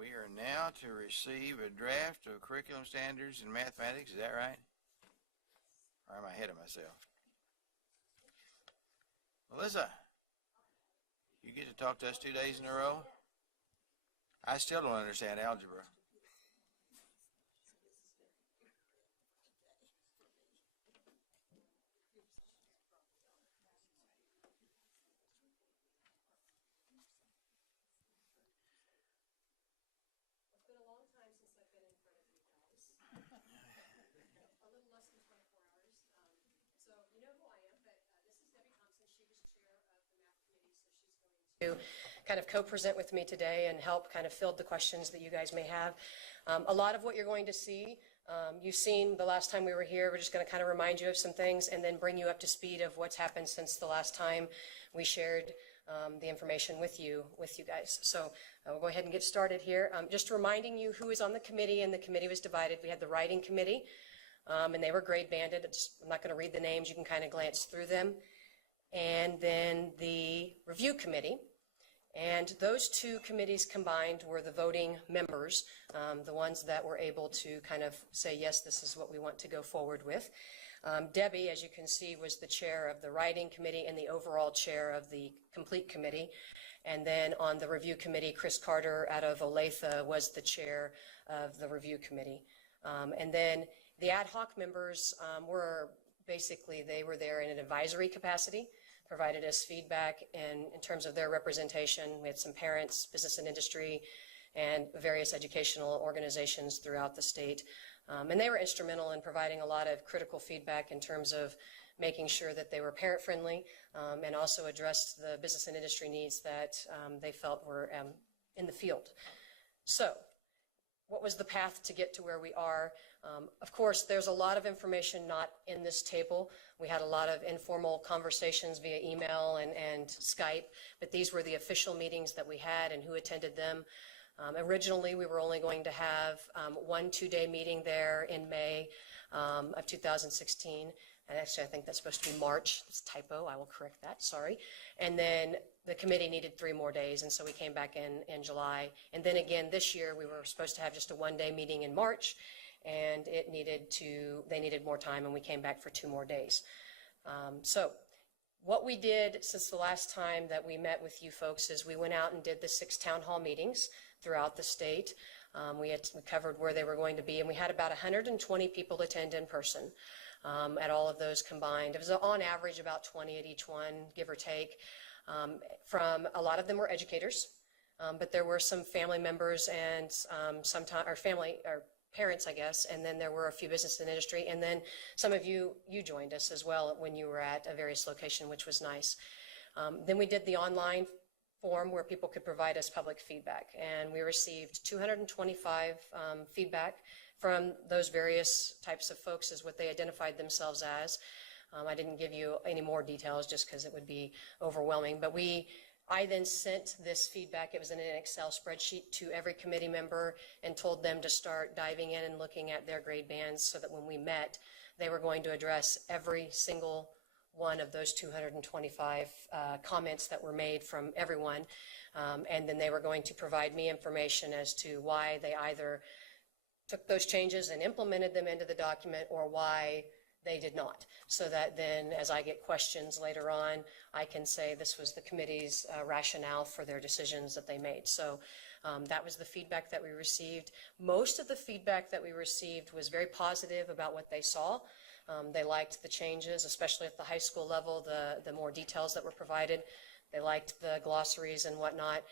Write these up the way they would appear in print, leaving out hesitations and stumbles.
We are now to receive a draft of curriculum standards in mathematics. Is that right? Or am I ahead of myself? Melissa, you get to talk to us 2 days in a row? I still don't understand algebra. To kind of co-present with me today and help kind of field the questions that you guys may have. A lot of what you're going to see, you've seen the last time we were here. We're just going to kind of remind you of some things and then bring you up to speed of what's happened since the last time we shared the information with you guys. So we'll go ahead and get started here. Just reminding you who is on the committee, and the committee was divided. We had the writing committee, and they were grade banded. I'm not going to read the names. You can kind of glance through them. And then the review committee. And those two committees combined were the voting members, the ones that were able to kind of say, yes, this is what we want to go forward with. Debbie, as you can see, was the chair of the writing committee and the overall chair of the complete committee. And then on the review committee, Chris Carter out of Olathe was the chair of the review committee. And then the ad hoc members were basically, they were there in an advisory capacity, provided us feedback in terms of their representation. We had some parents, business and industry, and various educational organizations throughout the state. And they were instrumental in providing a lot of critical feedback in terms of making sure that they were parent-friendly and also addressed the business and industry needs that they felt were in the field. So, what was the path to get to where we are? Of course, there's a lot of information not in this table. We had a lot of informal conversations via email and Skype, but these were the official meetings that we had and who attended them. Originally, we were only going to have one 2-day meeting there in May of 2016. And actually, I think that's supposed to be March. It's a typo. I will correct that. Sorry. And then the committee needed 3 more days, and so we came back in July. And then again, this year, we were supposed to have just a 1-day meeting in March, and they needed more time, and we came back for 2 more days. So what we did since the last time that we met with you folks is we went out and did the 6 town hall meetings throughout the state. We covered where they were going to be, and we had about 120 people attend in person at all of those combined. It was on average about 20 at each one, give or take. From a lot of them were educators, but there were some family members and parents, I guess, and then there were a few business and industry, and then some of you joined us as well when you were at a various location, which was nice. Then we did the online form where people could provide us public feedback, and we received 225 feedback from those various types of folks as what they identified themselves as. I didn't give you any more details just because it would be overwhelming, but I then sent this feedback, it was in an Excel spreadsheet, to every committee member and told them to start diving in and looking at their grade bands so that when we met, they were going to address every single one of those 225 comments that were made from everyone. And then they were going to provide me information as to why they either took those changes and implemented them into the document or why they did not, so that then as I get questions later on, I can say this was the committee's rationale for their decisions that they made. So that was the feedback that we received. Most of the feedback that we received was very positive about what they saw. They liked the changes, especially at the high school level, the more details that were provided. They liked the glossaries and whatnot.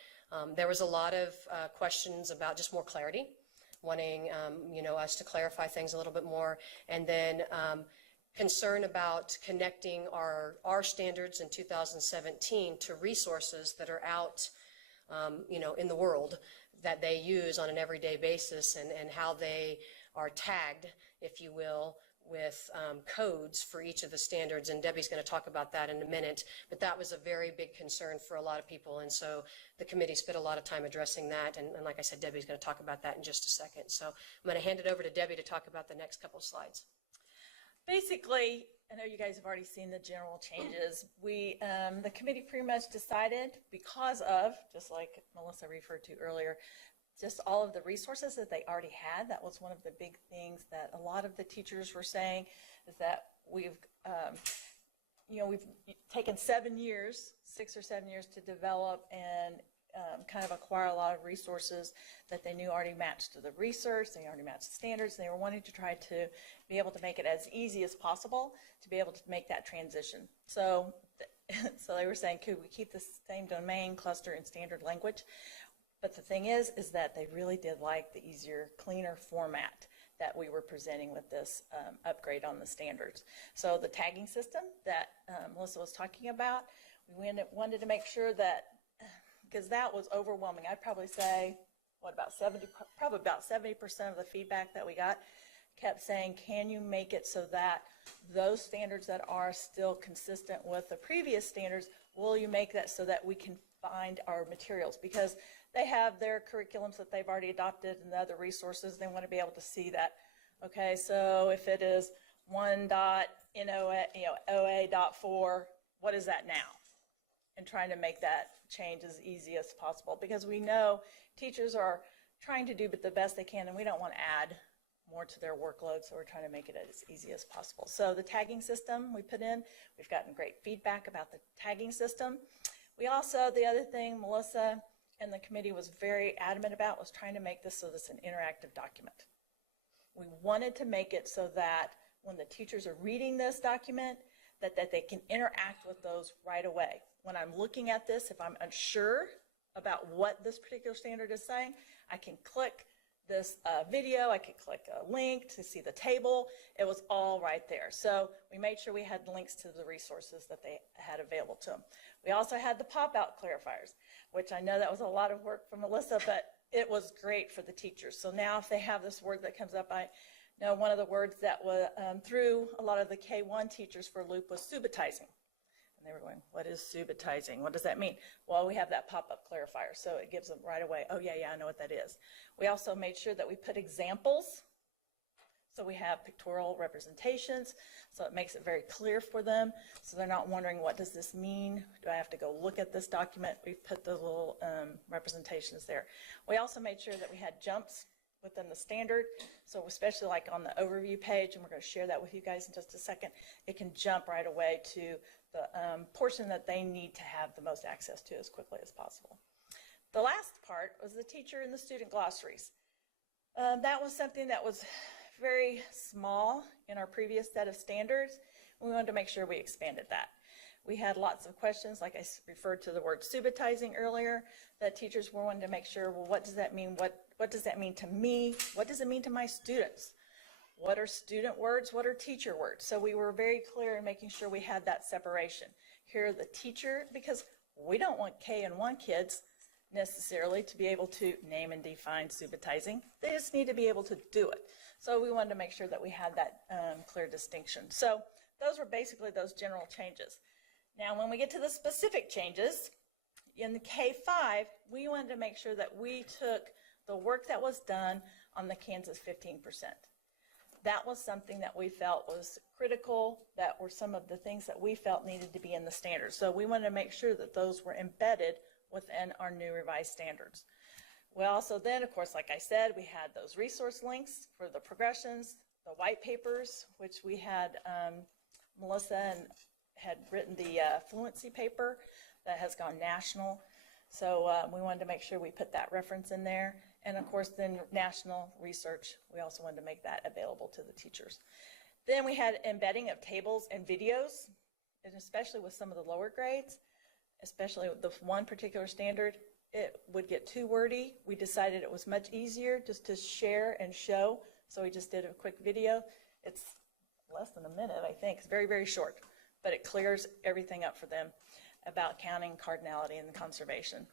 There was a lot of questions about just more clarity, wanting us to clarify things a little bit more, and then concern about connecting our standards in 2017 to resources that are out in the world that they use on an everyday basis, and how they are tagged, if you will, with codes for each of the standards, and Debbie's going to talk about that in a minute, but that was a very big concern for a lot of people, and so the committee spent a lot of time addressing that, and like I said, Debbie's going to talk about that in just a second. So I'm going to hand it over to Debbie to talk about the next couple of slides. Basically, I know you guys have already seen the general changes. The committee pretty much decided, because of, just like Melissa referred to earlier, just all of the resources that they already had. That was one of the big things that a lot of the teachers were saying, is that we've taken 7 years, 6 or 7 years to develop and kind of acquire a lot of resources that they knew already matched to the research, they already matched the standards, and they were wanting to try to be able to make it as easy as possible to be able to make that transition. So they were saying, could we keep the same domain, cluster, and standard language? But the thing is that they really did like the easier, cleaner format that we were presenting with this upgrade on the standards. So the tagging system that Melissa was talking about, we wanted to make sure that, because that was overwhelming. I'd probably say, probably about 70% of the feedback that we got kept saying, can you make it so that those standards that are still consistent with the previous standards, will you make that so that we can find our materials? Because they have their curriculums that they've already adopted and the other resources. They want to be able to see that, okay, so if it is 1.OA.4, what is that now? And trying to make that change as easy as possible, because we know teachers are trying to do the best they can, and we don't want to add more to their workload, so we're trying to make it as easy as possible. So the tagging system we put in, we've gotten great feedback about the tagging system. We also, the other thing Melissa and the committee was very adamant about was trying to make this so this is an interactive document. We wanted to make it so that when the teachers are reading this document, that they can interact with those right away. When I'm looking at this, if I'm unsure about what this particular standard is saying, I can click this video, I can click a link to see the table. It was all right there. So we made sure we had links to the resources that they had available to them. We also had the pop-out clarifiers, which I know that was a lot of work for Melissa, but it was great for the teachers. So now if they have this word that comes up, I know one of the words that threw a lot of the K1 teachers for a loop was subitizing. And they were going, what is subitizing? What does that mean? Well, we have that pop-up clarifier, so it gives them right away, oh yeah, I know what that is. We also made sure that we put examples. So we have pictorial representations, so it makes it very clear for them. So they're not wondering, what does this mean? Do I have to go look at this document? We've put the little representations there. We also made sure that we had jumps within the standard. So especially like on the overview page, and we're going to share that with you guys in just a second, it can jump right away to the portion that they need to have the most access to as quickly as possible. The last part was the teacher and the student glossaries. That was something that was very small in our previous set of standards. We wanted to make sure we expanded that. We had lots of questions, like I referred to the word subitizing earlier, that teachers were wanting to make sure, well, what does that mean? What does that mean to me? What does it mean to my students? What are student words? What are teacher words? So we were very clear in making sure we had that separation. Here the teacher, because we don't want K and 1 kids necessarily to be able to name and define subitizing. They just need to be able to do it. So we wanted to make sure that we had that clear distinction. So those were basically those general changes. Now when we get to the specific changes, in the K5, we wanted to make sure that we took the work that was done on the Kansas 15%. That was something that we felt was critical, that were some of the things that we felt needed to be in the standards. So we wanted to make sure that those were embedded within our new revised standards. We also then, of course, like I said, we had those resource links for the progressions, the white papers, which we had Melissa had written the fluency paper that has gone national. So we wanted to make sure we put that reference in there. And of course, then national research, we also wanted to make that available to the teachers. Then we had embedding of tables and videos, and especially with some of the lower grades, especially with the one particular standard, it would get too wordy. We decided it was much easier just to share and show, so we just did a quick video. It's less than a minute, I think. It's very, very short, but it clears everything up for them about counting, cardinality, and conservation.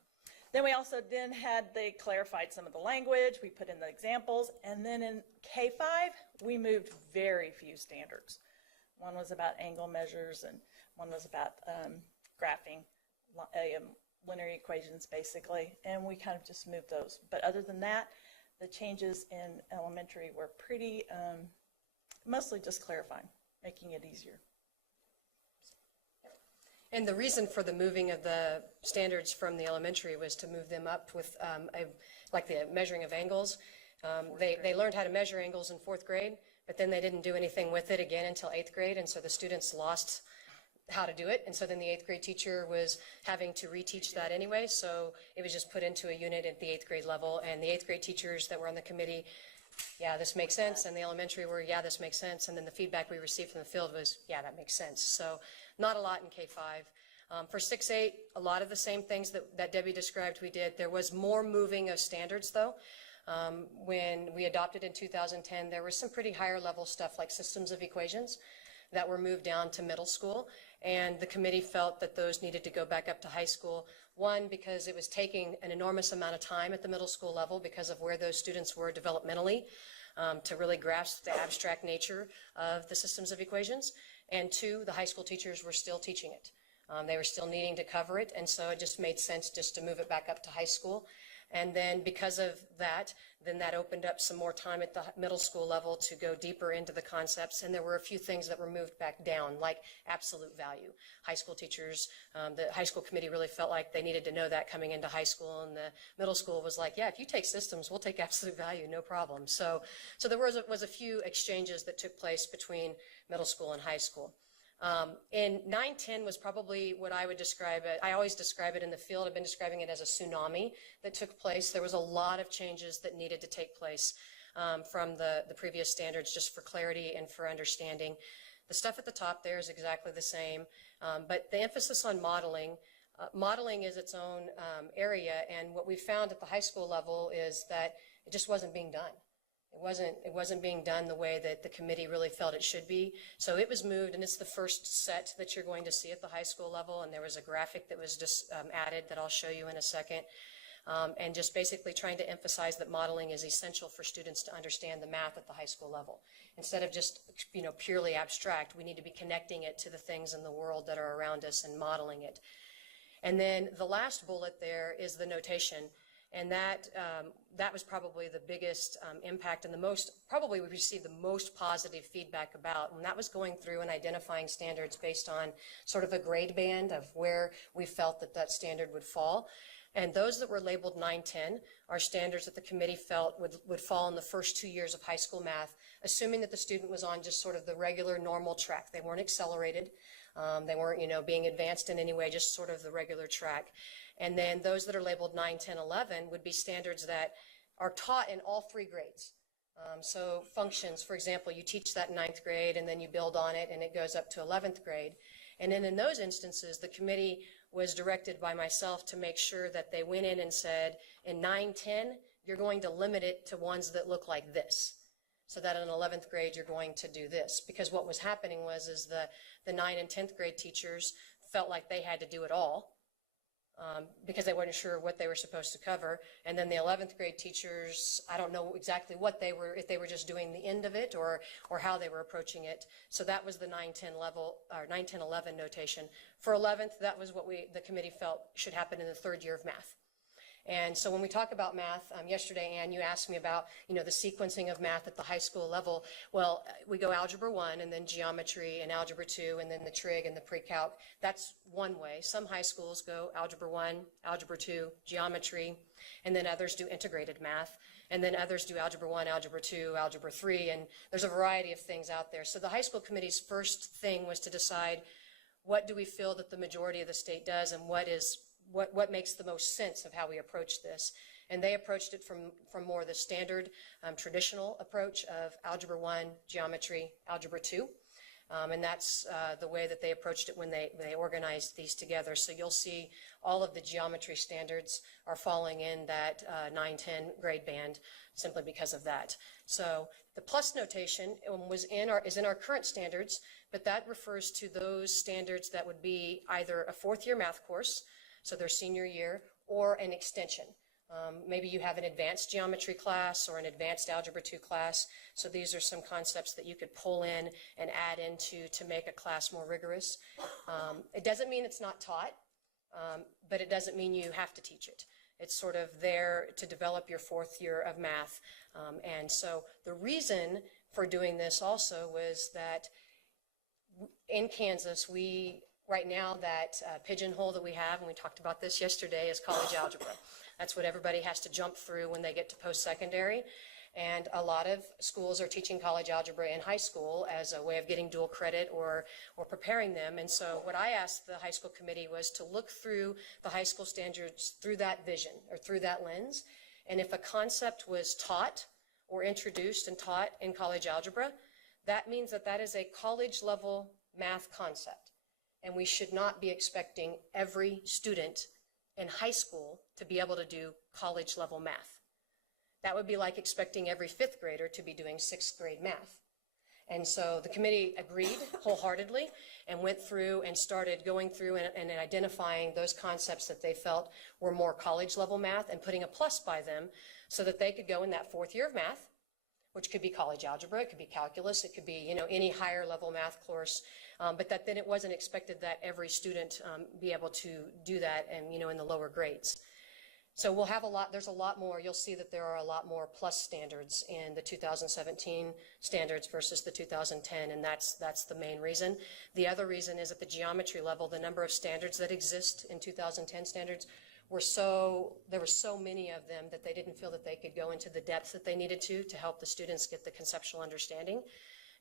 Then we also they clarified some of the language, we put in the examples, and then in K5, we moved very few standards. One was about angle measures, and one was about graphing, linear equations, basically, and we kind of just moved those. But other than that, the changes in elementary were pretty, mostly just clarifying, making it easier. And the reason for the moving of the standards from the elementary was to move them up with like the measuring of angles. They learned how to measure angles in 4th grade, but then they didn't do anything with it again until 8th grade, and so the students lost how to do it. And so then the 8th grade teacher was having to reteach that anyway, so it was just put into a unit at the 8th grade level, and the 8th grade teachers that were on the committee, yeah, this makes sense, and the elementary were, yeah, this makes sense, and then the feedback we received from the field was, yeah, that makes sense. So not a lot in K-5. For 6-8, a lot of the same things that Debbie described we did. There was more moving of standards, though. When we adopted in 2010, there was some pretty higher level stuff like systems of equations that were moved down to middle school, and the committee felt that those needed to go back up to high school. One, because it was taking an enormous amount of time at the middle school level because of where those students were developmentally to really grasp the abstract nature of the systems of equations. And 2, the high school teachers were still teaching it. They were still needing to cover it, and so it just made sense just to move it back up to high school. And then because of that, then that opened up some more time at the middle school level to go deeper into the concepts. And there were a few things that were moved back down, like absolute value. High school teachers, the high school committee really felt like they needed to know that coming into high school. And the middle school was like, yeah, if you take systems, we'll take absolute value, no problem. So there was a few exchanges that took place between middle school and high school. In 9-10 was probably what I would describe it. I always describe it in the field. I've been describing it as a tsunami that took place. There was a lot of changes that needed to take place from the previous standards, just for clarity and for understanding. The stuff at the top there is exactly the same, but the emphasis on modeling. Modeling is its own area, and what we found at the high school level is that it just wasn't being done. It wasn't being done the way that the committee really felt it should be. So it was moved, and it's the first set that you're going to see at the high school level, and there was a graphic that was just added that I'll show you in a second. And just basically trying to emphasize that modeling is essential for students to understand the math at the high school level. Instead of just, purely abstract, we need to be connecting it to the things in the world that are around us and modeling it. And then the last bullet there is the notation. And that was probably the biggest impact and probably we received the most positive feedback about. And that was going through and identifying standards based on sort of a grade band of where we felt that standard would fall. And those that were labeled 9-10 are standards that the committee felt would fall in the first 2 years of high school math, assuming that the student was on just sort of the regular normal track. They weren't accelerated. They weren't, being advanced in any way, just sort of the regular track. And then those that are labeled 9, 10, 11 would be standards that are taught in all 3 grades. So functions, for example, you teach that in 9th grade and then you build on it and it goes up to 11th grade. And then in those instances, the committee was directed by myself to make sure that they went in and said, in 9, 10, you're going to limit it to ones that look like this. So that in 11th grade, you're going to do this. Because what was happening is the 9 and 10th grade teachers felt like they had to do it all. Because they weren't sure what they were supposed to cover. And then the 11th grade teachers, I don't know exactly what they were, if they were just doing the end of it or how they were approaching it. So that was the 9-10 level, or 9-10-11 notation. For 11th, that was what the committee felt should happen in the 3rd year of math. And so when we talk about math, yesterday, Ann, you asked me about, the sequencing of math at the high school level. Well, we go Algebra 1 and then Geometry and Algebra 2 and then the Trig and the Pre-Calc. That's one way. Some high schools go Algebra 1, Algebra 2, Geometry, and then others do integrated math. And then others do Algebra 1, Algebra 2, Algebra 3, and there's a variety of things out there. So the high school committee's first thing was to decide what do we feel that the majority of the state does and what makes the most sense of how we approach this. And they approached it from more the standard traditional approach of Algebra 1, Geometry, Algebra 2. And that's the way that they approached it when they organized these together. So you'll see all of the geometry standards are falling in that 9-10 grade band simply because of that. So the plus notation is in our current standards, but that refers to those standards that would be either a 4th year math course, so their senior year, or an extension. Maybe you have an advanced geometry class or an advanced algebra 2 class. So these are some concepts that you could pull in and add into to make a class more rigorous. It doesn't mean it's not taught, but it doesn't mean you have to teach it. It's sort of there to develop your 4th year of math. And so the reason for doing this also was that in Kansas, we right now that pigeonhole that we have, and we talked about this yesterday, is college algebra. That's what everybody has to jump through when they get to post-secondary. And a lot of schools are teaching college algebra in high school as a way of getting dual credit or preparing them. And so what I asked the high school committee was to look through the high school standards through that vision or through that lens. And if a concept was taught or introduced and taught in college algebra, that means that that is a college level math concept. And we should not be expecting every student in high school to be able to do college level math. That would be like expecting every fifth grader to be doing sixth grade math. And so the committee agreed wholeheartedly and went through and started going through and identifying those concepts that they felt were more college level math and putting a plus by them so that they could go in that fourth year of math, which could be college algebra, it could be calculus, it could be, any higher level math course, but that then it wasn't expected that every student be able to do that and, in the lower grades. So we'll have there's a lot more, you'll see that there are a lot more plus standards in the 2017 standards versus the 2010, and that's the main reason. The other reason is at the geometry level, the number of standards that exist in 2010 standards there were so many of them that they didn't feel that they could go into the depth that they needed to help the students get the conceptual understanding.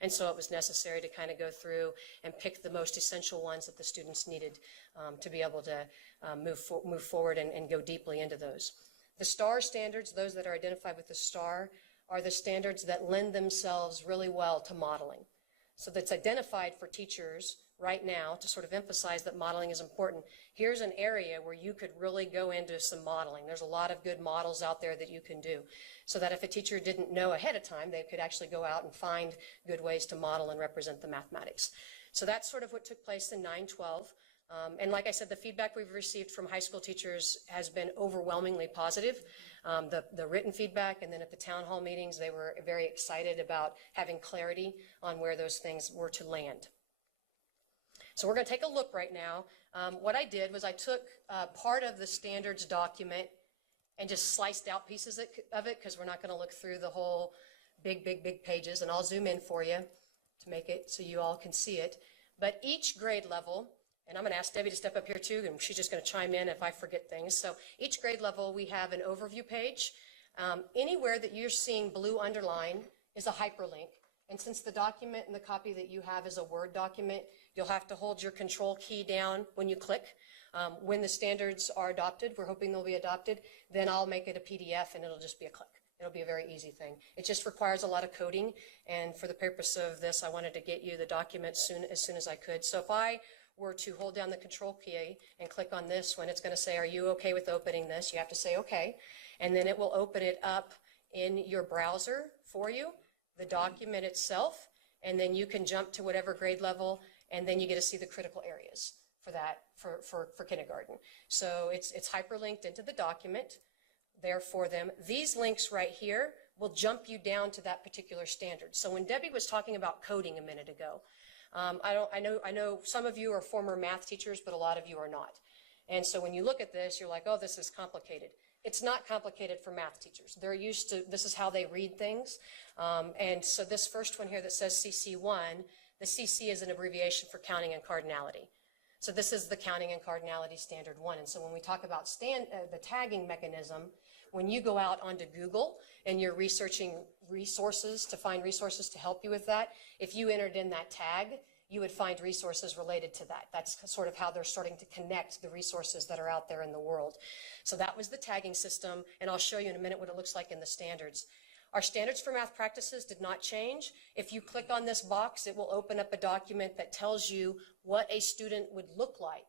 And so it was necessary to kind of go through and pick the most essential ones that the students needed to be able to move forward and go deeply into those. The STAR standards, those that are identified with the STAR, are the standards that lend themselves really well to modeling. So that's identified for teachers right now to sort of emphasize that modeling is important. Here's an area where you could really go into some modeling. There's a lot of good models out there that you can do, so that if a teacher didn't know ahead of time, they could actually go out and find good ways to model and represent the mathematics. So that's sort of what took place in 9-12. And like I said, the feedback we've received from high school teachers has been overwhelmingly positive. The written feedback, and then at the town hall meetings, they were very excited about having clarity on where those things were to land. So we're going to take a look right now. What I did was I took part of the standards document and just sliced out pieces of it, because we're not going to look through the whole big pages, and I'll zoom in for you to make it so you all can see it. But each grade level, and I'm going to ask Debbie to step up here too, and she's just going to chime in if I forget things. So each grade level, we have an overview page. Anywhere that you're seeing blue underline is a hyperlink. And since the document and the copy that you have is a Word document, you'll have to hold your control key down when you click. When the standards are adopted, we're hoping they'll be adopted, then I'll make it a PDF and it'll just be a click. It'll be a very easy thing. It just requires a lot of coding, and for the purpose of this, I wanted to get you the document as soon as I could. So if I were to hold down the control key and click on this one, it's going to say, are you okay with opening this? You have to say okay, and then it will open it up in your browser for you, the document itself, and then you can jump to whatever grade level, and then you get to see the critical areas for that for kindergarten. So it's hyperlinked into the document there for them. These links right here will jump you down to that particular standard. So when Debbie was talking about coding a minute ago, I know some of you are former math teachers, but a lot of you are not. And so when you look at this, you're like, oh, this is complicated. It's not complicated for math teachers. They're used to, this is how they read things. And so this first one here that says CC1, the CC is an abbreviation for counting and cardinality. So this is the counting and cardinality standard 1. And so when we talk about the tagging mechanism, when you go out onto Google and you're researching resources to find resources to help you with that, if you entered in that tag, you would find resources related to that. That's sort of how they're starting to connect the resources that are out there in the world. So that was the tagging system, and I'll show you in a minute what it looks like in the standards. Our standards for math practices did not change. If you click on this box, it will open up a document that tells you what a student would look like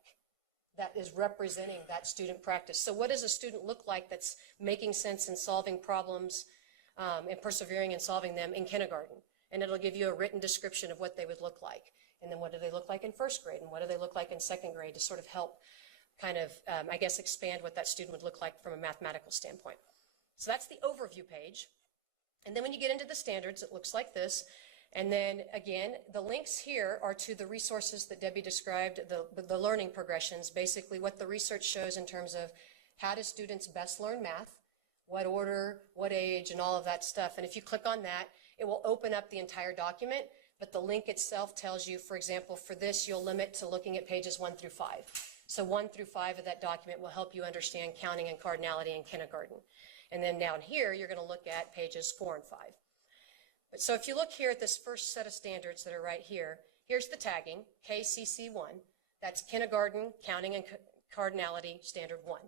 that is representing that student practice. So what does a student look like that's making sense in solving problems and persevering in solving them in kindergarten? And it'll give you a written description of what they would look like. And then what do they look like in first grade? And what do they look like in second grade, to sort of help kind of, I guess, expand what that student would look like from a mathematical standpoint. So that's the overview page. And then when you get into the standards, it looks like this. And then again, the links here are to the resources that Debbie described, the learning progressions, basically what the research shows in terms of how do students best learn math, what order, what age, and all of that stuff. And if you click on that, it will open up the entire document but the link itself tells you, for example, for this, you'll limit to looking at pages 1 through 5. So 1 through 5 of that document will help you understand counting and cardinality in kindergarten. And then down here, you're going to look at pages 4 and 5. But so if you look here at this first set of standards that are right here, here's the tagging, KCC1. That's kindergarten, counting and cardinality, standard 1.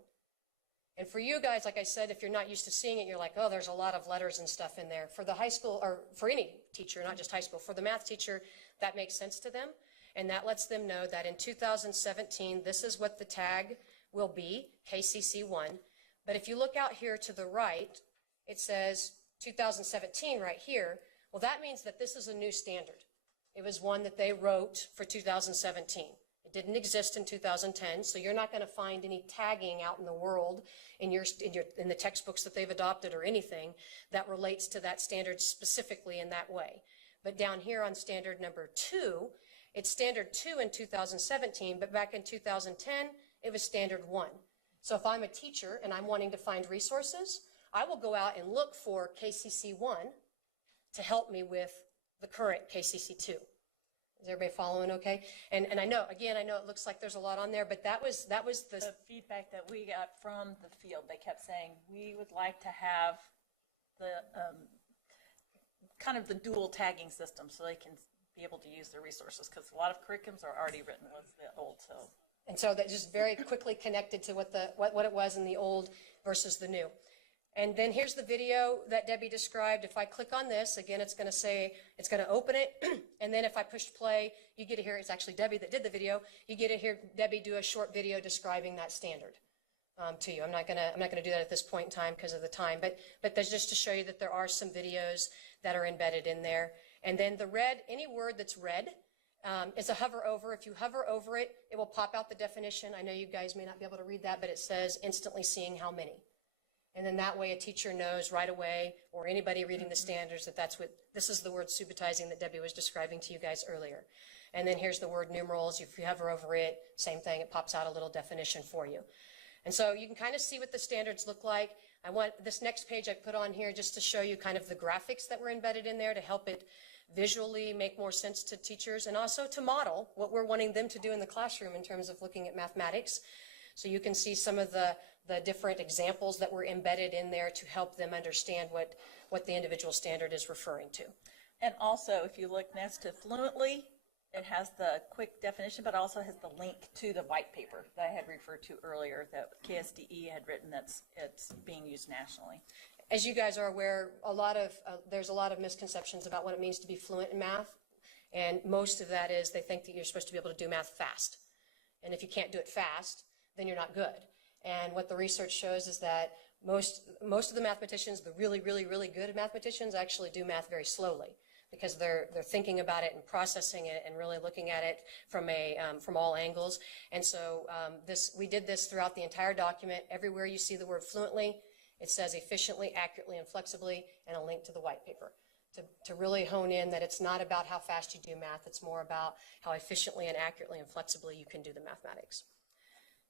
And for you guys, like I said, if you're not used to seeing it, you're like, oh, there's a lot of letters and stuff in there. For the high school, or for any teacher, not just high school, for the math teacher, that makes sense to them. And that lets them know that in 2017, this is what the tag will be, KCC1. But if you look out here to the right, it says 2017 right here. Well, that means that this is a new standard. It was one that they wrote for 2017. It didn't exist in 2010, so you're not going to find any tagging out in the world in the textbooks that they've adopted or anything that relates to that standard specifically in that way. But down here on standard number 2, it's standard 2 in 2017, but back in 2010, it was standard 1. So if I'm a teacher and I'm wanting to find resources, I will go out and look for KCC1 to help me with the current KCC2. Is everybody following okay? And I know, again, I know it looks like there's a lot on there, but that was the feedback that we got from the field. They kept saying, we would like to have the kind of the dual tagging system so they can be able to use their resources, because a lot of curriculums are already written with the old. And so that just very quickly connected to what it was in the old versus the new. And then here's the video that Debbie described. If I click on this, again, it's going to say, it's going to open it. And then if I push play, you get to hear, it's actually Debbie that did the video. You get to hear Debbie do a short video describing that standard to you. I'm not going to do that at this point in time because of the time, but there's just to show you that there are some videos that are embedded in there. And then the red, any word that's red is a hover over. If you hover over it, it will pop out the definition. I know you guys may not be able to read that, but it says instantly seeing how many. And then that way a teacher knows right away, or anybody reading the standards, that this is the word subitizing that Debbie was describing to you guys earlier. And then here's the word numerals. If you hover over it, same thing, it pops out a little definition for you. And so you can kind of see what the standards look like. I want this next page I put on here just to show you kind of the graphics that were embedded in there to help it visually make more sense to teachers, and also to model what we're wanting them to do in the classroom in terms of looking at mathematics. So you can see some of the different examples that were embedded in there to help them understand what the individual standard is referring to. And also, if you look next to fluently, it has the quick definition, but also has the link to the white paper that I had referred to earlier that KSDE had written it's being used nationally. As you guys are aware, there's a lot of misconceptions about what it means to be fluent in math, and most of that is they think that you're supposed to be able to do math fast. And if you can't do it fast, then you're not good. And what the research shows is that most of the mathematicians, the really, really, really good mathematicians, actually do math very slowly because they're thinking about it and processing it and really looking at it from all angles. And so we did this throughout the entire document. Everywhere you see the word fluently, it says efficiently, accurately, and flexibly, and a link to the white paper to really hone in that it's not about how fast you do math. It's more about how efficiently and accurately and flexibly you can do the mathematics.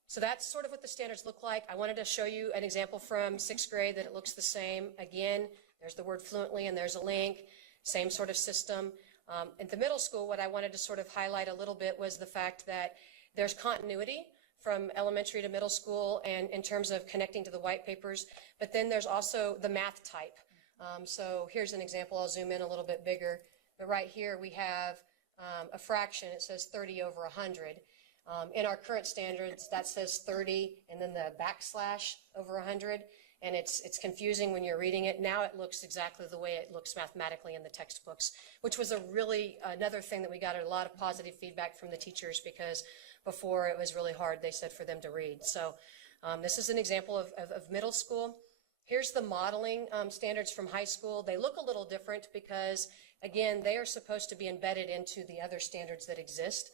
So that's sort of what the standards look like. I wanted to show you an example from 6th grade that it looks the same. Again, there's the word fluently and there's a link, same sort of system. At the middle school, what I wanted to sort of highlight a little bit was the fact that there's continuity from elementary to middle school and in terms of connecting to the white papers, but then there's also the math type. So here's an example. I'll zoom in a little bit bigger. But right here we have a fraction. It says 30 over 100. In our current standards, that says 30 and then the backslash over 100, and it's confusing when you're reading it. Now it looks exactly the way it looks mathematically in the textbooks, which was another thing that we got a lot of positive feedback from the teachers, because before it was really hard, they said, for them to read. So this is an example of middle school. Here's the modeling standards from high school. They look a little different because, again, they are supposed to be embedded into the other standards that exist.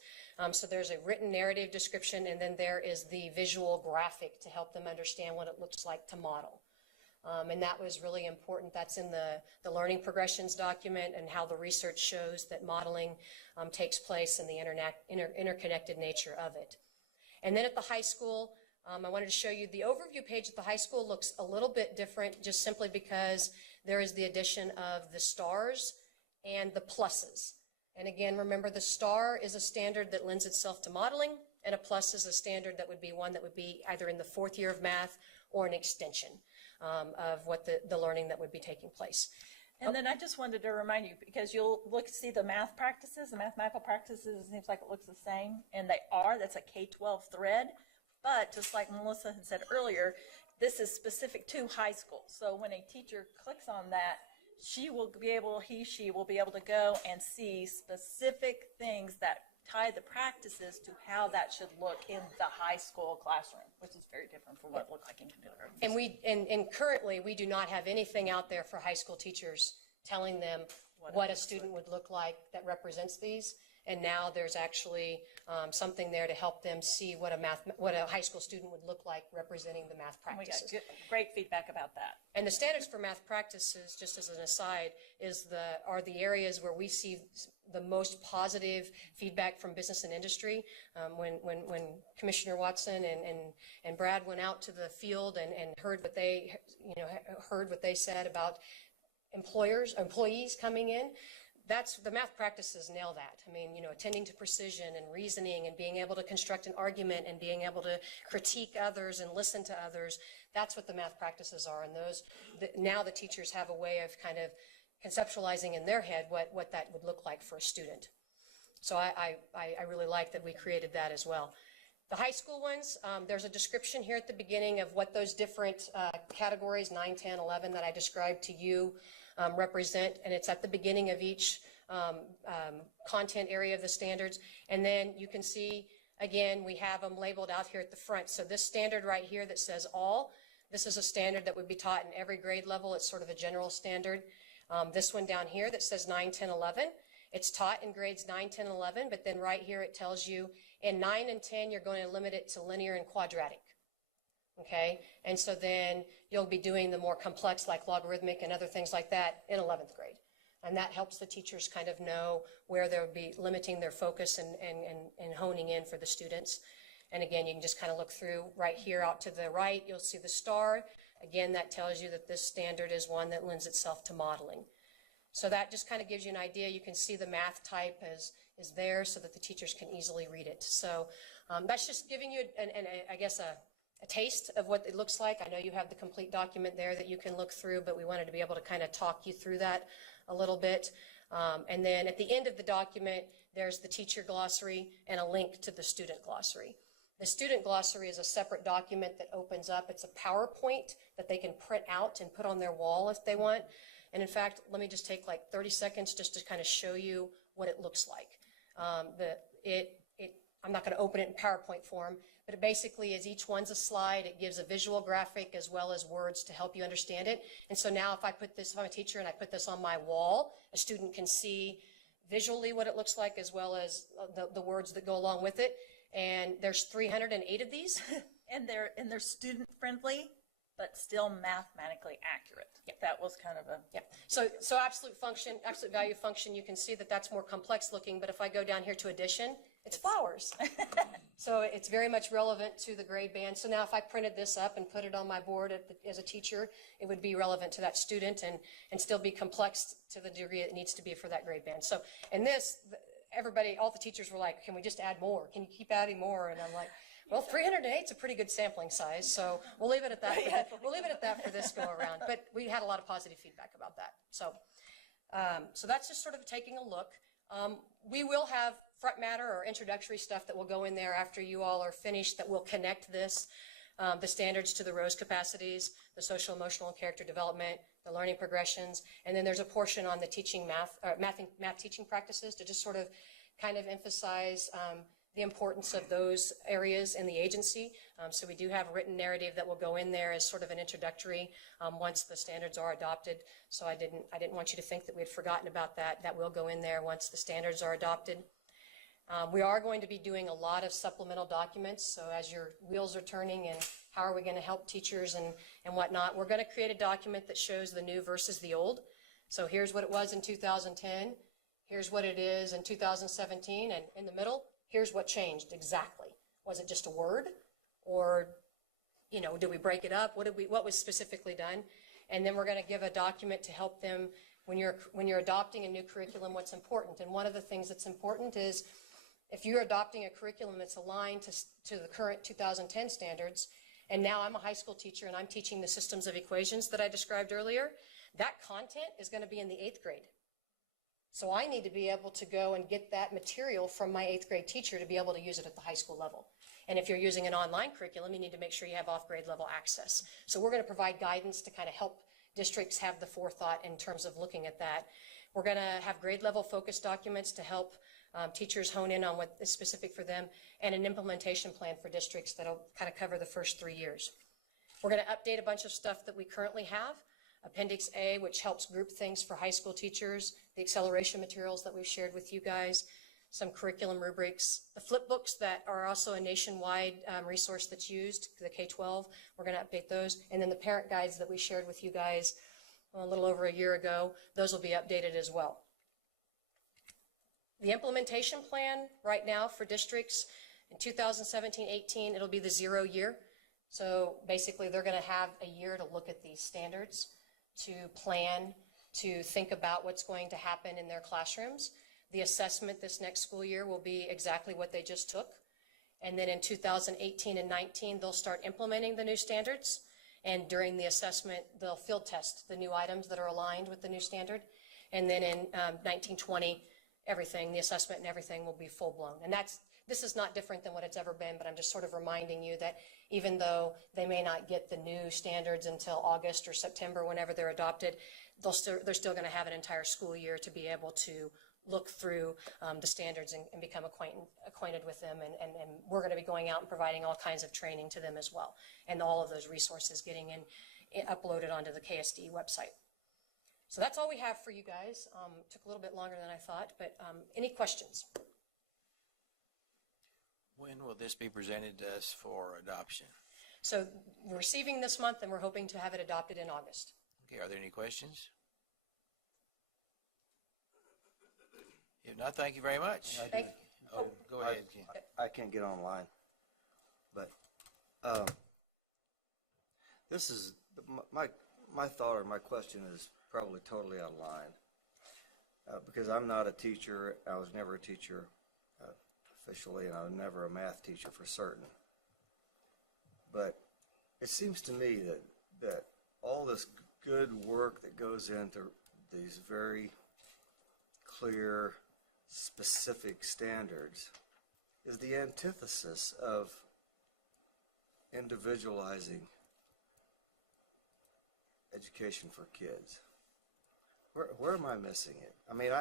So there's a written narrative description, and then there is the visual graphic to help them understand what it looks like to model. And that was really important. That's in the learning progressions document, and how the research shows that modeling takes place in the interconnected nature of it. And then at the high school, I wanted to show you the overview page at the high school looks a little bit different, just simply because there is the addition of the stars and the pluses. And again, remember the star is a standard that lends itself to modeling, and a plus is a standard that would be one that would be either in the 4th year of math or an extension of what the learning that would be taking place. And then I just wanted to remind you, because you'll see the math practices, the mathematical practices, it seems like it looks the same, and they are. That's a K-12 thread. But just like Melissa had said earlier, this is specific to high school. So when a teacher clicks on that, she will be able to go and see specific things that tie the practices to how that should look in the high school classroom, which is very different from what it looked like in kindergarten. And currently, we do not have anything out there for high school teachers telling them what a student would look like that represents these. And now there's actually something there to help them see what a high school student would look like representing the math practices. We got great feedback about that. And the standards for math practices, just as an aside, are the areas where we see the most positive feedback from business and industry. When Commissioner Watson and Brad went out to the field and heard what they said about employees coming in, the math practices nail that. I mean, attending to precision and reasoning and being able to construct an argument and being able to critique others and listen to others, that's what the math practices are. And now the teachers have a way of kind of conceptualizing in their head what that would look like for a student. So I really like that we created that as well. The high school ones, there's a description here at the beginning of what those different categories, 9, 10, 11, that I described to you represent, and it's at the beginning of each content area of the standards. And then you can see, again, we have them labeled out here at the front. So this standard right here that says all, this is a standard that would be taught in every grade level. It's sort of a general standard. This one down here that says 9, 10, 11, it's taught in grades 9, 10, 11, but then right here it tells you in 9 and 10, you're going to limit it to linear and quadratic. Okay, and so then you'll be doing the more complex like logarithmic and other things like that in 11th grade. And that helps the teachers kind of know where they'll be limiting their focus and honing in for the students. And again, you can just kind of look through right here out to the right, you'll see the star. Again, that tells you that this standard is one that lends itself to modeling. So that just kind of gives you an idea. You can see the math type is there so that the teachers can easily read it. So that's just giving you, I guess, a taste of what it looks like. I know you have the complete document there that you can look through, but we wanted to be able to kind of talk you through that a little bit. And then at the end of the document, there's the teacher glossary and a link to the student glossary. The student glossary is a separate document that opens up. It's a PowerPoint that they can print out and put on their wall if they want. And in fact, let me just take like 30 seconds just to kind of show you what it looks like. I'm not going to open it in PowerPoint form, but it basically is each one's a slide. It gives a visual graphic as well as words to help you understand it. And so now if I'm a teacher and I put this on my wall, a student can see visually what it looks like as well as the words that go along with it. And there's 308 of these. and they're student friendly, but still mathematically accurate. Yep. That was kind of a... Yeah. So absolute value function, you can see that that's more complex looking, but if I go down here to addition, it's flowers. So it's very much relevant to the grade band. So now if I printed this up and put it on my board as a teacher, it would be relevant to that student and still be complex to the degree it needs to be for that grade band. So in this, all the teachers were like, can we just add more? Can you keep adding more? And I'm like, well, 308 is a pretty good sampling size, so we'll leave it at that. We'll leave it at that for this go around. But we had a lot of positive feedback about that. So that's just sort of taking a look. We will have front matter or introductory stuff that will go in there after you all are finished that will connect this, the standards to the Rose capacities, the social, emotional, and character development, the learning progressions, and then there's a portion on the teaching math teaching practices to just sort of kind of emphasize the importance of those areas in the agency. So we do have a written narrative that will go in there as sort of an introductory once the standards are adopted. So I didn't want you to think that we had forgotten about that. That will go in there once the standards are adopted. We are going to be doing a lot of supplemental documents. So as your wheels are turning and how are we going to help teachers and whatnot, we're going to create a document that shows the new versus the old. So here's what it was in 2010. Here's what it is in 2017. And in the middle, here's what changed exactly. Was it just a word? Or, did we break it up? What was specifically done? And then we're going to give a document to help them when you're adopting a new curriculum, what's important. And one of the things that's important is if you're adopting a curriculum that's aligned to the current 2010 standards, and now I'm a high school teacher and I'm teaching the systems of equations that I described earlier, that content is going to be in the 8th grade. So I need to be able to go and get that material from my 8th grade teacher to be able to use it at the high school level. And if you're using an online curriculum, you need to make sure you have off-grade level access. So we're going to provide guidance to kind of help districts have the forethought in terms of looking at that. We're going to have grade level focus documents to help teachers hone in on what is specific for them, and an implementation plan for districts that'll kind of cover the first 3 years. We're going to update a bunch of stuff that we currently have. Appendix A, which helps group things for high school teachers, the acceleration materials that we've shared with you guys, some curriculum rubrics, the flip books that are also a nationwide resource that's used, the K-12, we're going to update those, and then the parent guides that we shared with you guys a little over a year ago, those will be updated as well. The implementation plan right now for districts in 2017-18, it'll be the 0 year. So basically they're going to have a year to look at these standards, to plan, to think about what's going to happen in their classrooms. The assessment this next school year will be exactly what they just took. And then in 2018 and 19, they'll start implementing the new standards. And during the assessment, they'll field test the new items that are aligned with the new standard. And then in 1920, everything, the assessment and everything will be full blown. And this is not different than what it's ever been, but I'm just sort of reminding you that even though they may not get the new standards until August or September, whenever they're adopted, they're still going to have an entire school year to be able to look through the standards and become acquainted with them. And we're going to be going out and providing all kinds of training to them as well. And all of those resources getting uploaded onto the KSDE website. So that's all we have for you guys. Took a little bit longer than I thought, but any questions? When will this be presented to us for adoption? So we're receiving this month, and we're hoping to have it adopted in August. Okay, are there any questions? If not, thank you very much. Oh, go ahead, Ken. I can't get online, but this is my thought or my question is probably totally out of line because I'm not a teacher. I was never a teacher officially, and I was never a math teacher for certain. But it seems to me that all this good work that goes into these very clear, specific standards is the antithesis of individualizing education for kids. Where am I missing it? I mean,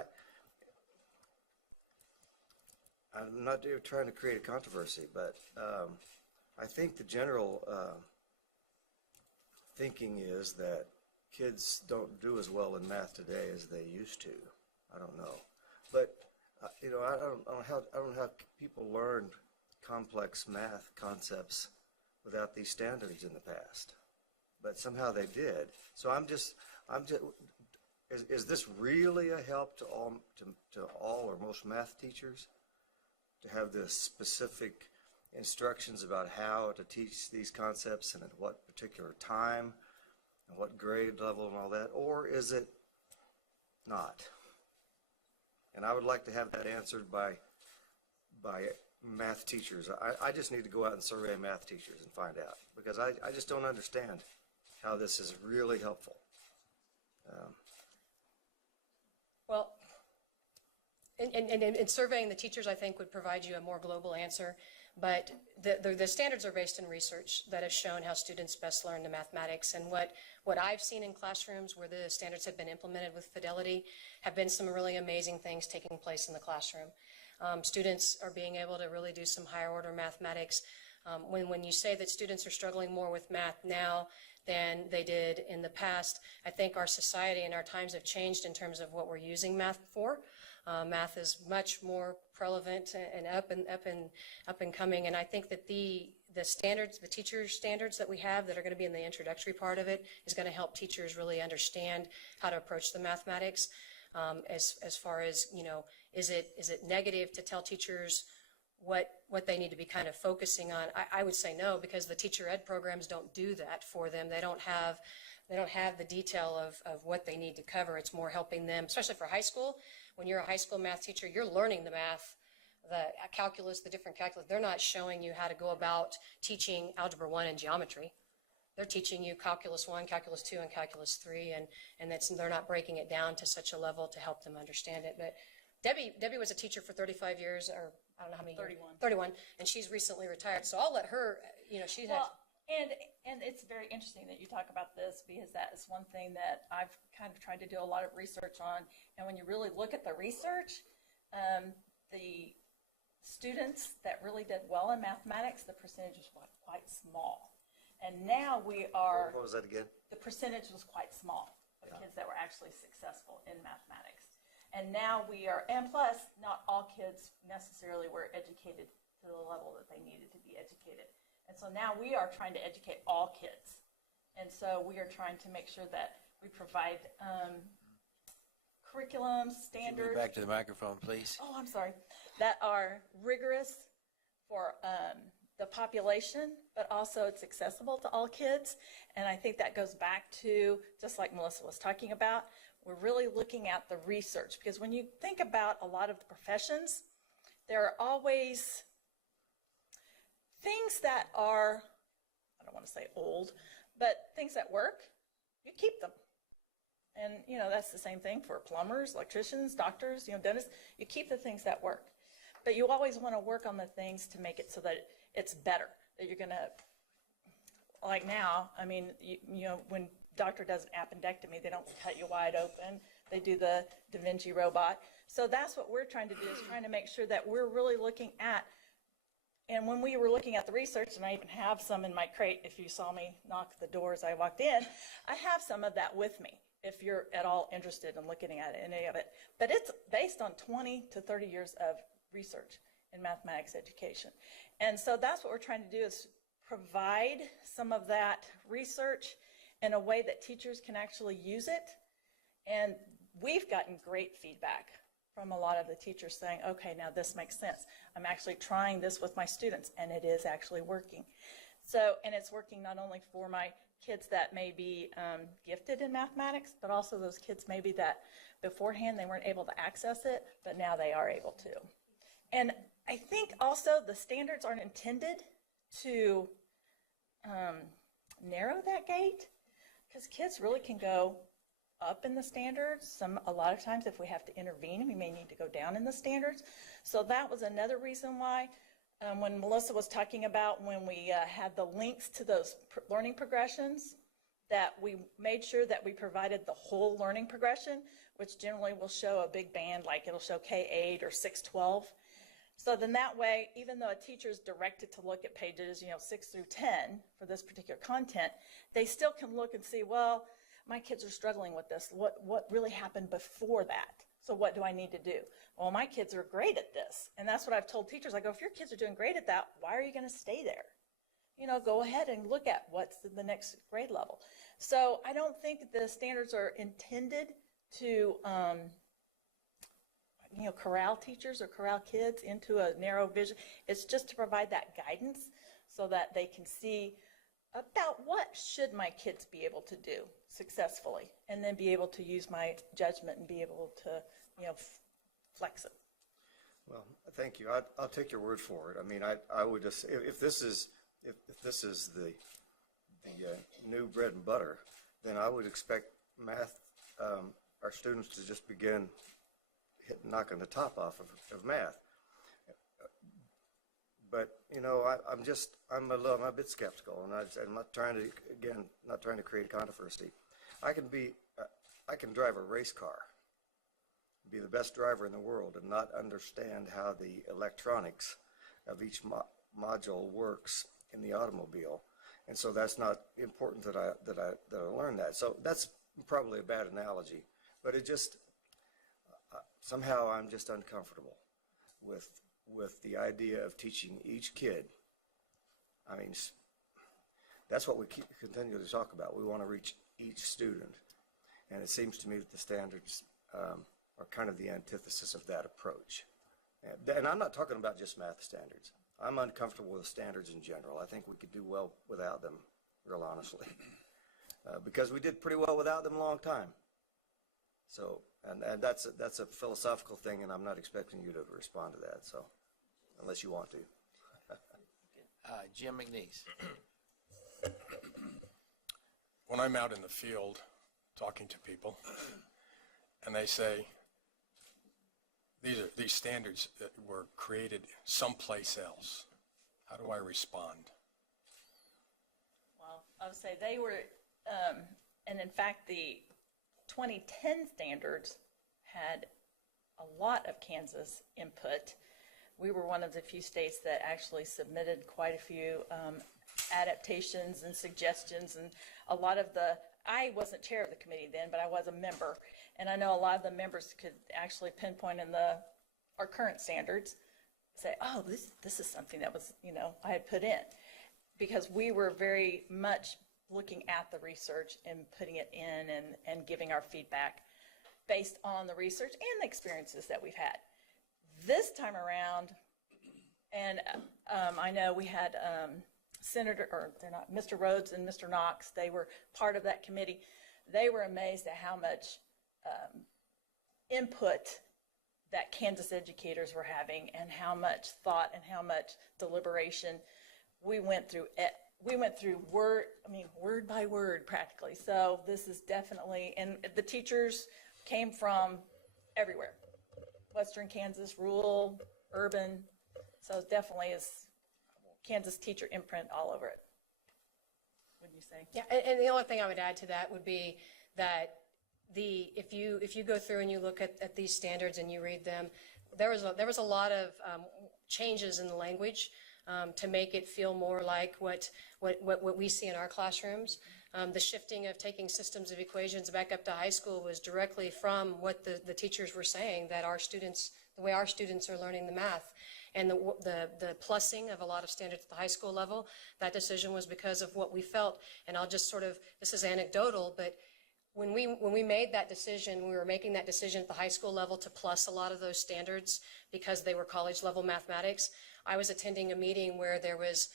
I'm not trying to create a controversy, but I think the general thinking is that kids don't do as well in math today as they used to. I don't know, but you know, I don't know how people learned complex math concepts without these standards in the past, but somehow they did. So is this really a help to all or most math teachers to have the specific instructions about how to teach these concepts and at what particular time and what grade level and all that, or is it not? And I would like to have that answered by math teachers. I just need to go out and survey math teachers and find out, because I just don't understand how this is really helpful. Well, and surveying the teachers, I think, would provide you a more global answer. But the standards are based in research that has shown how students best learn the mathematics. And what I've seen in classrooms where the standards have been implemented with fidelity have been some really amazing things taking place in the classroom. Students are being able to really do some higher order mathematics. When you say that students are struggling more with math now than they did in the past, I think our society and our times have changed in terms of what we're using math for. Math is much more prevalent and up and coming, and I think that the standards, the teacher standards that we have that are going to be in the introductory part of it is going to help teachers really understand how to approach the mathematics. As far as, you know, is it negative to tell teachers what they need to be kind of focusing on? I would say no, because the teacher ed programs don't do that for them. They don't have They don't have the detail of what they need to cover. It's more helping them, especially for high school. When you're a high school math teacher, you're learning the math, the calculus, the different calculus. They're not showing you how to go about teaching Algebra 1 and geometry. They're teaching you Calculus 1, Calculus 2, and Calculus 3, and they're not breaking it down to such a level to help them understand it. But Debbie was a teacher for 35 years, or I don't know how many 31. years. 31. And she's recently retired. So I'll let her, she has. Well, and it's very interesting that you talk about this, because that is one thing that I've kind of tried to do a lot of research on. And when you really look at the research, the students that really did well in mathematics, the percentage was quite small. And now we are. What was that again? The percentage was quite small of kids that were actually successful in mathematics. And now we are, and plus, not all kids necessarily were educated to the level that they needed to be educated. And so now we are trying to educate all kids. And so we are trying to make sure that we provide curriculum, standards. Back to the microphone, please. Oh, I'm sorry. That are rigorous for the population, but also it's accessible to all kids. And I think that goes back to, just like Melissa was talking about, we're really looking at the research, because when you think about a lot of the professions, there are always things that are, I don't want to say old, but things that work, you keep them. And, that's the same thing for plumbers, electricians, doctors, dentists. You keep the things that work. But you always want to work on the things to make it so that it's better, that you're going to, like now, I mean, when doctor does an appendectomy, they don't cut you wide open. They do the Da Vinci robot. So that's what we're trying to do, is trying to make sure that we're really looking at, and when we were looking at the research, and I even have some in my crate, if you saw me knock the door as I walked in, I have some of that with me, if you're at all interested in looking at any of it. But it's based on 20 to 30 years of research in mathematics education. And so that's what we're trying to do, is provide some of that research in a way that teachers can actually use it. And we've gotten great feedback from a lot of the teachers saying, okay, now this makes sense. I'm actually trying this with my students, and it is actually working. So, and it's working not only for my kids that may be gifted in mathematics, but also those kids maybe that beforehand they weren't able to access it, but now they are able to. And I think also the standards aren't intended to narrow that gate, because kids really can go up in the standards. A lot of times if we have to intervene, we may need to go down in the standards. So that was another reason why when Melissa was talking about when we had the links to those learning progressions, that we made sure that we provided the whole learning progression, which generally will show a big band, like it'll show K8 or 612. So then that way, even though a teacher is directed to look at pages 6 through 10 for this particular content, they still can look and see, well, my kids are struggling with this. What really happened before that? So what do I need to do? Well, my kids are great at this. And that's what I've told teachers. I go, if your kids are doing great at that, why are you going to stay there? Go ahead and look at what's the next grade level. So I don't think the standards are intended to corral teachers or corral kids into a narrow vision. It's just to provide that guidance so that they can see about what should my kids be able to do successfully, and then be able to use my judgment and be able to, flex it. Well, thank you. I'll take your word for it. I mean, I would just, if this is the new bread and butter, then I would expect math, our students to just begin knocking the top off of math. But I'm a bit skeptical, and I'm not trying to create controversy. I can drive a race car, be the best driver in the world, and not understand how the electronics of each module works in the automobile, and so that's not important that I learn that. So that's probably a bad analogy, but it just somehow I'm just uncomfortable with the idea of teaching each kid. I mean, that's what we continue to talk about. We want to reach each student, and it seems to me that the standards are kind of the antithesis of that approach. And I'm not talking about just math standards. I'm uncomfortable with standards in general. I think we could do well without them, real honestly. because we did pretty well without them a long time. So, and that's a philosophical thing, and I'm not expecting you to respond to that, so, unless you want to. Jim McNeese. When I'm out in the field talking to people, and they say, these standards that were created someplace else, how do I respond? Well, I would say they were, and in fact, the 2010 standards had a lot of Kansas input. We were one of the few states that actually submitted quite a few adaptations and suggestions, and a lot of I wasn't chair of the committee then, but I was a member, and I know a lot of the members could actually pinpoint in our current standards, say, oh, this is something that was, I had put in, because we were very much looking at the research and putting it in and giving our feedback based on the research and the experiences that we've had. This time around, and I know we had Mr. Rhodes and Mr. Knox, they were part of that committee. They were amazed at how much input that Kansas educators were having and how much thought and how much deliberation we went through. We went through word by word practically. So this is definitely, and the teachers came from everywhere. Western Kansas, rural, urban. So it definitely is Kansas teacher imprint all over it. Wouldn't you say? Yeah, and the only thing I would add to that would be that if you go through and you look at these standards and you read them, there was a lot of changes in the language to make it feel more like what we see in our classrooms. The shifting of taking systems of equations back up to high school was directly from what the teachers were saying, that the way our students are learning the math. And the plussing of a lot of standards at the high school level, that decision was because of what we felt. And I'll just this is anecdotal, but when we made that decision, we were making that decision at the high school level to plus a lot of those standards because they were college level mathematics. I was attending a meeting where there was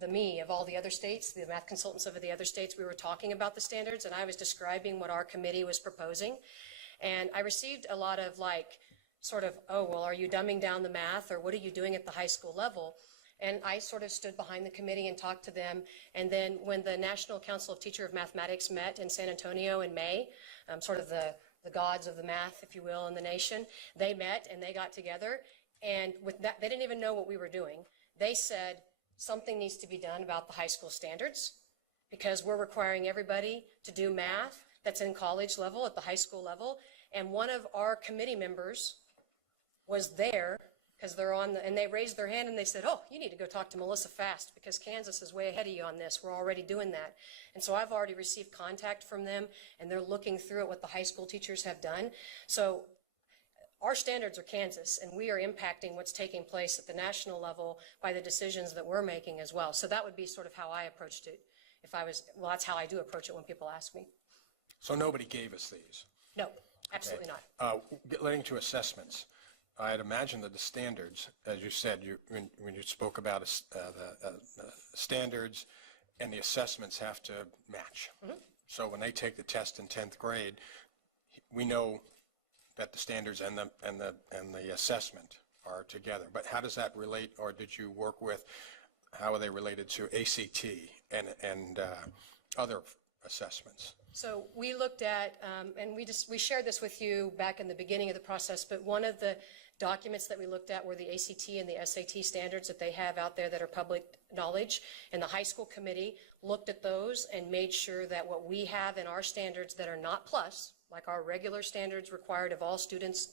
the me of all the other states, the math consultants of the other states. We were talking about the standards, and I was describing what our committee was proposing. And I received a lot of oh, well, are you dumbing down the math, or what are you doing at the high school level? And I sort of stood behind the committee and talked to them. And then when the National Council of Teacher of Mathematics met in San Antonio in May, sort of the gods of the math, if you will, in the nation, they met and they got together. And with that, they didn't even know what we were doing. They said something needs to be done about the high school standards because we're requiring everybody to do math that's in college level at the high school level. And one of our committee members was there because they're and they raised their hand and they said, oh, you need to go talk to Melissa Fast because Kansas is way ahead of you on this. We're already doing that. And so I've already received contact from them, and they're looking through at what the high school teachers have done. So our standards are Kansas, and we are impacting what's taking place at the national level by the decisions that we're making as well. So that would be sort of how I approached it. That's how I do approach it when people ask me. So nobody gave us these? No, absolutely not. Relating to assessments, I'd imagine that the standards, as you said, when you spoke about the standards and the assessments have to match. Mm-hmm. So when they take the test in 10th grade, we know that the standards and the assessment are together. But how does that relate, or did you work with, how are they related to ACT and other assessments? So we looked at, and we shared this with you back in the beginning of the process, but one of the documents that we looked at were the ACT and the SAT standards that they have out there that are public knowledge. And the high school committee looked at those and made sure that what we have in our standards that are not plus, like our regular standards required of all students,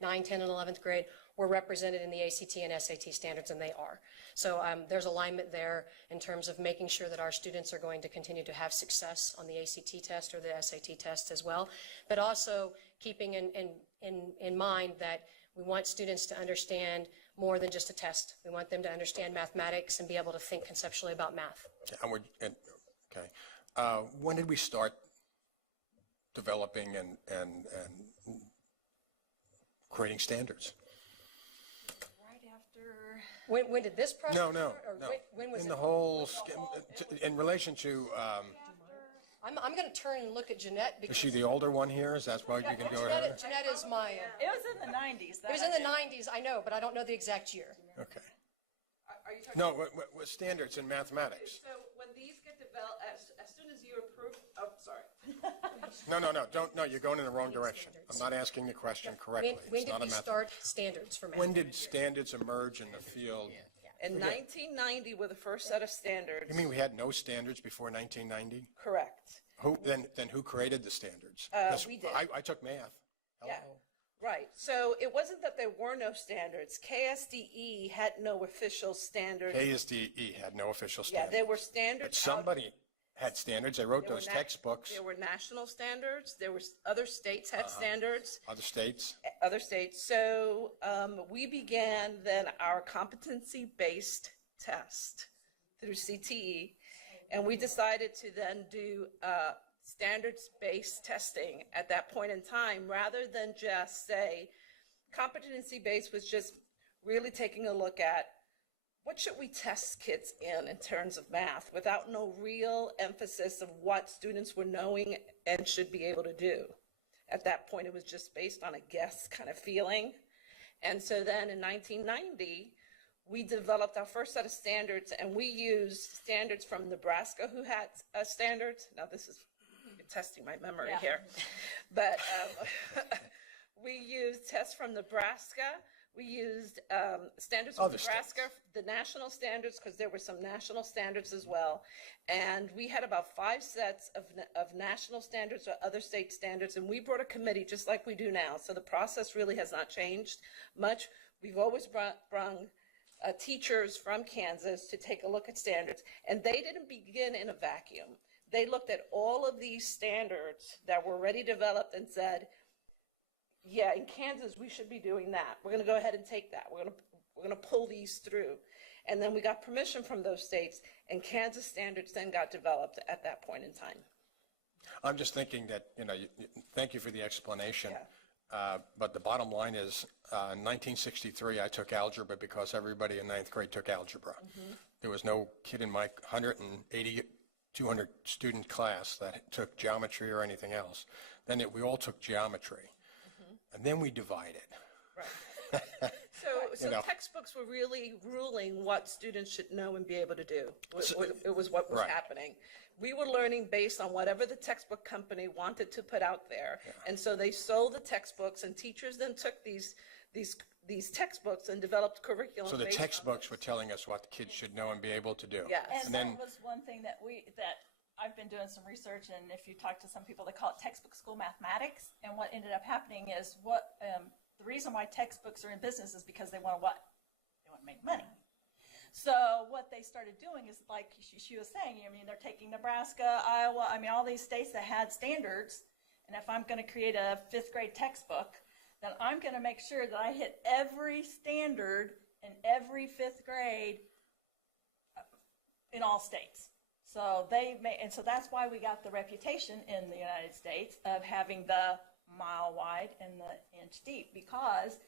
9, 10, and 11th grade, were represented in the ACT and SAT standards, and they are. So there's alignment there in terms of making sure that our students are going to continue to have success on the ACT test or the SAT test as well, but also keeping in mind that we want students to understand more than just a test. We want them to understand mathematics and be able to think conceptually about math. Okay. When did we start developing and creating standards? Right after. When did this process No. start? Or No. when was in it? the whole, in relation to, I'm going to turn and look at Jeanette Is because she the older one here? Is that why you can go ahead? Jeanette is my, It was in the 90s. it was in the 90s, I know, but I don't know the exact year. Okay. Are you talking? No, what standards in mathematics? So when these get developed, as soon as you approve, oh, sorry. No, you're going in the wrong direction. I'm not asking the question correctly. When It's did not a we math. start standards for math? When did standards emerge in the field? In 1990 were the first set of standards. You mean we had no standards before 1990? Correct. Then who created the standards? 'Cause we did. I took math. Yeah, Hello? right. So it wasn't that there were no standards. KSDE had no official standards. KSDE had no official Yeah, standards. there were standards. But somebody had standards. They wrote There were those na- textbooks. There were national standards. There were other states had standards. Other states. Other states. So we began then our competency-based test through CTE, and we decided to then do standards-based testing at that point in time, rather than just say competency-based was just really taking a look at what should we test kids in terms of math without no real emphasis of what students were knowing and should be able to do. At that point, it was just based on a guess kind of feeling. And so then in 1990, we developed our first set of standards, and we used standards from Nebraska, who had standards. Now, this is testing my memory Yeah. here. But we used tests from Nebraska. We used standards from Other Nebraska, the national standards, because there were some national standards as well. And we had about 5 sets of national standards or other state standards, and we brought a committee just like we do now. So the process really has not changed much. We've always brung teachers from Kansas to take a look at standards, and they didn't begin in a vacuum. They looked at all of these standards that were already developed and said, yeah, in Kansas, we should be doing that. We're going to go ahead and take that. We're going to pull these through. And then we got permission from those states, and Kansas standards then got developed at that point in time. I'm just thinking that, thank you for the explanation. Yeah. But the bottom line is, in 1963, I took algebra because everybody in ninth grade took algebra. There was no kid in my 180, 200 student class that took geometry or anything else. Then we all took geometry. And then we divided. Right. So textbooks were really ruling what students should know and be able to do. It was what was Right. happening. We were learning based on whatever the textbook company wanted to put out there. And so they sold the textbooks, and teachers then took these textbooks and developed curriculum. So the based on textbooks were telling us what the kids should know and be able to do. Yes. And then- that was one thing that I've been doing some research, and if you talk to some people, they call it textbook school mathematics. And what ended up happening is the reason why textbooks are in business is because they want to what? They want to make money. So what they started doing is, like she was saying, they're taking Nebraska, Iowa, all these states that had standards. And if I'm going to create a 5th grade textbook, then I'm going to make sure that I hit every standard in every 5th grade in all states. So so that's why we got the reputation in the United States of having the mile wide and the inch deep, because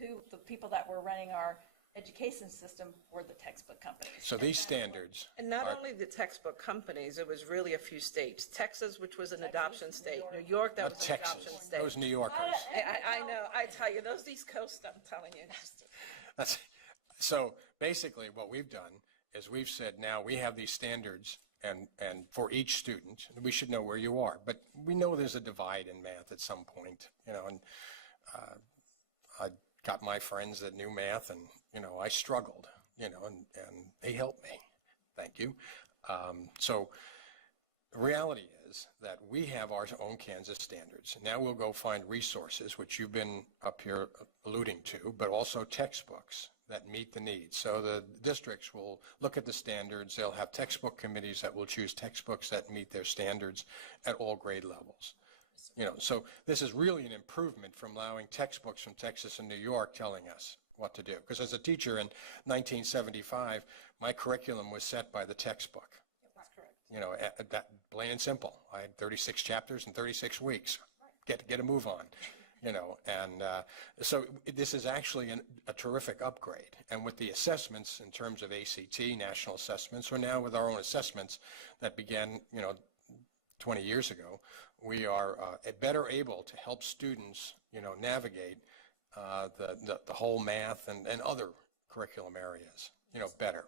the people that were running our education system were the textbook companies. So these standards And not are only the textbook companies, it was really a few states. Texas, which was an adoption state. New York, that not was an adoption Texas, state. those New Yorkers. I know, I tell you, those East Coast, I'm telling you. So basically what we've done is we've said now we have these standards and for each student, we should know where you are. But we know there's a divide in math at some point, and I got my friends that knew math, and, I struggled, and they helped me. Thank you. So the reality is that we have our own Kansas standards. Now we'll go find resources, which you've been up here alluding to, but also textbooks that meet the needs. So the districts will look at the standards. They'll have textbook committees that will choose textbooks that meet their standards at all grade levels. So this is really an improvement from allowing textbooks from Texas and New York telling us what to do. Because as a teacher in 1975, my curriculum was set by the textbook. That's correct. That plain and simple. I had 36 chapters in 36 weeks. Get a move on. So this is actually a terrific upgrade. And with the assessments in terms of ACT, national assessments, or now with our own assessments that began, 20 years ago, we are better able to help students, navigate the whole math and other curriculum areas, better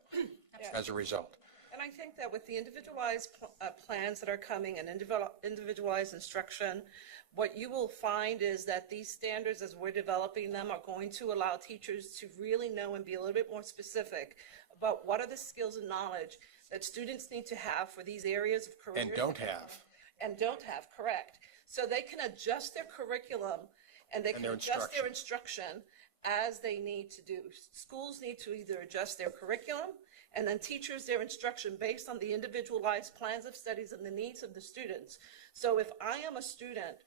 as a result. And I think that with the individualized plans that are coming and individualized instruction, what you will find is that these standards, as we're developing them, are going to allow teachers to really know and be a little bit more specific about what are the skills and knowledge that students need to have for these areas of career. And don't have. And don't have, correct. So they can adjust their curriculum and they can their adjust their instruction as they need to do. Schools need to either adjust their curriculum and then teachers their instruction based on the individualized plans of studies and the needs of the students. So if I am a student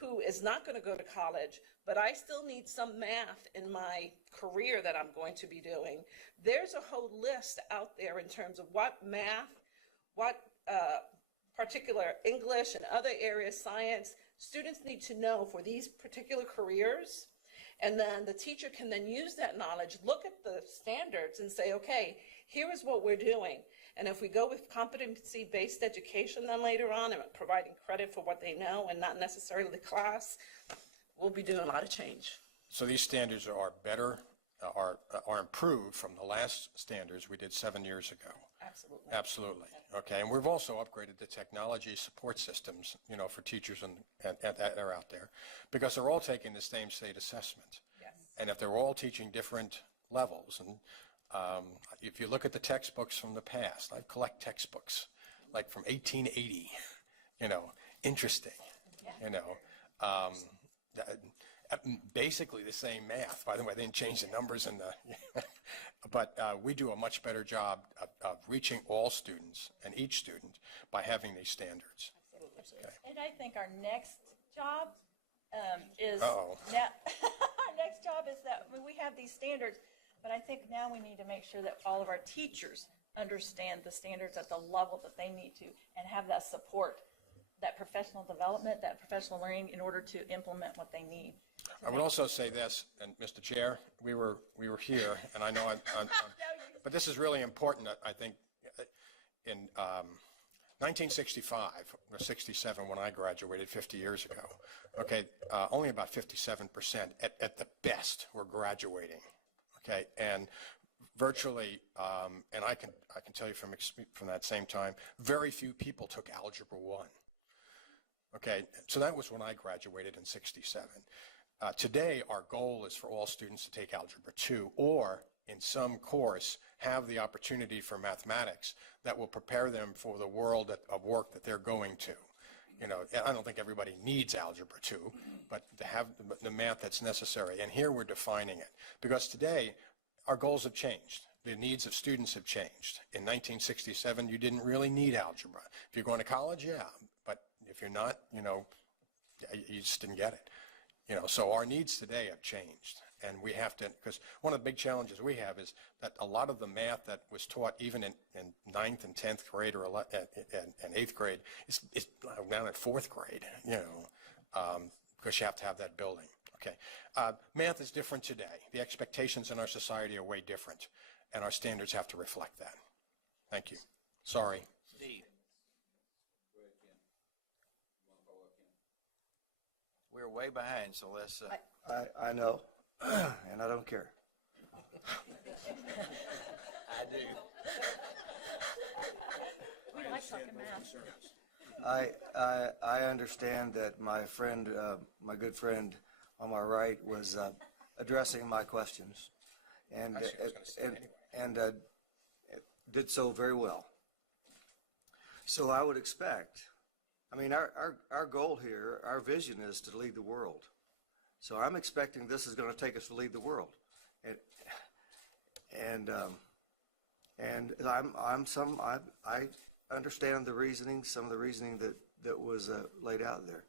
who is not going to go to college, but I still need some math in my career that I'm going to be doing, there's a whole list out there in terms of what math, what particular English and other areas, science, students need to know for these particular careers. And then the teacher can then use that knowledge, look at the standards and say, okay, here is what we're doing. And if we go with competency-based education then later on and providing credit for what they know and not necessarily the class, we'll be doing a lot of change. So these standards are better, are improved from the last standards we did 7 years ago. Absolutely. Absolutely. Okay, and we've also upgraded the technology support systems, for teachers that are out there, because they're all taking the same state assessment. Yes. And if they're all teaching different levels, and if you look at the textbooks from the past, I collect textbooks like from 1880, interesting, basically the same math. By the way, they didn't change the numbers in the, but we do a much better job of reaching all students and each student by having these standards. Okay. And I think our next job is Uh-oh. now, our next job is that we have these standards, but I think now we need to make sure that all of our teachers understand the standards at the level that they need to and have that support, that professional development, that professional learning in order to implement what they need. I would also say this, and Mr. Chair, we were here, and I know but this is really important, I think, in 1965 or 67 when I graduated 50 years ago, okay, only about 57% at the best were graduating, okay, and virtually, and I can tell you from that same time, very few people took Algebra 1. Okay, so that was when I graduated in 67. Today, our goal is for all students to take Algebra 2 or, in some course, have the opportunity for mathematics that will prepare them for the world of work that they're going to. I don't think everybody needs Algebra 2, but to have the math that's necessary. And here we're defining it. Because today, our goals have changed. The needs of students have changed. In 1967, you didn't really need algebra. If you're going to college, yeah, but if you're not, you just didn't get it. So our needs today have changed, and we have to, because one of the big challenges we have is that a lot of the math that was taught even in 9th and 10th grade or and 8th grade is now in 4th grade, because you have to have that building. Okay, math is different today. The expectations in our society are way different, and our standards have to reflect that. Thank you. Sorry. Steve. We're way behind, so let's. I know, and I don't care. I do. We like talking math. I understand that my friend, my good friend on my right, was addressing my questions, and did so very well. So I would expect. I mean, our goal here, our vision is to lead the world. So I'm expecting this is going to take us to lead the world, and I understand the reasoning, some of the reasoning that was laid out there.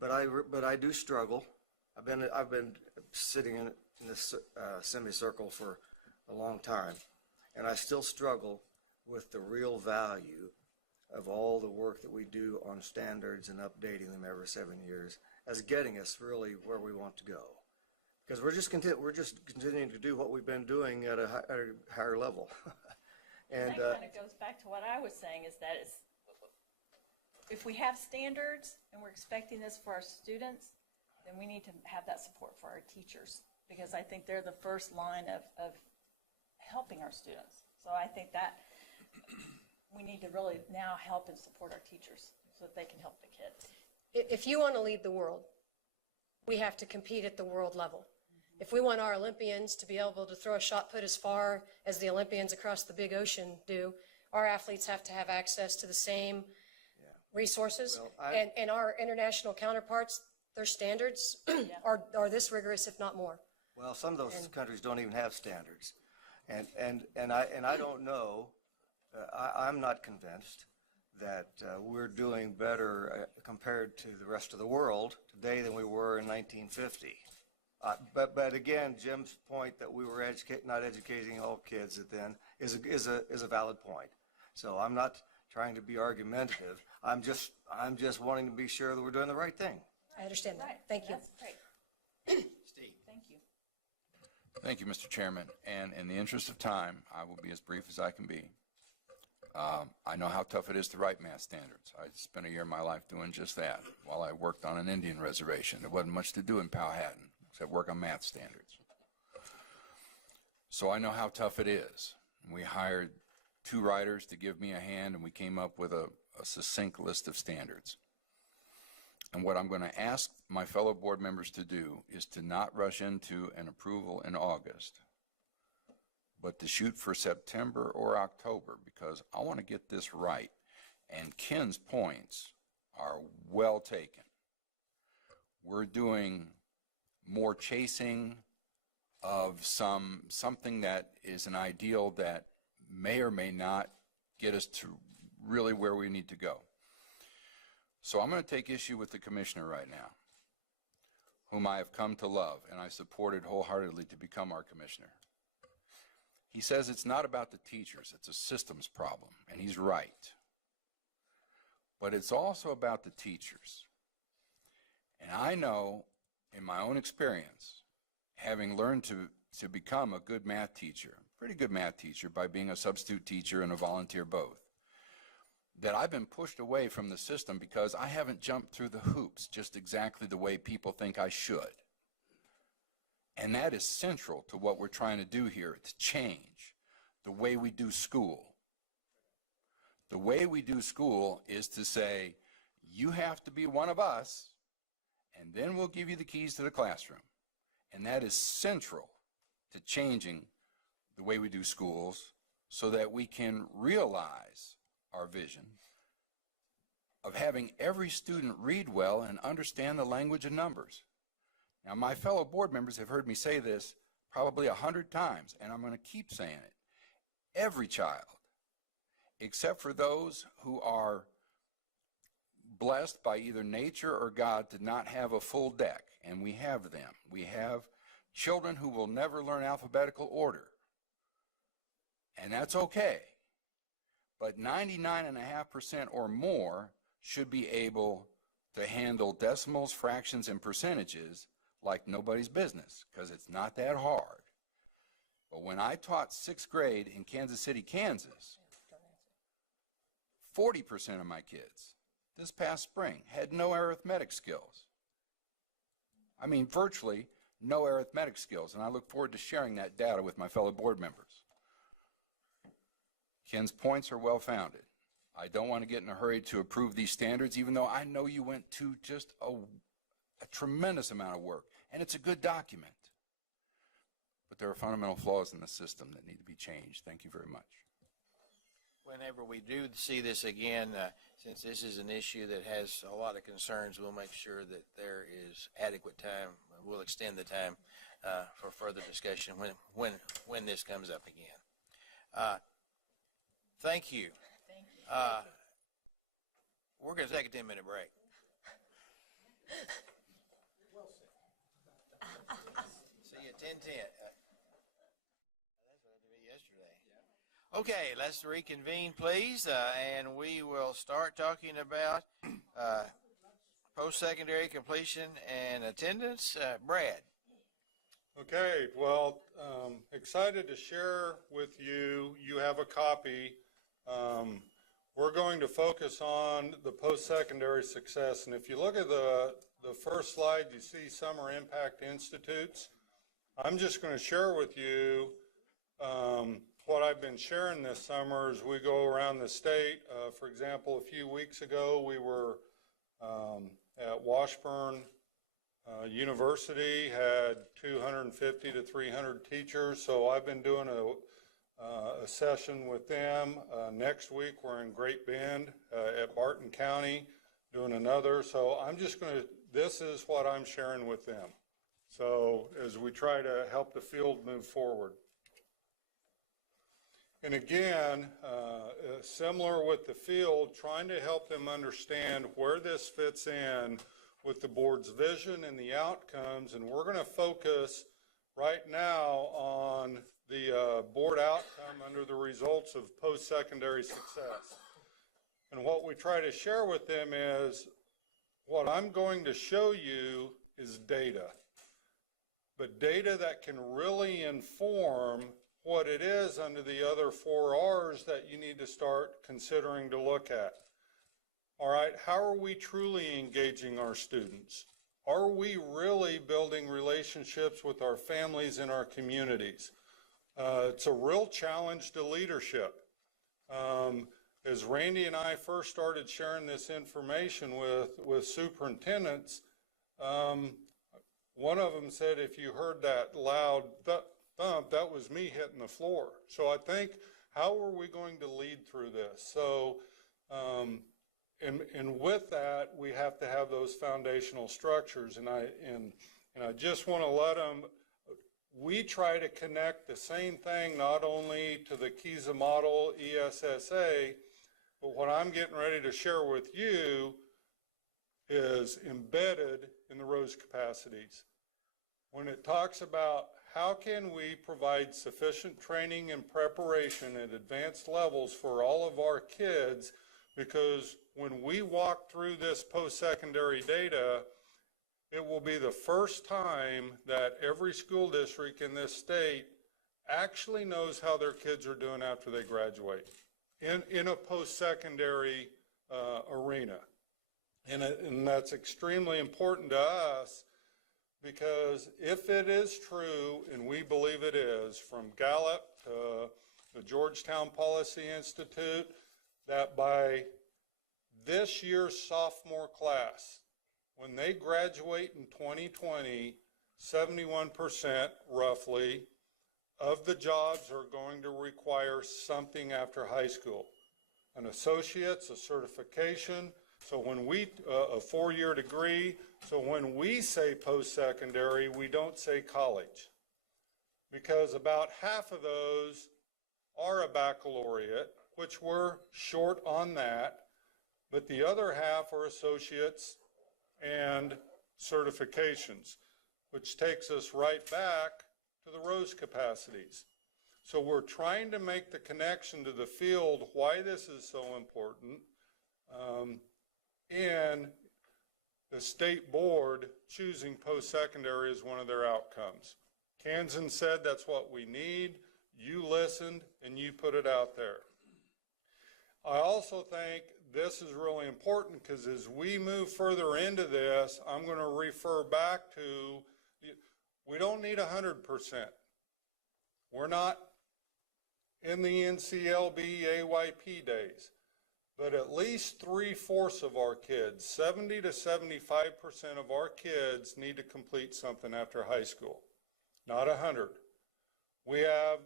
But I do struggle. I've been sitting in this semicircle for a long time, and I still struggle with the real value of all the work that we do on standards and updating them every 7 years as getting us really where we want to go. Because we're just continuing to do what we've been doing at a higher level. And That kind of goes back to what I was saying, is that if we have standards and we're expecting this for our students, then we need to have that support for our teachers, because I think they're the first line of helping our students. So I think that we need to really now help and support our teachers so that they can help the kids. If you want to lead the world, we have to compete at the world level. If we want our Olympians to be able to throw a shot put as far as the Olympians across the big ocean do, our athletes have to have access to the same resources. Well, and our international counterparts, their standards are this rigorous, if not more. well, some of those countries don't even have standards. And I don't know, I'm not convinced that we're doing better compared to the rest of the world today than we were in 1950. But again, Jim's point that we were not educating all kids then is a valid point. So I'm not trying to be argumentative. I'm just wanting to be sure that we're doing the right thing. I understand that. Right. Thank you. That's great. Steve. Thank you. Thank you, Mr. Chairman. And in the interest of time, I will be as brief as I can be. I know how tough it is to write math standards. I spent a year of my life doing just that while I worked on an Indian reservation. There wasn't much to do in Powhatan except work on math standards. So I know how tough it is. We hired 2 writers to give me a hand, and we came up with a succinct list of standards. And what I'm going to ask my fellow board members to do is to not rush into an approval in August, but to shoot for September or October, because I want to get this right. And Ken's points are well taken. We're doing more chasing of something that is an ideal that may or may not get us to really where we need to go. So I'm going to take issue with the commissioner right now, whom I have come to love and I supported wholeheartedly to become our commissioner. He says it's not about the teachers, it's a systems problem, and he's right. But it's also about the teachers. And I know in my own experience, having learned to become a good math teacher, pretty good math teacher by being a substitute teacher and a volunteer both, that I've been pushed away from the system because I haven't jumped through the hoops just exactly the way people think I should. And that is central to what we're trying to do here, to change the way we do school. The way we do school is to say, you have to be one of us, and then we'll give you the keys to the classroom. And that is central to changing the way we do schools so that we can realize our vision of having every student read well and understand the language of numbers. Now, my fellow board members have heard me say this probably 100 times, and I'm going to keep saying it. Every child, except for those who are blessed by either nature or God to not have a full deck, and we have them. We have children who will never learn alphabetical order, and that's okay. But 99.5% or more should be able to handle decimals, fractions, and percentages like nobody's business, because it's not that hard. But when I taught 6th grade in Kansas City, Kansas, 40% of my kids this past spring had no arithmetic skills. I mean, virtually no arithmetic skills, and I look forward to sharing that data with my fellow board members. Ken's points are well-founded. I don't want to get in a hurry to approve these standards, even though I know you went to just a tremendous amount of work, and it's a good document. But there are fundamental flaws in the system that need to be changed. Thank you very much. Whenever we do see this again, since this is an issue that has a lot of concerns, we'll make sure that there is adequate time. We'll extend the time for further discussion when this comes up again. Thank you. We're going to take a 10-minute break. See you at 10:10. That's what it had to be yesterday. Okay, let's reconvene, please, and we will start talking about post-secondary completion and attendance. Brad. Okay, well, excited to share with you. You have a copy. We're going to focus on the post-secondary success. And if you look at the first slide, you see Summer Impact Institutes. I'm just going to share with you what I've been sharing this summer as we go around the state. For example, a few weeks ago, we were at Washburn University, had 250 to 300 teachers. So I've been doing a session with them. Next week, we're in Great Bend at Barton County doing another. So I'm just going to, this is what I'm sharing with them. So as we try to help the field move forward. And again, similar with the field, trying to help them understand where this fits in with the board's vision and the outcomes. And we're going to focus right now on the board outcome under the results of post-secondary success. And what we try to share with them is what I'm going to show you is data, but data that can really inform what it is under the other 4 R's that you need to start considering to look at. All right, how are we truly engaging our students? Are we really building relationships with our families and our communities? It's a real challenge to leadership. As Randy and I first started sharing this information with superintendents, one of them said, if you heard that loud thump, that was me hitting the floor. So I think, how are we going to lead through this? So, and with that, we have to have those foundational structures. And I just want to let them, we try to connect the same thing not only to the KISA model, ESSA, but what I'm getting ready to share with you is embedded in the ROSE capacities. When it talks about how can we provide sufficient training and preparation at advanced levels for all of our kids, because when we walk through this post-secondary data, it will be the first time that every school district in this state actually knows how their kids are doing after they graduate in a post-secondary arena. And that's extremely important to us, because if it is true, and we believe it is, from Gallup to the Georgetown Policy Institute, that by this year's sophomore class, when they graduate in 2020, 71% roughly of the jobs are going to require something after high school. An associate's, a certification, so when we, a 4-year degree, so when we say post-secondary, we don't say college, because about half of those are a baccalaureate, which we're short on that, but the other half are associates and certifications, which takes us right back to the ROSE capacities. So we're trying to make the connection to the field, why this is so important, and the state board choosing post-secondary as one of their outcomes. Kansan said that's what we need. You listened and you put it out there. I also think this is really important, because as we move further into this, I'm going to refer back to, we don't need 100%. We're not in the NCLB AYP days, but at least 3/4 of our kids, 70 to 75% of our kids, need to complete something after high school, not 100. We have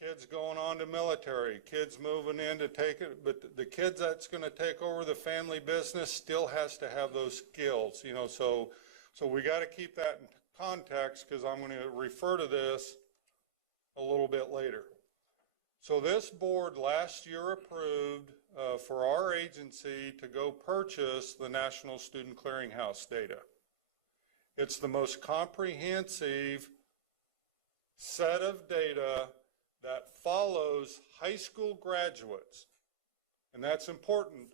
kids going on to military, kids moving in to take it, but the kids that's going to take over the family business still has to have those skills, you know, so we got to keep that in context, because I'm going to refer to this a little bit later. So this board last year approved for our agency to go purchase the National Student Clearinghouse data. It's the most comprehensive set of data that follows high school graduates, and that's important.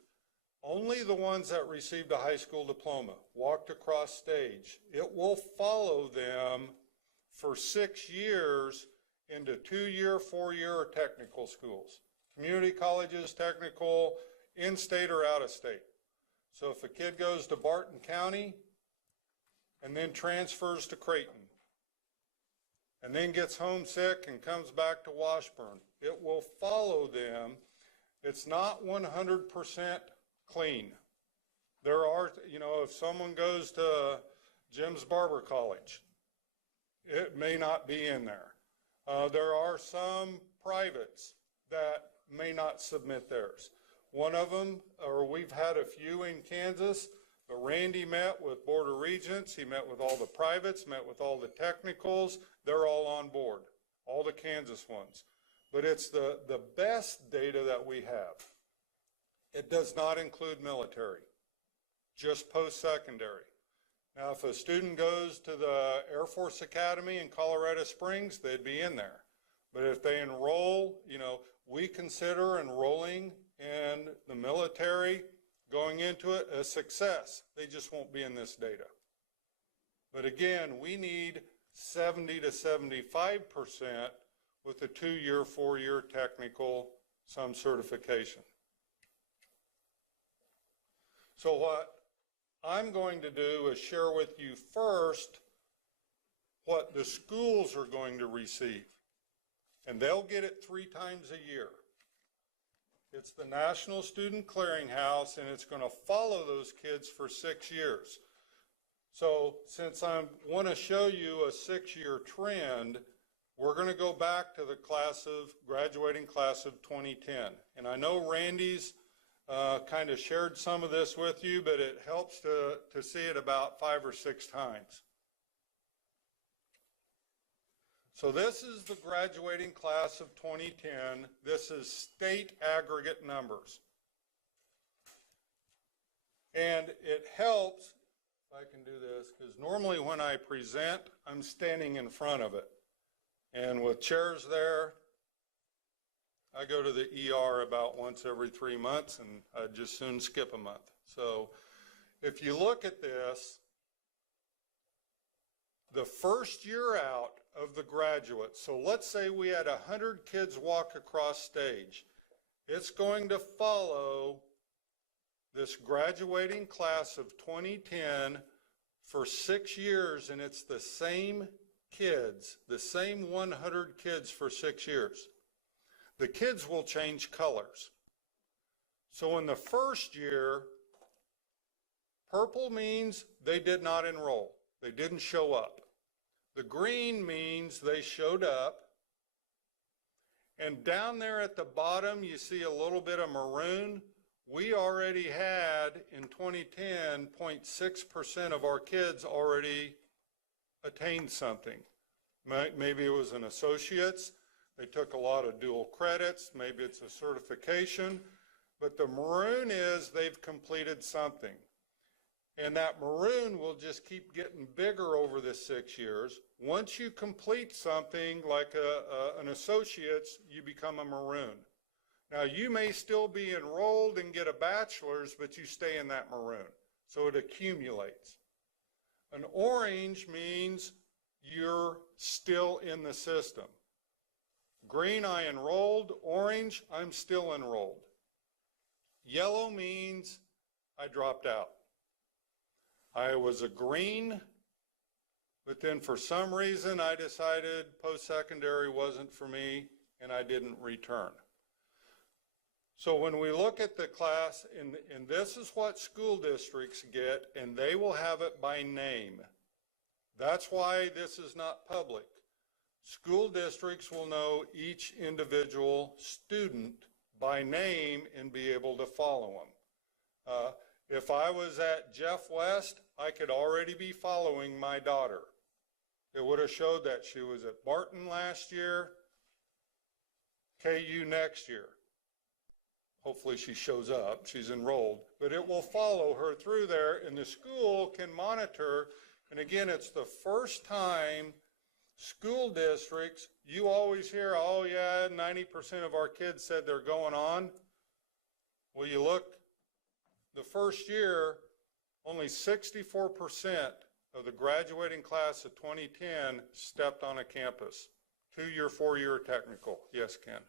Only the ones that received a high school diploma walked across stage. It will follow them for 6 years into 2-year, 4-year, or technical schools. Community colleges, technical, in-state or out-of-state. So if a kid goes to Barton County and then transfers to Creighton, and then gets homesick and comes back to Washburn, it will follow them. It's not 100% clean. There are, if someone goes to Jim's Barber College, it may not be in there. There are some privates that may not submit theirs. One of them, or we've had a few in Kansas, but Randy met with Board of Regents, he met with all the privates, met with all the technicals, they're all on board, all the Kansas ones. But it's the best data that we have. It does not include military, just post-secondary. Now, if a student goes to the Air Force Academy in Colorado Springs, they'd be in there. But if they enroll, we consider enrolling in the military, going into it, a success. They just won't be in this data. But again, we need 70 to 75% with a 2-year, 4-year technical, some certification. So what I'm going to do is share with you first what the schools are going to receive. And they'll get it 3 times a year. It's the National Student Clearinghouse, and it's going to follow those kids for 6 years. So since I want to show you a 6-year trend, we're going to go back to the graduating class of 2010. And I know Randy's kind of shared some of this with you, but it helps to see it about 5 or 6 times. So this is the graduating class of 2010. This is state aggregate numbers. And it helps, if I can do this, because normally when I present, I'm standing in front of it. And with chairs there, I go to the ER about once every 3 months, and I'd just soon skip a month. So if you look at this, the first year out of the graduates, so let's say we had 100 kids walk across stage, it's going to follow this graduating class of 2010 for 6 years, and it's the same kids, the same 100 kids for 6 years. The kids will change colors. So in the first year, purple means they did not enroll. They didn't show up. The green means they showed up. And down there at the bottom, you see a little bit of maroon. We already had, in 2010, 0.6% of our kids already attained something. Maybe it was an associate's. They took a lot of dual credits. Maybe it's a certification. But the maroon is they've completed something. And that maroon will just keep getting bigger over the 6 years. Once you complete something like an associate's, you become a maroon. Now, you may still be enrolled and get a bachelor's, but you stay in that maroon. So it accumulates. An orange means you're still in the system. Green, I enrolled. Orange, I'm still enrolled. Yellow means I dropped out. I was a green, but then for some reason I decided post-secondary wasn't for me and I didn't return. So when we look at the class, and this is what school districts get, and they will have it by name. That's why this is not public. School districts will know each individual student by name and be able to follow them. If I was at Jeff West, I could already be following my daughter. It would have showed that she was at Barton last year, KU next year. Hopefully she shows up, she's enrolled, but it will follow her through there, and the school can monitor. And again, it's the first time school districts, you always hear, oh yeah, 90% of our kids said they're going on. Well, you look, the first year, only 64% of the graduating class of 2010 stepped on a campus. 2-year, 4-year technical. Yes, Ken?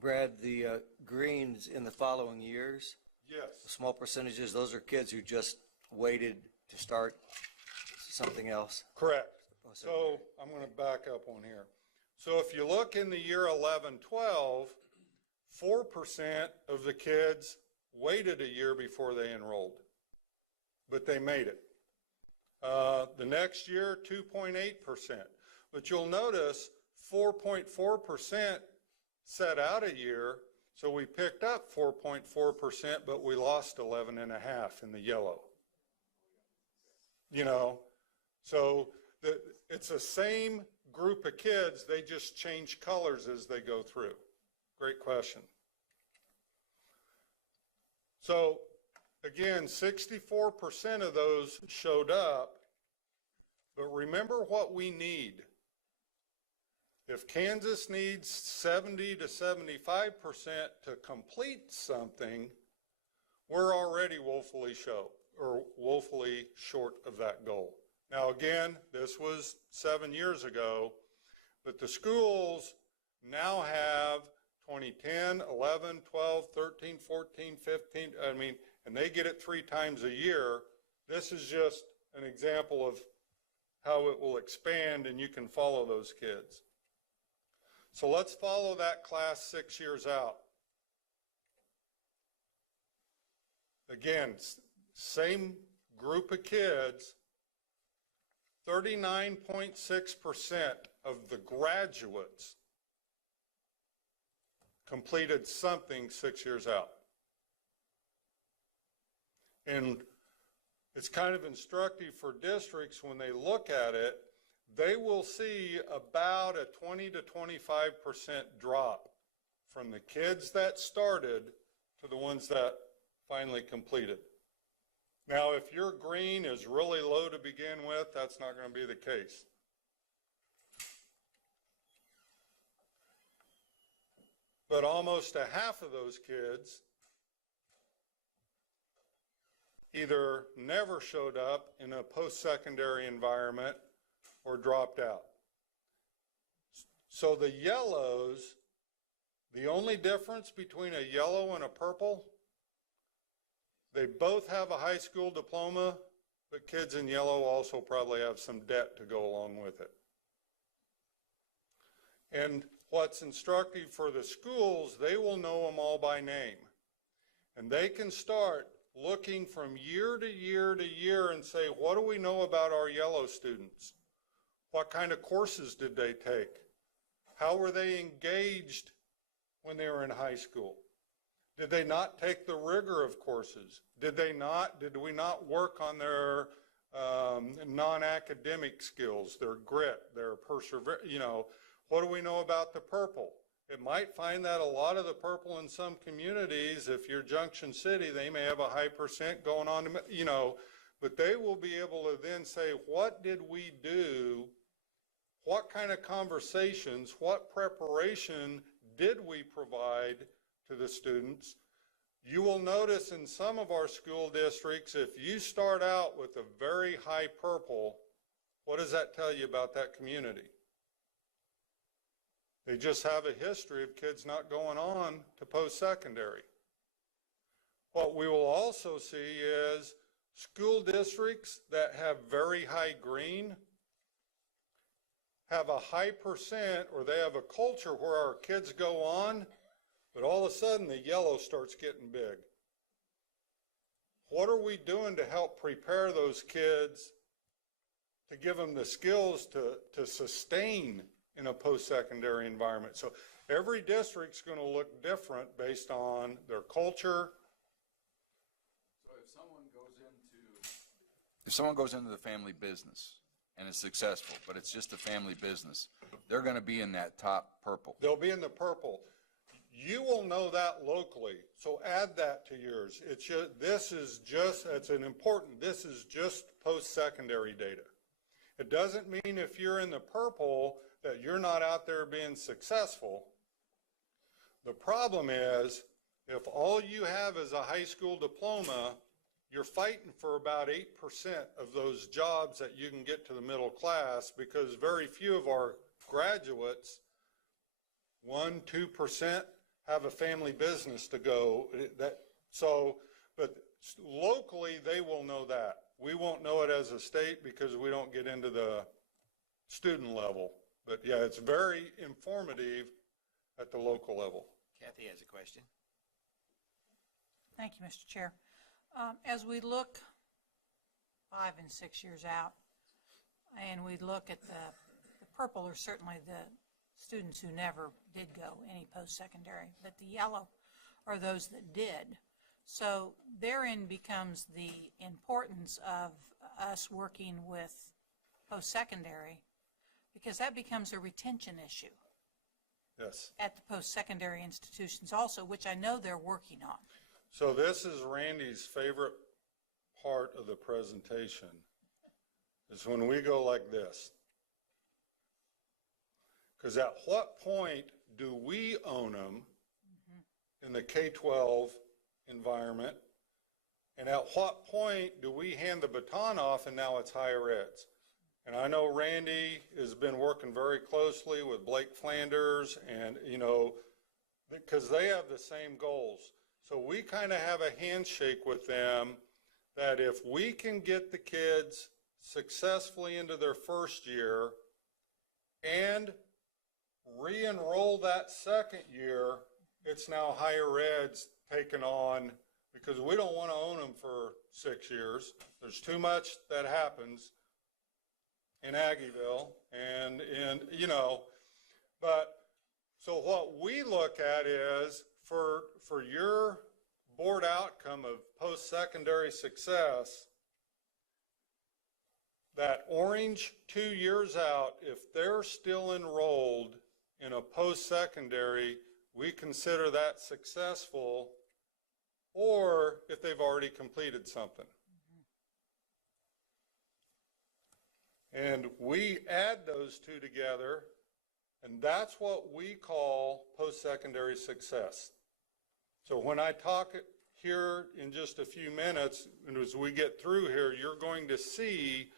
Brad, the greens in the following years, Yes. small percentages, those are kids who just waited to start something else. Correct. So I'm going to back up on here. So if you look in the year 11, 12, 4% of the kids waited a year before they enrolled, but they made it. The next year, 2.8%. But you'll notice 4.4% set out a year, so we picked up 4.4%, but we lost 11.5 in the yellow. You know, so it's the same group of kids, they just change colors as they go through. Great question. So again, 64% of those showed up, but remember what we need. If Kansas needs 70 to 75% to complete something, we're already woefully short of that goal. Now again, this was 7 years ago, but the schools now have 2010, 11, 12, 13, 14, 15, and they get it 3 times a year. This is just an example of how it will expand, and you can follow those kids. So let's follow that class 6 years out. Again, same group of kids, 39.6% of the graduates completed something 6 years out. And it's kind of instructive for districts when they look at it, they will see about a 20 to 25% drop from the kids that started to the ones that finally completed. Now, if your green is really low to begin with, that's not going to be the case. But almost a half of those kids either never showed up in a post-secondary environment or dropped out. So the yellows, the only difference between a yellow and a purple, they both have a high school diploma, but kids in yellow also probably have some debt to go along with it. And what's instructive for the schools, they will know them all by name. And they can start looking from year to year to year and say, what do we know about our yellow students? What kind of courses did they take? How were they engaged when they were in high school? Did they not take the rigor of courses? Did we not work on their non-academic skills, their grit, their perseverance? You know, what do we know about the purple? It might find that a lot of the purple in some communities, if you're Junction City, they may have a high percent going on to, you know, but they will be able to then say, what did we do? What kind of conversations, what preparation did we provide to the students? You will notice in some of our school districts, if you start out with a very high purple, what does that tell you about that community? They just have a history of kids not going on to post-secondary. What we will also see is school districts that have very high green have a high percent, or they have a culture where our kids go on, but all of a sudden the yellow starts getting big. What are we doing to help prepare those kids to give them the skills to sustain in a post-secondary environment? So every district's going to look different based on their culture. So if someone goes into the family business and is successful, but it's just a family business, they're going to be in that top purple. They'll be in the purple. You will know that locally, so add that to yours. This is just post-secondary data. It doesn't mean if you're in the purple that you're not out there being successful. The problem is, if all you have is a high school diploma, you're fighting for about 8% of those jobs that you can get to the middle class, because very few of our graduates, 1-2%, have a family business to go. But locally, they will know that. We won't know it as a state because we don't get into the student level. But yeah, it's very informative at the local level. Kathy has a question. Thank you, Mr. Chair. As we look 5 and 6 years out, and we look at the purple are certainly the students who never did go any post-secondary, but the yellow are those that did. So therein becomes the importance of us working with post-secondary, because that becomes a retention issue Yes. at the post-secondary institutions also, which I know they're working on. So this is Randy's favorite part of the presentation, is when we go like this. Because at what point do we own them in the K-12 environment? And at what point do we hand the baton off and now it's higher eds? And I know Randy has been working very closely with Blake Flanders and, because they have the same goals. So we kind of have a handshake with them that if we can get the kids successfully into their first year and re-enroll that second year, it's now higher ed's taken on, because we don't want to own them for 6 years. There's too much that happens in Aggieville but so what we look at is for your board outcome of post-secondary success, that orange 2 years out, if they're still enrolled in a post-secondary, we consider that successful, or if they've already completed something. And we add those two together, and that's what we call post-secondary success. So when I talk here in just a few minutes, and as we get through here, you're going to see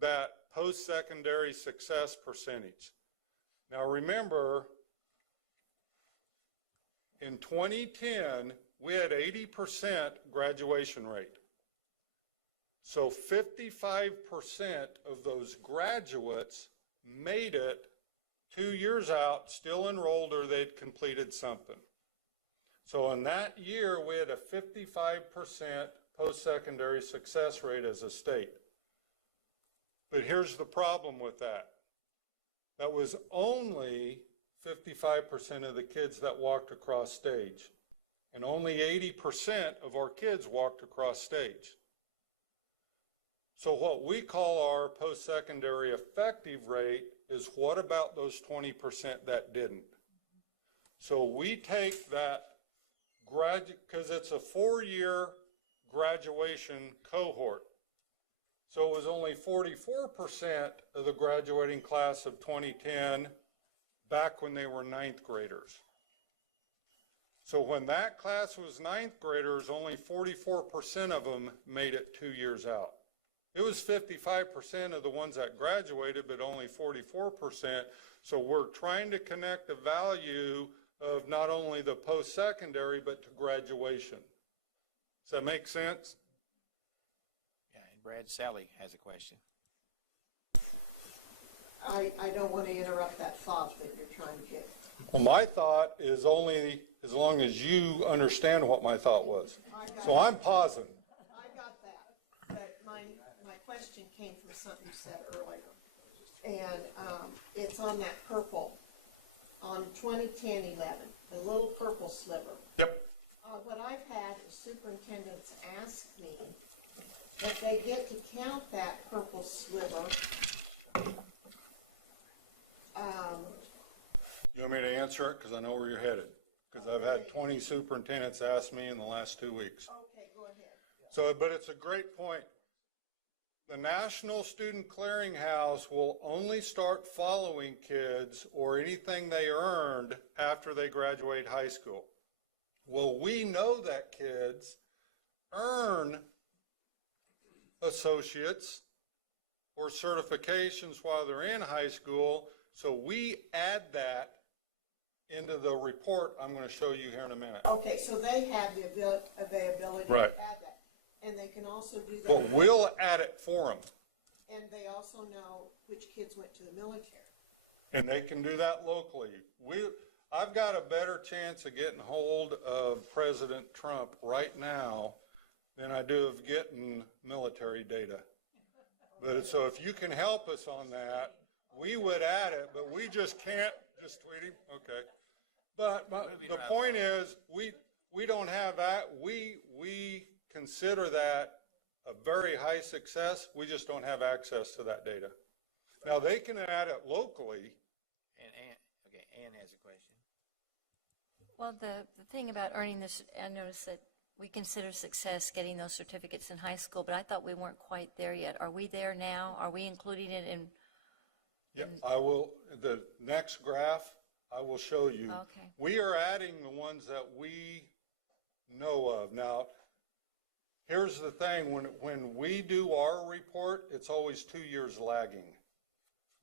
that post-secondary success percentage. Now remember, in 2010, we had 80% graduation rate. So 55% of those graduates made it 2 years out, still enrolled, or they'd completed something. So in that year, we had a 55% post-secondary success rate as a state. But here's the problem with that. That was only 55% of the kids that walked across stage, and only 80% of our kids walked across stage. So what we call our post-secondary effective rate is what about those 20% that didn't? So we take that because it's a 4-year graduation cohort. So it was only 44% of the graduating class of 2010 back when they were 9th graders. So when that class was 9th graders, only 44% of them made it 2 years out. It was 55% of the ones that graduated, but only 44%. So we're trying to connect the value of not only the post-secondary, but to graduation. Does that make sense? Yeah, and Brad, Sally has a question. I don't want to interrupt that thought that you're trying to get. Well, my thought is only as long as you understand what my thought was. So I'm pausing. I got that, but my question came from something you said earlier. And it's on that purple, on 2010-11, the little purple sliver. Yep. What I've had is superintendents ask me if they get to count that purple sliver. You want me to answer it? Because I know where you're headed. Because I've had 20 superintendents ask me in the last 2 weeks. Okay, go ahead. So, but it's a great point. The National Student Clearinghouse will only start following kids or anything they earned after they graduate high school. Well, we know that kids earn associates or certifications while they're in high school. So we add that into the report I'm going to show you here in a minute. Okay, so they have the availability to Right. add that. And they can also do that. But we'll add it for them. And they also know which kids went to the military. And they can do that locally. I've got a better chance of getting hold of President Trump right now than I do of getting military data. But so if you can help us on that, we would add it, but we just can't just tweet him. Okay. But the point is, we don't have that. We consider that a very high success. We just don't have access to that data. Now they can add it locally. Ann has a question. Well, the thing about earning this, I noticed that we consider success getting those certificates in high school, but I thought we weren't quite there yet. Are we there now? Are we including it in? Yeah, I will, the next graph, I will show you. Okay. We are adding the ones that we know of. Now, here's the thing, when we do our report, it's always 2 years lagging,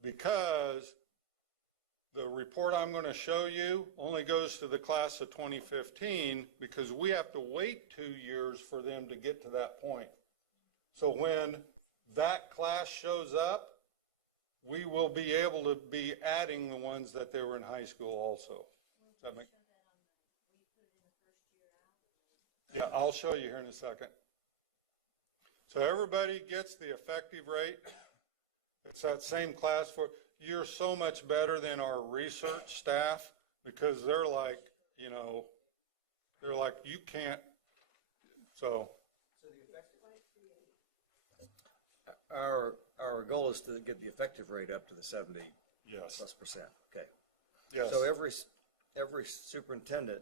because the report I'm going to show you only goes to the class of 2015, because we have to wait 2 years for them to get to that point. So when that class shows up, we will be able to be adding the ones that they were in high school also. Does that make? Yeah, I'll show you here in a second. So everybody gets the effective rate. It's that same class for, you're so much better than our research staff, because they're like, you know, they're like, you can't, so. Our goal is to get the effective rate up to the 70 Yes. plus percent. Okay. Yes. So every superintendent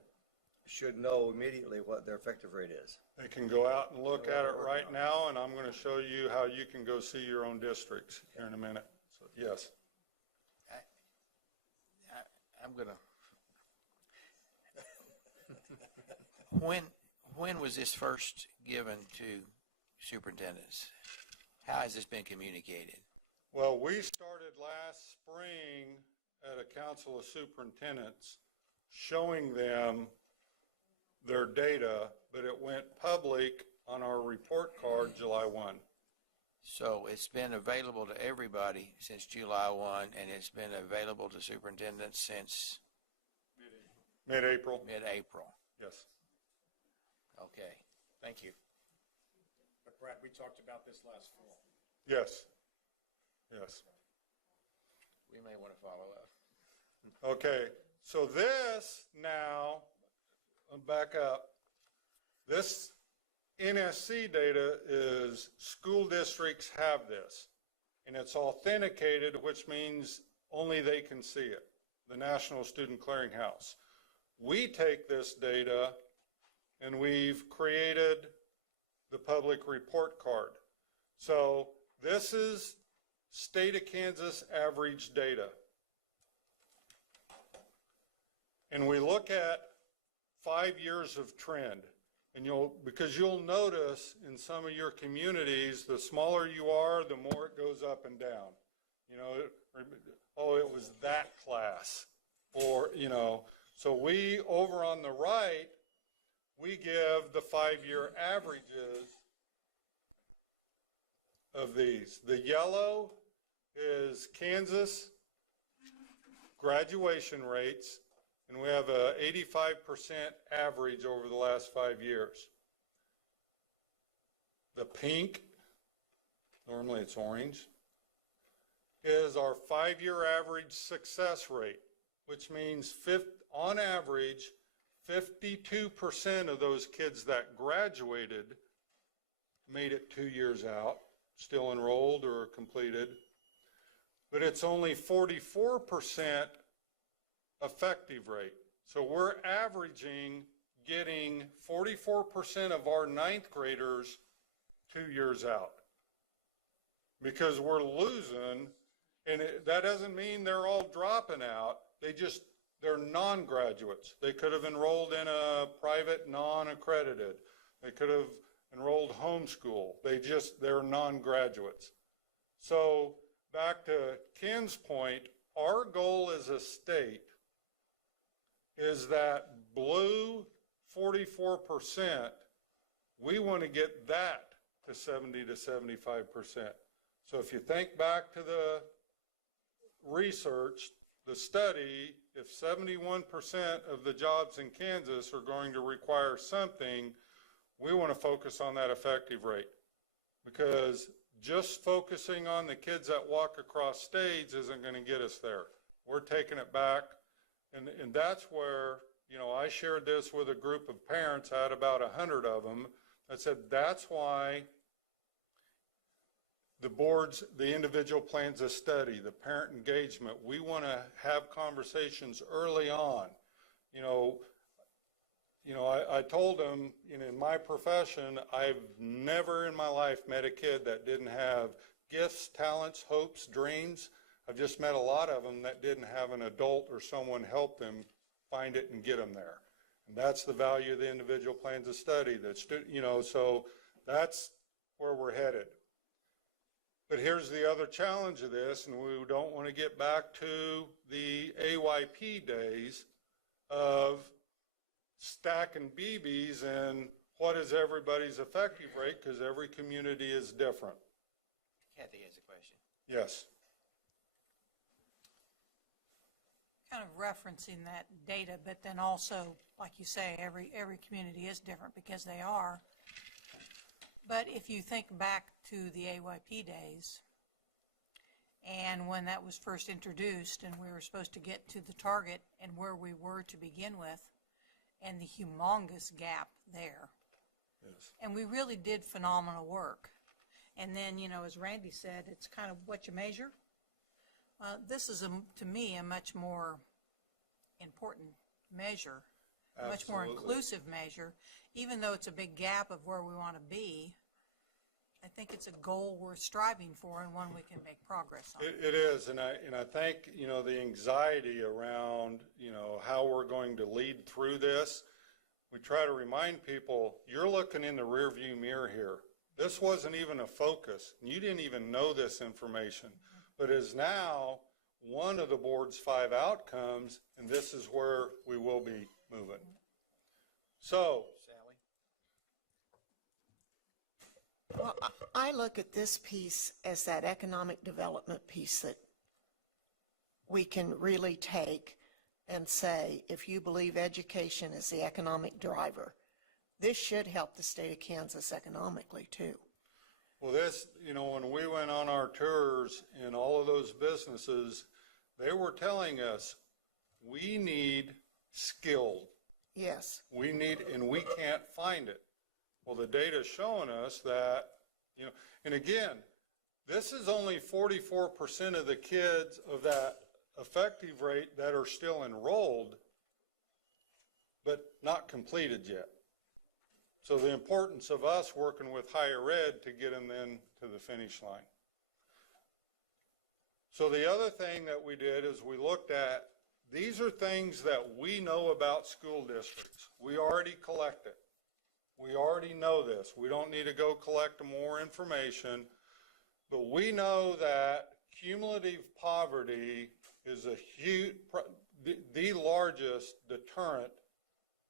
should know immediately what their effective rate is. They can go out and look at it right now, and I'm going to show you how you can go see your own districts here in a minute. So, yes. I'm going to, when was this first given to superintendents? How has this been communicated? Well, we started last spring at a council of superintendents showing them their data, but it went public on our report card July 1. So it's been available to everybody since July 1, and it's been available to superintendents since Mid-April. mid-April. Yes. Okay, thank you. But Brad, we talked about this last fall. Yes. Yes. We may want to follow up. Okay, so this now, I'll back up. This NSC data is school districts have this, and it's authenticated, which means only they can see it, the National Student Clearinghouse. We take this data and we've created the public report card. So this is state of Kansas average data. And we look at 5 years of trend. And because you'll notice in some of your communities, the smaller you are, the more it goes up and down. You know, oh, it was that class. Or, you know, so we, over on the right, we give the 5-year averages of these. The yellow is Kansas graduation rates, and we have a 85% average over the last 5 years. The pink, normally it's orange, is our 5-year average success rate, which means on average, 52% of those kids that graduated made it 2 years out, still enrolled or completed, but it's only 44% effective rate. So we're averaging getting 44% of our 9th graders 2 years out, because we're losing, and that doesn't mean they're all dropping out. They're non-graduates. They could have enrolled in a private non-accredited. They could have enrolled homeschool. They're non-graduates. So back to Ken's point, our goal as a state is that blue 44%, we want to get that to 70 to 75%. So if you think back to the research, the study, if 71% of the jobs in Kansas are going to require something, we want to focus on that effective rate, because just focusing on the kids that walk across stage isn't going to get us there. We're taking it back, and that's where, you know, I shared this with a group of parents. I had about 100 of them. I said, that's why the boards, the individual plans of study, the parent engagement, we want to have conversations early on. I told them, in my profession, I've never in my life met a kid that didn't have gifts, talents, hopes, dreams. I've just met a lot of them that didn't have an adult or someone help them find it and get them there. And that's the value of the individual plans of study. So that's where we're headed. But here's the other challenge of this, and we don't want to get back to the AYP days of stacking BBs and what is everybody's effective rate, because every community is different. Kathy has a question. Yes. Kind of referencing that data, but then also, like you say, every community is different because they are. But if you think back to the AYP days, and when that was first introduced and we were supposed to get to the target and where we were to begin with, and the humongous gap there. Yes. And we really did phenomenal work. And then, as Randy said, it's kind of what you measure. This is, to me, a much more important measure, a much more inclusive measure. Even though it's a big gap of where we want to be, I think it's a goal worth striving for and one we can make progress on. It is, and I think, the anxiety around, how we're going to lead through this, we try to remind people, you're looking in the rearview mirror here. This wasn't even a focus. You didn't even know this information, but is now one of the board's 5 outcomes, and this is where we will be moving. So, Well, I look at this piece as that economic development piece that we can really take and say, if you believe education is the economic driver, this should help the state of Kansas economically too. well, this, when we went on our tours in all of those businesses, they were telling us, we need skilled. Yes. We need, and we can't find it. Well, the data is showing us that, and again, this is only 44% of the kids of that effective rate that are still enrolled, but not completed yet. So the importance of us working with higher ed to get them then to the finish line. So the other thing that we did is we looked at, these are things that we know about school districts. We already collect it. We already know this. We don't need to go collect more information, but we know that cumulative poverty is a huge, the largest deterrent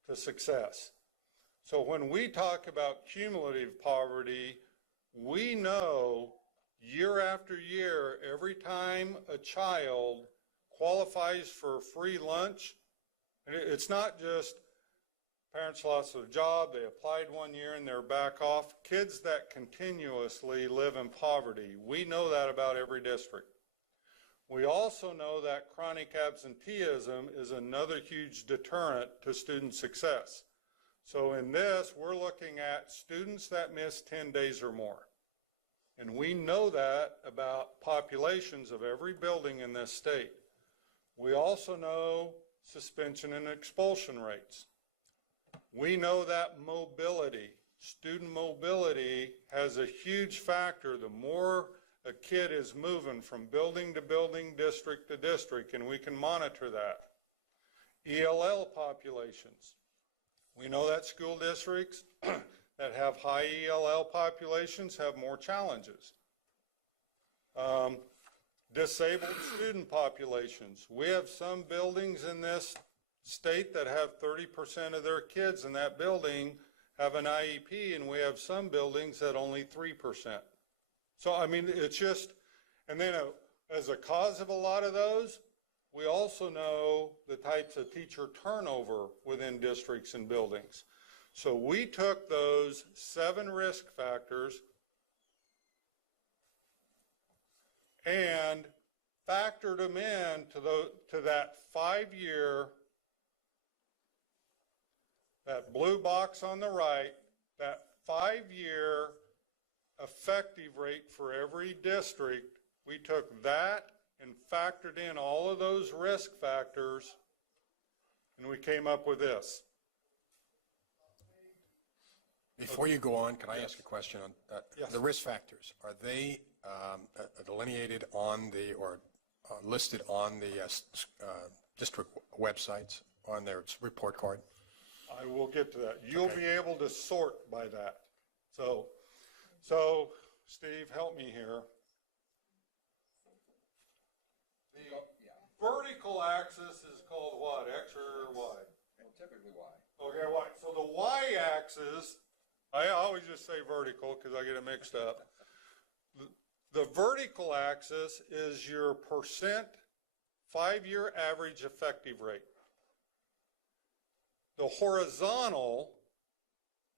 to success. So when we talk about cumulative poverty, we know year after year, every time a child qualifies for free lunch, and it's not just parents lost their job, they applied one year and they're back off. Kids that continuously live in poverty, we know that about every district. We also know that chronic absenteeism is another huge deterrent to student success. So in this, we're looking at students that miss 10 days or more. And we know that about populations of every building in this state. We also know suspension and expulsion rates. We know that mobility, student mobility, has a huge factor. The more a kid is moving from building to building, district to district, and we can monitor that. ELL populations. We know that school districts that have high ELL populations have more challenges. Disabled student populations. We have some buildings in this state that have 30% of their kids in that building have an IEP, and we have some buildings that only 3%. So, I mean, it's just, and then as a cause of a lot of those, we also know the types of teacher turnover within districts and buildings. So we took those 7 risk factors and factored them in to that 5-year, that blue box on the right, that 5-year effective rate for every district. We took that and factored in all of those risk factors, and we came up with this. Before you go on, can I ask a question on Yes. the risk factors? Are they delineated on the, or listed on the district websites, on their report card? I will get to that. You'll be able to sort by that. So Steve, help me here. The vertical axis is called what? X or Y? Well, typically Y. Okay, Y. So the Y-axis, I always just say vertical because I get it mixed up. The vertical axis is your percent 5-year average effective rate. The horizontal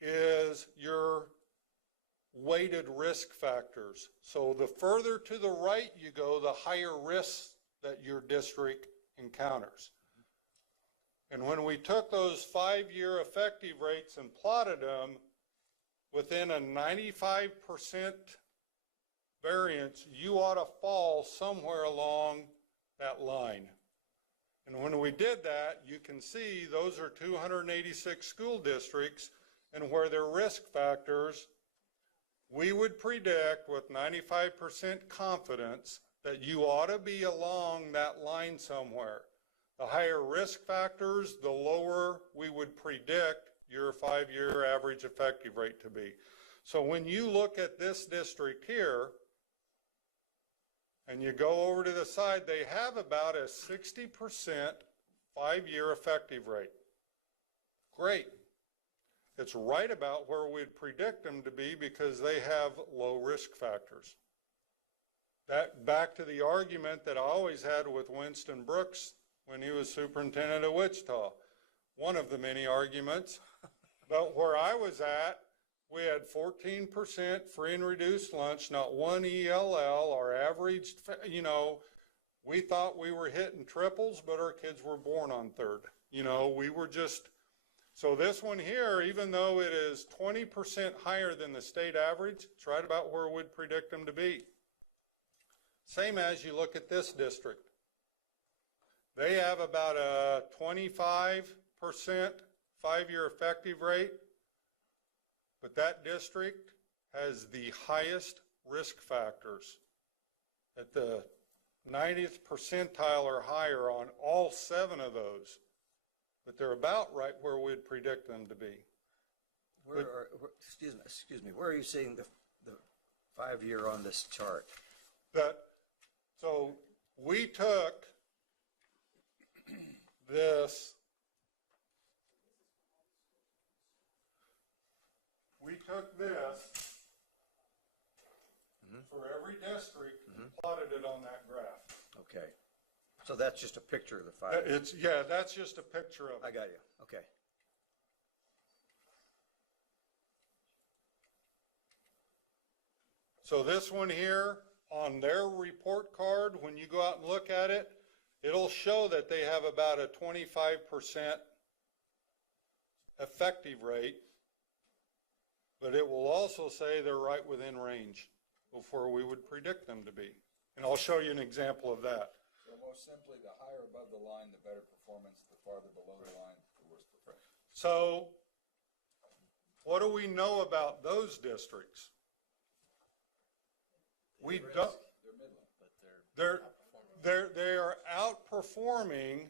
is your weighted risk factors. So the further to the right you go, the higher risks that your district encounters. And when we took those 5-year effective rates and plotted them within a 95% variance, you ought to fall somewhere along that line. And when we did that, you can see those are 286 school districts, and where their risk factors, we would predict with 95% confidence that you ought to be along that line somewhere. The higher risk factors, the lower we would predict your 5-year average effective rate to be. So when you look at this district here, and you go over to the side, they have about a 60% 5-year effective rate. Great. It's right about where we'd predict them to be because they have low risk factors. That back to the argument that I always had with Winston Brooks when he was superintendent of Wichita. One of the many arguments. But where I was at, we had 14% free and reduced lunch, not one ELL. Our average, you know, we thought we were hitting triples, but our kids were born on third. You know, we were just, so this one here, even though it is 20% higher than the state average, it's right about where we'd predict them to be. Same as you look at this district. They have about a 25% 5-year effective rate. But that district has the highest risk factors at the 90th percentile or higher on all 7 of those. But they're about right where we'd predict them to be. Excuse me, where are you seeing the 5-year on this chart? So we took this. We took this for every district and plotted it on that graph. Okay. So that's just a picture of the 5-year. Yeah, that's just a picture of it. I got you. Okay. So this one here on their report card, when you go out and look at it, it'll show that they have about a 25% effective rate. But it will also say they're right within range of where we would predict them to be. And I'll show you an example of that. So most simply, the higher above the line, the better performance, the farther below the line, the worse performance. So what do we know about those districts? We don't. They're midland. They are outperforming,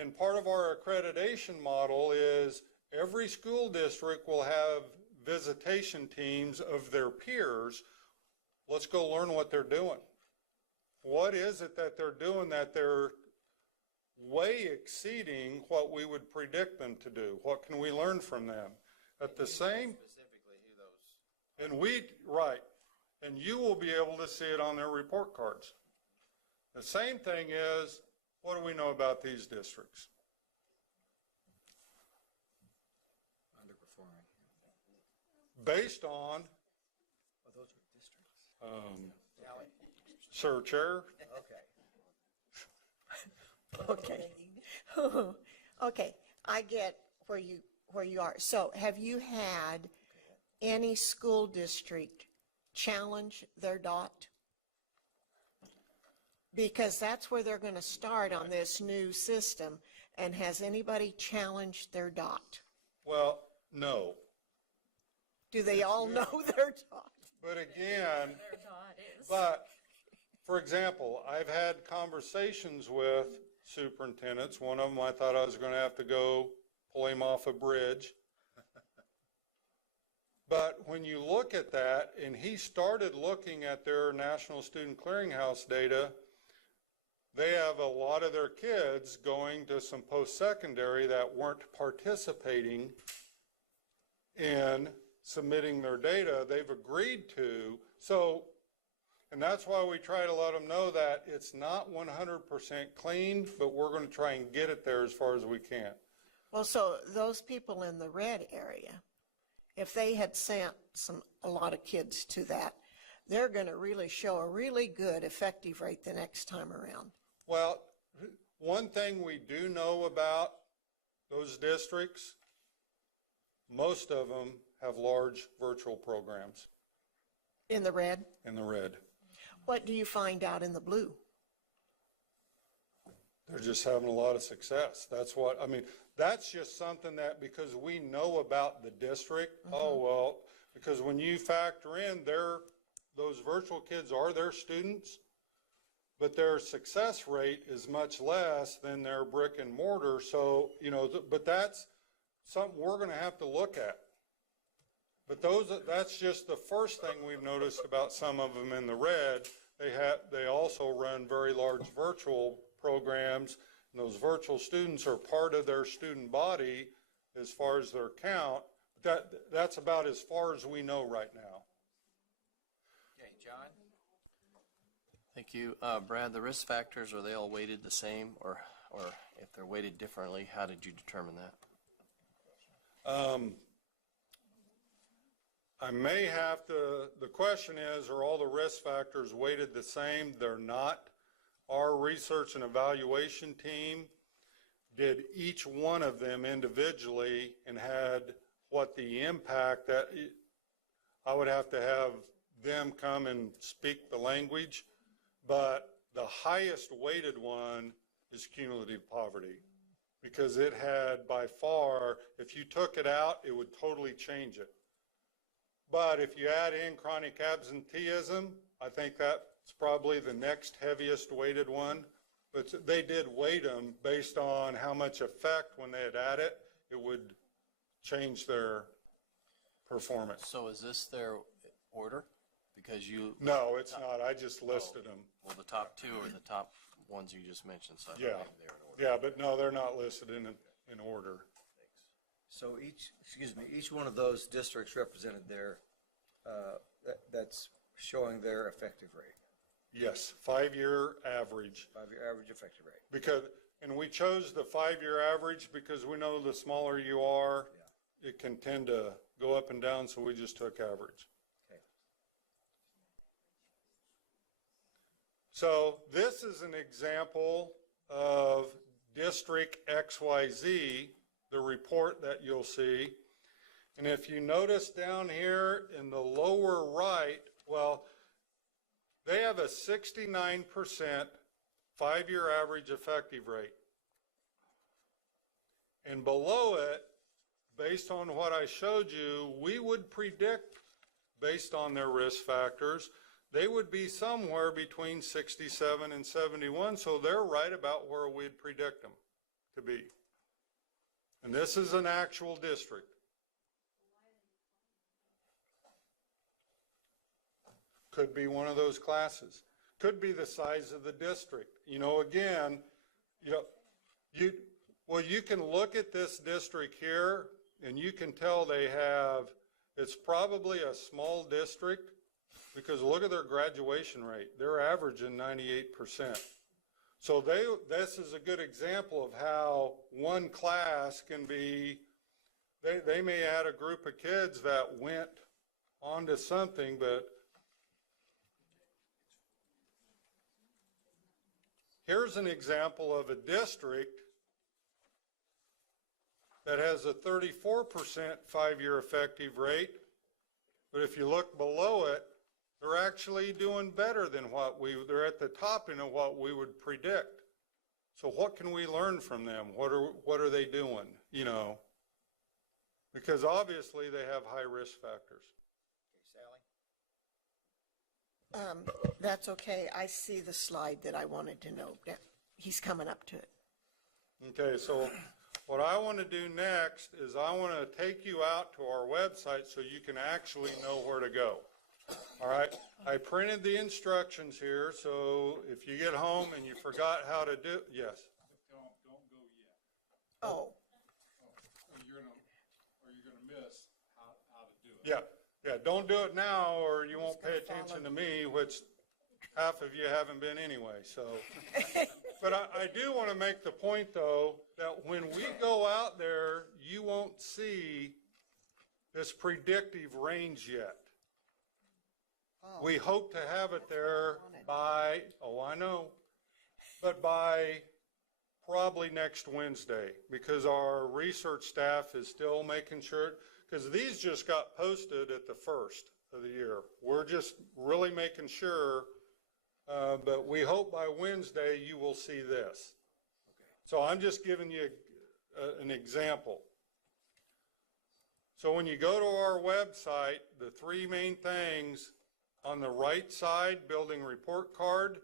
and part of our accreditation model is every school district will have visitation teams of their peers. Let's go learn what they're doing. What is it that they're doing that they're way exceeding what we would predict them to do? What can we learn from them? At the same, Specifically, who those? right, and you will be able to see it on their report cards. The same thing is, what do we know about these districts? Underperforming. Based on, Oh, those are districts. Sir Chair, Okay. Okay. Okay, I get where you are. So have you had any school district challenge their dot? Because that's where they're going to start on this new system. And has anybody challenged their dot? well, no. Do they all know their dot? But again, for example, I've had conversations with superintendents. One of them, I thought I was going to have to go pull him off a bridge. But when you look at that, and he started looking at their National Student Clearinghouse data, they have a lot of their kids going to some post-secondary that weren't participating in submitting their data. They've agreed to. So, and that's why we try to let them know that it's not 100% clean, but we're going to try and get it there as far as we can. Well, so those people in the red area, if they had sent a lot of kids to that, they're going to really show a really good effective rate the next time around. Well, one thing we do know about those districts, most of them have large virtual programs In the red? in the red. What do you find out in the blue? They're just having a lot of success. That's what, I mean, that's just something that, because we know about the district, oh, well, because when you factor in those virtual kids are their students, but their success rate is much less than their brick and mortar. So, but that's something we're going to have to look at. But that's just the first thing we've noticed about some of them in the red. They also run very large virtual programs, and those virtual students are part of their student body as far as their count. That's about as far as we know right now. Okay, John? Thank you. Brad, the risk factors, are they all weighted the same, or if they're weighted differently, how did you determine that? I may have to, the question is, are all the risk factors weighted the same? They're not. Our research and evaluation team did each one of them individually and had what the impact that I would have to have them come and speak the language, but the highest weighted one is cumulative poverty, because it had by far, if you took it out, it would totally change it. But if you add in chronic absenteeism, I think that's probably the next heaviest weighted one. But they did weight them based on how much effect, when they had added it, it would change their performance. So is this their order? Because you... No, it's not. I just listed them. Well, the top two are the top ones you just mentioned, so I Yeah. believe they're in order. Yeah, but no, they're not listed in order. So each one of those districts represented there, that's showing their effective rate, Yes, 5-year average. 5-year average effective rate. And we chose the 5-year average because we know the smaller you are, it can tend to go up and down, so we just took average. Okay. So this is an example of District XYZ, the report that you'll see. And if you notice down here in the lower right, well, they have a 69% 5-year average effective rate. And below it, based on what I showed you, we would predict, based on their risk factors, they would be somewhere between 67 and 71, so they're right about where we'd predict them to be. And this is an actual district. Could be one of those classes. Could be the size of the district. You know, again, you can look at this district here and you can tell it's probably a small district because look at their graduation rate. They're averaging 98%. So this is a good example of how one class can be, they may add a group of kids that went onto something, but here's an example of a district that has a 34% 5-year effective rate, but if you look below it, they're actually doing better than they're at the top end of what we would predict. So what can we learn from them? What are they doing, you know? Because obviously they have high risk factors. Okay, Sally? That's okay. I see the slide that I wanted to know. He's coming up to it. Okay, so what I want to do next is I want to take you out to our website so you can actually know where to go. All right, I printed the instructions here, so if you get home and you forgot how to do, yes. Don't go yet. Oh, Or you're gonna miss how to do it. Yeah, don't do it now or you won't pay attention to me, which half of you haven't been anyway, so. But I do want to make the point, though, that when we go out there, you won't see this predictive range yet. We hope to have it there by, I know, but by probably next Wednesday, because our research staff is still making sure, because these just got posted at the first of the year. We're just really making sure, but we hope by Wednesday you will see this. So I'm just giving you an example. So when you go to our website, the 3 main things on the right side, building report card.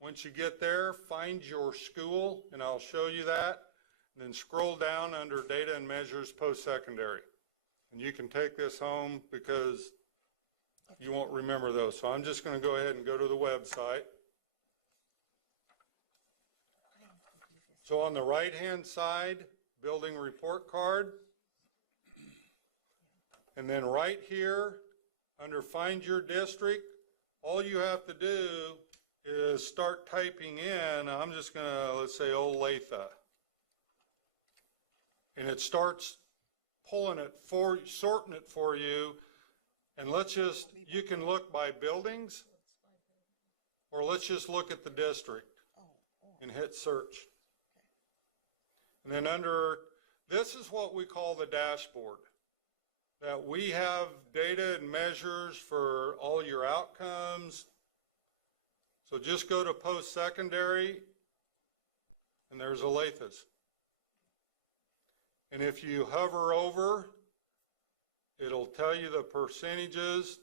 Once you get there, find your school, and I'll show you that. And then scroll down under data and measures post-secondary. And you can take this home because you won't remember those. So I'm just going to go ahead and go to the website. So on the right-hand side, building report card. And then right here, under Find Your District, all you have to do is start typing in, I'm just going to, let's say, Olathe. And it starts pulling it for, sorting it for you. And you can look by buildings, or let's just look at the district and hit search. And then this is what we call the dashboard. That we have data and measures for all your outcomes. So just go to post-secondary, and there's Olathe. And if you hover over, it'll tell you the percentages.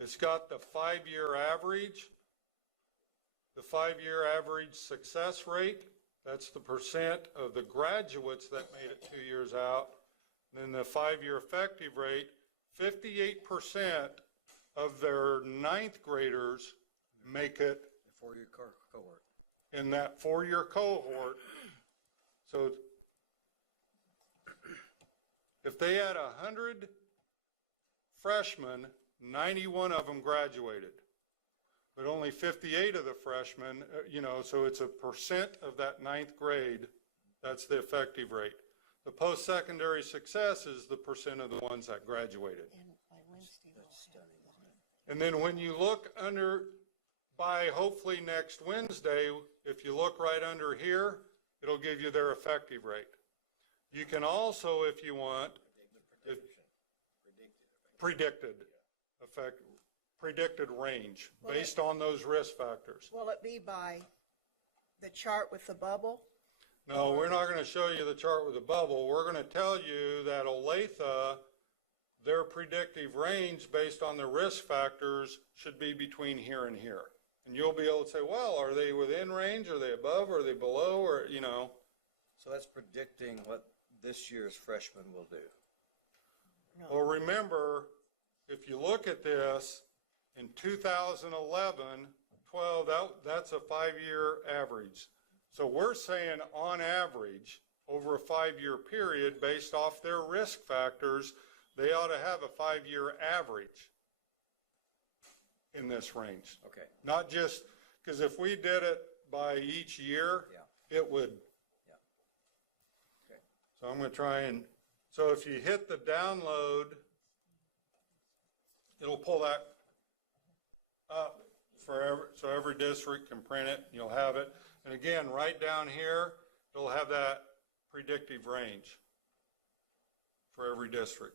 It's got the 5-year average, the 5-year average success rate. That's the percent of the graduates that made it 2 years out. And then the 5-year effective rate, 58% of their 9th graders make it. The 4-year cohort. In that 4-year cohort. So if they had 100 freshmen, 91 of them graduated. But only 58 of the freshmen, so it's a percent of that 9th grade, that's the effective rate. The post-secondary success is the percent of the ones that graduated. And then when you look by hopefully next Wednesday, if you look right under here, it'll give you their effective rate. You can also, if you want, predicted range based on those risk factors. will it be by the chart with the bubble? No, we're not going to show you the chart with the bubble. We're going to tell you that Olathe, their predictive range based on the risk factors should be between here and here. And you'll be able to say, well, are they within range? Are they above? Are they below? Or, So that's predicting what this year's freshmen will do. Well, remember, if you look at this, In 2011, 12, that's a 5-year average. So we're saying on average, over a 5-year period, based off their risk factors, they ought to have a 5-year average in this range. Okay. Not just, because if we did it by each year, it would. Yeah. Okay. So I'm going to try and, so if you hit the download, it'll pull that up so every district can print it, you'll have it. And again, right down here, it'll have that predictive range for every district.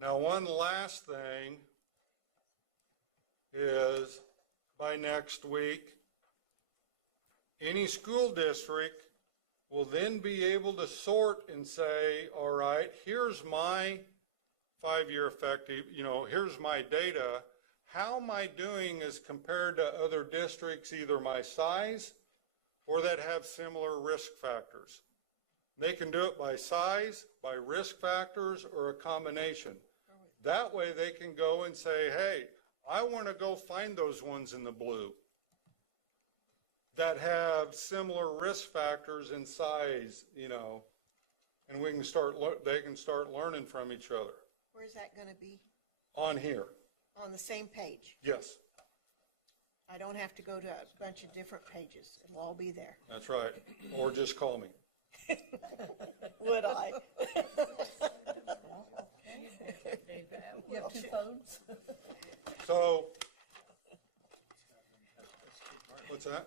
Now, one last thing is by next week, any school district will then be able to sort and say, all right, here's my 5-year effective, here's my data. How am I doing as compared to other districts, either my size or that have similar risk factors? They can do it by size, by risk factors, or a combination. That way they can go and say, hey, I want to go find those ones in the blue that have similar risk factors and size, and we can they can start learning from each other. Where's that going to be? On here. On the same page? Yes, I don't have to go to a bunch of different pages. It'll all be there. that's right. Or just call me. Would I? You have 2 phones? So, what's that?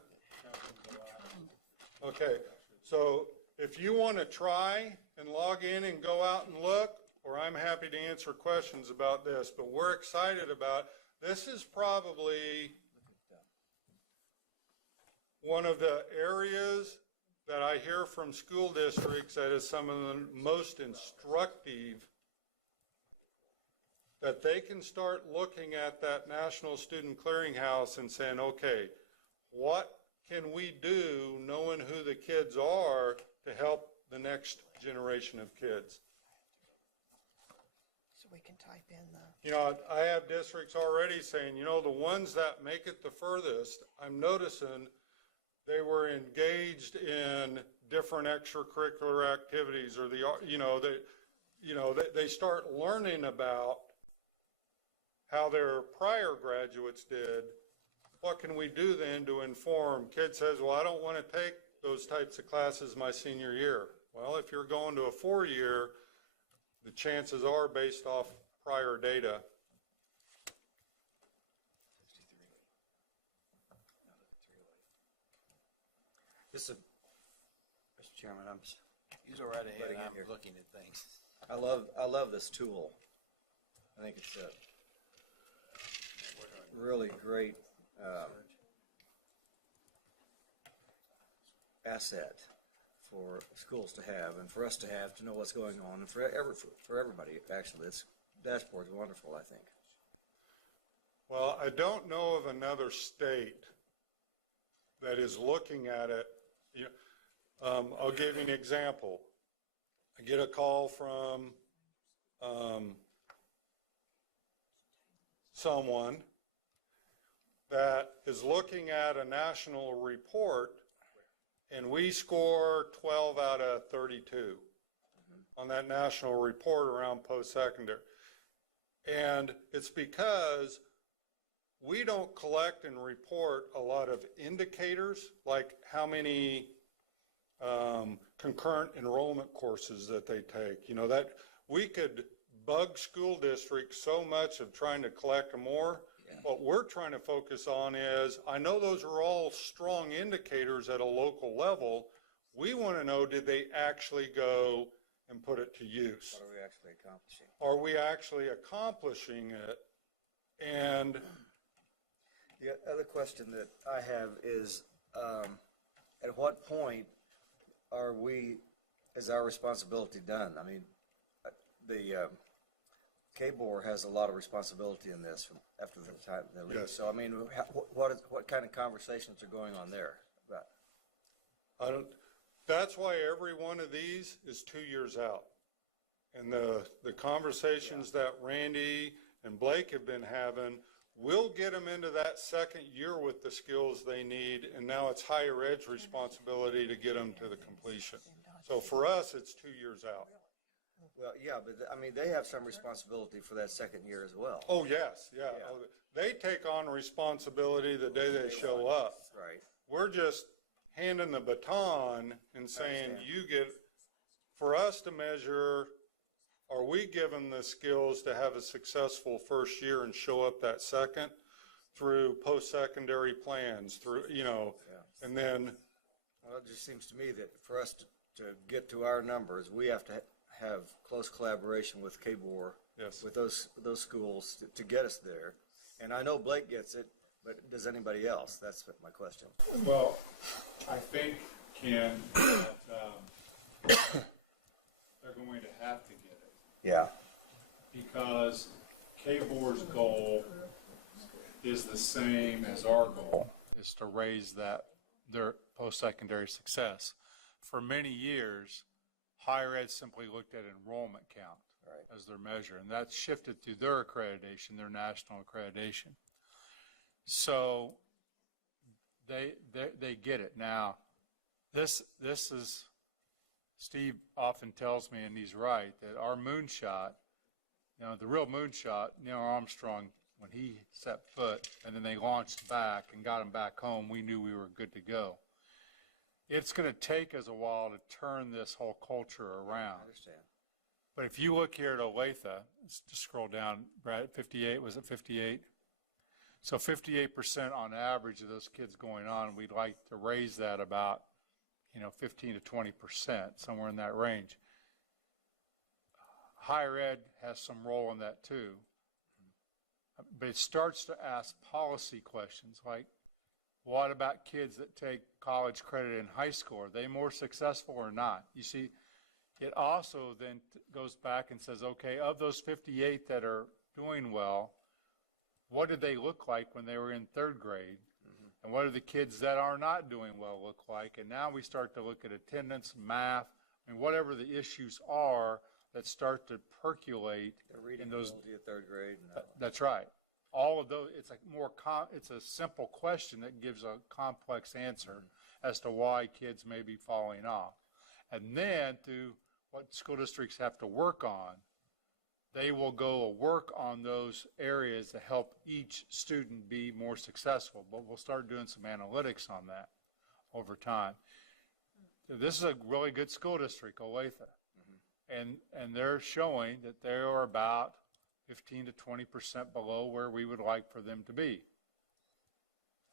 Okay, so if you want to try and log in and go out and look, or I'm happy to answer questions about this, but we're excited about, this is probably one of the areas that I hear from school districts that is some of the most instructive, that they can start looking at that National Student Clearinghouse and saying, okay, what can we do knowing who the kids are to help the next generation of kids? So we can type in the... I have districts already saying, the ones that make it the furthest, I'm noticing they were engaged in different extracurricular activities, or they start learning about how their prior graduates did. What can we do then to inform? Kid says, well, I don't want to take those types of classes my senior year. Well, if you're going to a 4-year, the chances are based off prior data. This is, Mr. Chairman, You go right ahead. Letting in I'm here. looking at things. I love this tool. I think it's a really great asset for schools to have, and for us to have, to know what's going on, and for everybody, actually. This dashboard is wonderful, I think. Well, I don't know of another state that is looking at it. I'll give you an example. I get a call from someone that is looking at a national report, and we score 12 out of 32 on that national report around post-secondary. And it's because we don't collect and report a lot of indicators, like how many concurrent enrollment courses that they take. That we could bug school districts so much of trying to collect more. What we're trying to focus on is, I know those are all strong indicators at a local level. We want to know, did they actually go and put it to use? What are we actually accomplishing? Are we actually accomplishing it? And The other question that I have is, at what point is our responsibility done? I mean, the KBOR has a lot of responsibility in this after the time they leave. Yes. So, I mean, what kind of conversations are going on there? That's why every one of these is 2 years out. And the conversations that Randy and Blake have been having, we'll get them into that second year with the skills they need, and now it's higher ed's responsibility to get them to the completion. So for us, it's 2 years out. Well, yeah, but I mean, they have some responsibility for that second year as well. Oh, yes, yeah. Oh, they take on responsibility the day they show up. Right. We're just handing the baton and saying, you get, for us to measure, are we given the skills to have a successful first year and show up that second through post-secondary plans, through, you know, and then. Well, it just seems to me that for us to get to our numbers, we have to have close collaboration with KBOR, Yes. with those schools to get us there. And I know Blake gets it, but does anybody else? That's my question. Well, I think, Ken, that they're going to have to get it. Yeah. Because KBOR's goal is the same as our goal, is to raise their post-secondary success. For many years, higher ed simply looked at enrollment count as their measure, and that's shifted through their accreditation, their national accreditation. So they get it. Now, this is, Steve often tells me, and he's right, that our moonshot, you know, the real moonshot, Neil Armstrong, when he set foot and then they launched back and got him back home, we knew we were good to go. It's going to take us a while to turn this whole culture around. I understand. But if you look here at Olathe, let's just scroll down, Brad, 58, was it 58? So 58% on average of those kids going on, we'd like to raise that about, 15 to 20%, somewhere in that range. Higher ed has some role in that too. But it starts to ask policy questions like, what about kids that take college credit in high school? Are they more successful or not? You see, it also then goes back and says, okay, of those 58 that are doing well, what did they look like when they were in third grade? Mm-hmm. And what do the kids that are not doing well look like? And now we start to look at attendance, math, whatever the issues are that start to percolate Reading in those. ability at third grade. That's right. All of those, it's it's a simple question that gives a complex answer as to why kids may be falling off. And then through what school districts have to work on, they will go work on those areas to help each student be more successful. But we'll start doing some analytics on that over time. This is a really good school district, Olathe. Mm-hmm. And they're showing that they are about 15 to 20% below where we would like for them to be.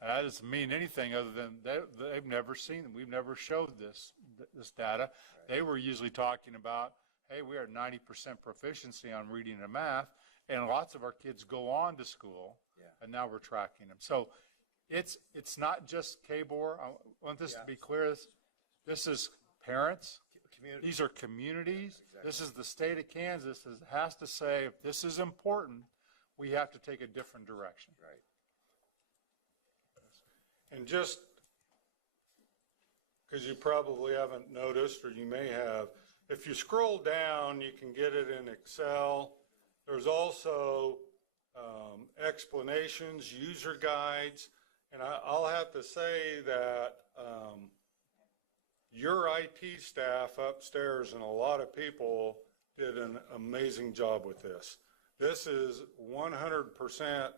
And that doesn't mean anything other than they've never seen them. We've never showed this data. Right. They were usually talking about, hey, we are 90% proficiency on reading and math, and lots of our kids go on to school, and now we're tracking them. So it's not just KBOR. I want this to be clear. This is parents. These are communities. Exactly. This is the state of Kansas that has to say, if this is important, we have to take a different direction. Right. And just because you probably haven't noticed, or you may have, if you scroll down, you can get it in Excel. There's also explanations, user guides, and I'll have to say that your IT staff upstairs and a lot of people did an amazing job with this. This is 100%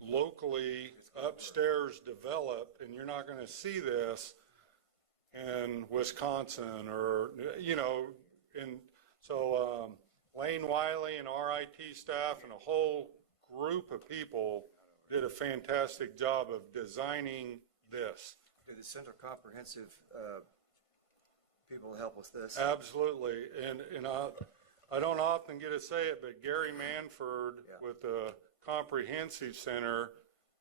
locally upstairs developed, and you're not going to see this in Wisconsin or, so Lane Wiley and our IT staff and a whole group of people did a fantastic job of designing this. Did the Center Comprehensive people help with this? Absolutely, and I don't often get to say it, but Gary Manford with the Comprehensive Center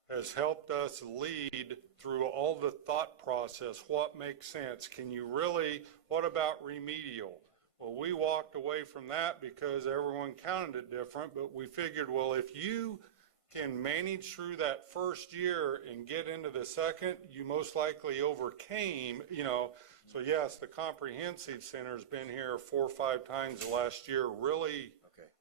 has helped us lead through all the thought process. What makes sense? Can you really, what about remedial? Well, we walked away from that because everyone counted it different, but we figured, well, if you can manage through that first year and get into the second, you most likely overcame, So yes, the Comprehensive Center has been here 4 or 5 times the last year, really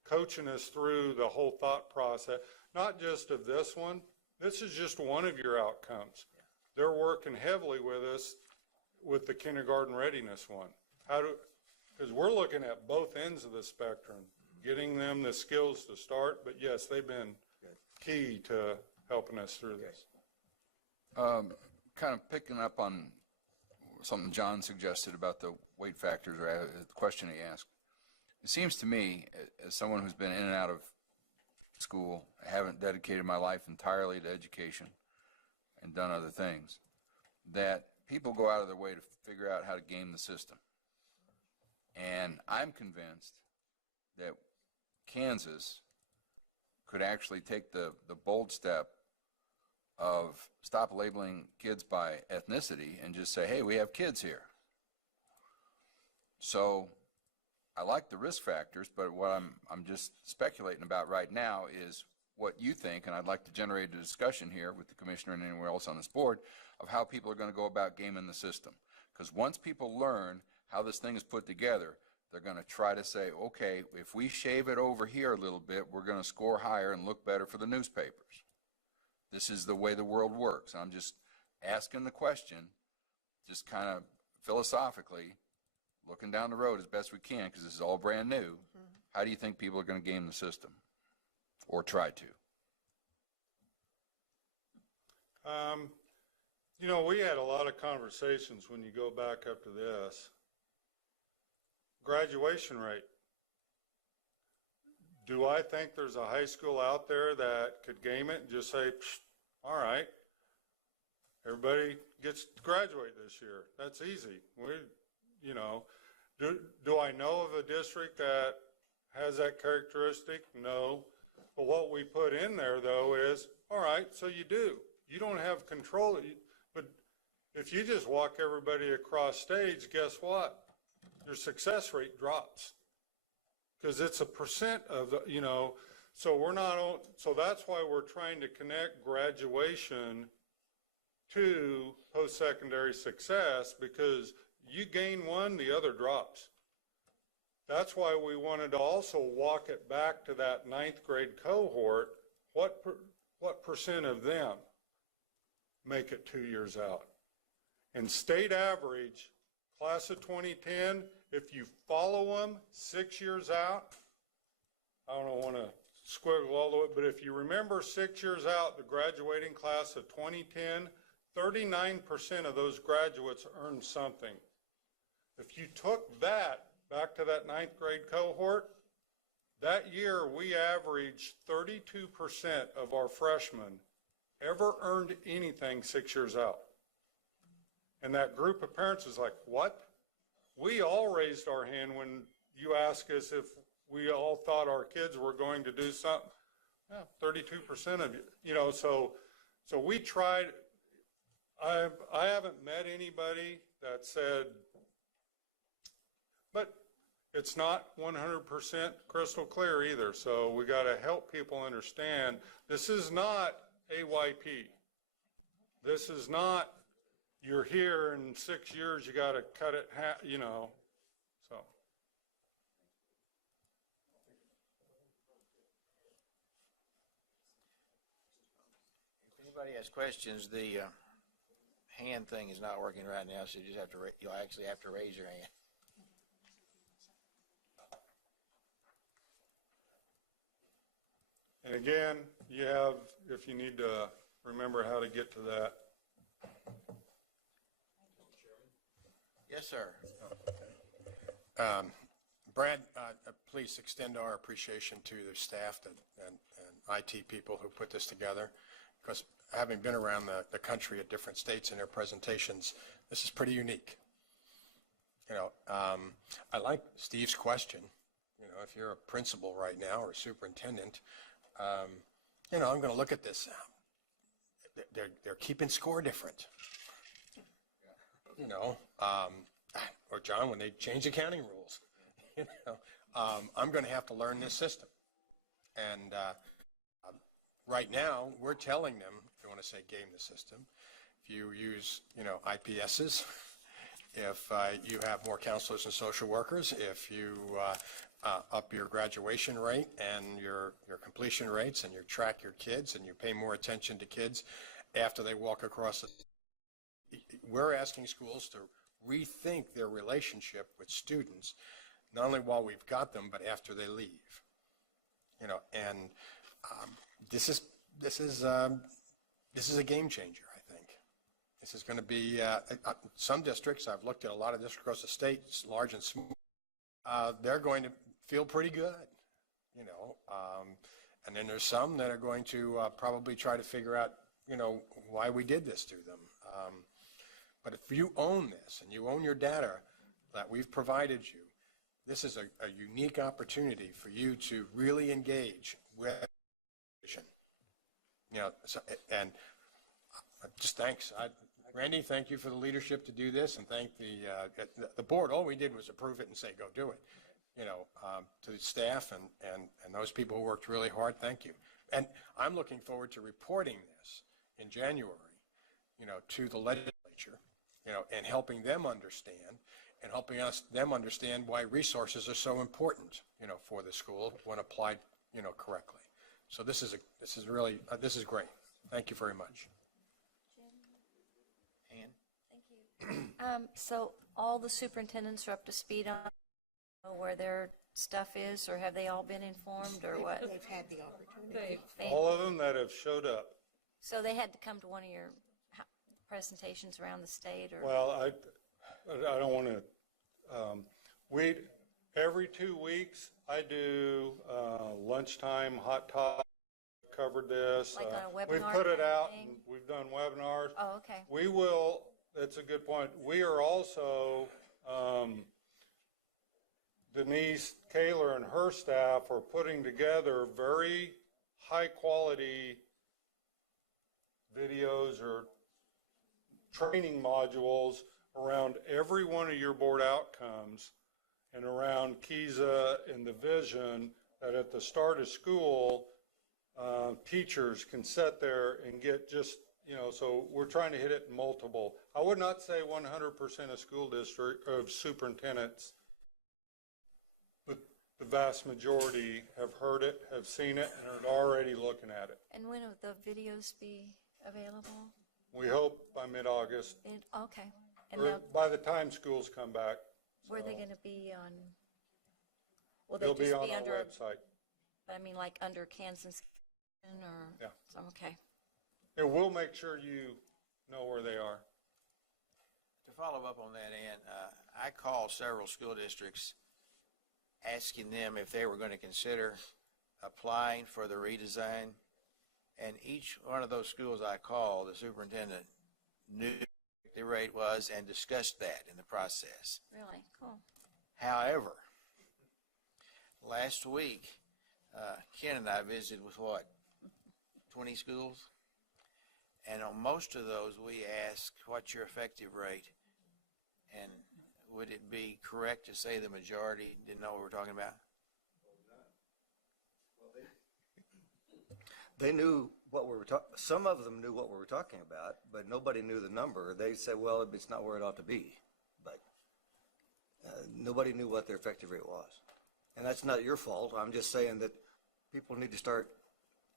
coaching us through the whole thought process, not just of this one. This is just one of your outcomes. They're working heavily with us with the kindergarten readiness one. Because we're looking at both ends of the spectrum, getting them the skills to start, but yes, they've been key to helping us through this. Kind of picking up on something John suggested about the weight factors, or the question he asked. It seems to me, as someone who's been in and out of school, I haven't dedicated my life entirely to education and done other things, that people go out of their way to figure out how to game the system. And I'm convinced that Kansas could actually take the bold step of stop labeling kids by ethnicity and just say, hey, we have kids here. So I like the risk factors, but what I'm just speculating about right now is what you think, and I'd like to generate a discussion here with the commissioner and anyone else on this board of how people are going to go about gaming the system. Because once people learn how this thing is put together, they're going to try to say, okay, if we shave it over here a little bit, we're going to score higher and look better for the newspapers. This is the way the world works. I'm just asking the question, just kind of philosophically, looking down the road as best we can, because this is all brand new. Mm-hmm. How do you think people are going to game the system, or try to? You know, we had a lot of conversations when you go back up to this. Graduation rate. Do I think there's a high school out there that could game it and just say, all right, everybody gets to graduate this year? That's easy. You know, do I know of a district that has that characteristic? No. But what we put in there, though, is, all right, so you do. You don't have control. But if you just walk everybody across stage, guess what? Your success rate drops. Because it's a percent of the, you know, so we're not on, so that's why we're trying to connect graduation to post-secondary success, because you gain one, the other drops. That's why we wanted to also walk it back to that 9th grade cohort. What percent of them make it 2 years out? And state average, class of 2010, if you follow them 6 years out, I don't want to squiggle all the way, but if you remember 6 years out, the graduating class of 2010, 39% of those graduates earned something. If you took that back to that 9th grade cohort, that year we averaged 32% of our freshmen ever earned anything 6 years out. And that group of parents is like, what? We all raised our hand when you asked us if we all thought our kids were going to do something. Yeah, 32% of you. You know, so we tried. I haven't met anybody that said, but it's not 100% crystal clear either. So we got to help people understand this is not AYP. This is not, you're here in 6 years, you got to cut it, you know, so. If anybody has questions, the hand thing is not working right now, so you just have to, you'll actually have to raise your hand. And again, you have, if you need to remember how to get to that. Yes, sir. Brad, please extend our appreciation to the staff and IT people who put this together, because having been around the country at different states and their presentations, this is pretty unique. You know, I like Steve's question. You know, if you're a principal right now or a superintendent, you know, I'm going to look at this. They're keeping score different. You know, or John, when they change accounting rules, you know, I'm going to have to learn this system. And right now, we're telling them, if you want to say game the system, if you use, you know, IPSs, if you have more counselors and social workers, if you up your graduation rate and your completion rates, and you track your kids, and you pay more attention to kids after they walk across the. We're asking schools to rethink their relationship with students, not only while we've got them, but after they leave. You know, and this is a game changer, I think. This is going to be some districts. I've looked at a lot of districts across the state, large and small. They're going to feel pretty good, you know. And then there's some that are going to probably try to figure out, you know, why we did this to them. But if you own this and you own your data that we've provided you, this is a unique opportunity for you to really engage with education. You know, so, and just thanks. Randy, thank you for the leadership to do this, and thank the board. All we did was approve it and say, go do it. You know, to the staff and those people who worked really hard, thank you. And I'm looking forward to reporting this in January, you know, to the legislature, you know, and helping them understand, and helping them understand why resources are so important, you know, for the school when applied, you know, correctly. So this is really this is great. Thank you very much. Ann? Thank you. So all the superintendents are up to speed on where their stuff is, or have they all been informed, or what? They've had the opportunity. All of them that have showed up. So they had to come to one of your presentations around the state, or? Well, I don't want to, every 2 weeks, I do lunchtime hot talk, covered this. Like on a webinar We've put it kind of out, thing? and we've done webinars. Oh, okay. We will, that's a good point. We are also, Denise Kaler and her staff are putting together very high-quality videos or training modules around every one of your board outcomes and around KISA and the vision that at the start of school, teachers can sit there and get just, you know, so we're trying to hit it in multiple. I would not say 100% of school district of superintendents, but the vast majority have heard it, have seen it, and are already looking at it. And when will the videos be available? We hope by mid-August, Okay. And or by the time schools come back. where are they going to be on? Will They'll they be just on be our under? website. I mean, like under Kansas, or? Yeah. So, okay. And we'll make sure you know where they are. To follow up on that, Ann, I called several school districts asking them if they were going to consider applying for the redesign, and each one of those schools I called, the superintendent knew what the rate was and discussed that in the process. Really? Cool. However, last week, Ken and I visited with 20 schools? And on most of those, we asked, what's your effective rate? And would it be correct to say the majority didn't know what we're talking about? They knew what we were talking, some of them knew what we were talking about, but nobody knew the number. They said, well, it's not where it ought to be. But nobody knew what their effective rate was. And that's not your fault. I'm just saying that people need to start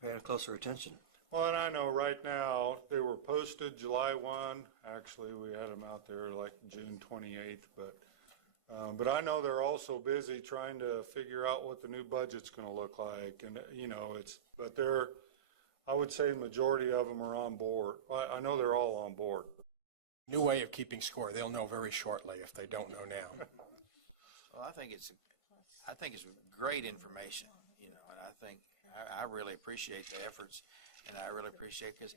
paying closer attention. Well, and I know right now, they were posted July 1. Actually, we had them out there like June 28th. But I know they're also busy trying to figure out what the new budget's going to look like. And, you know, but I would say the majority of them are on board. I know they're all on board. New way of keeping score. They'll know very shortly if they don't know now. Well, I think it's great information, you know, and I think I really appreciate the efforts, and I really appreciate, because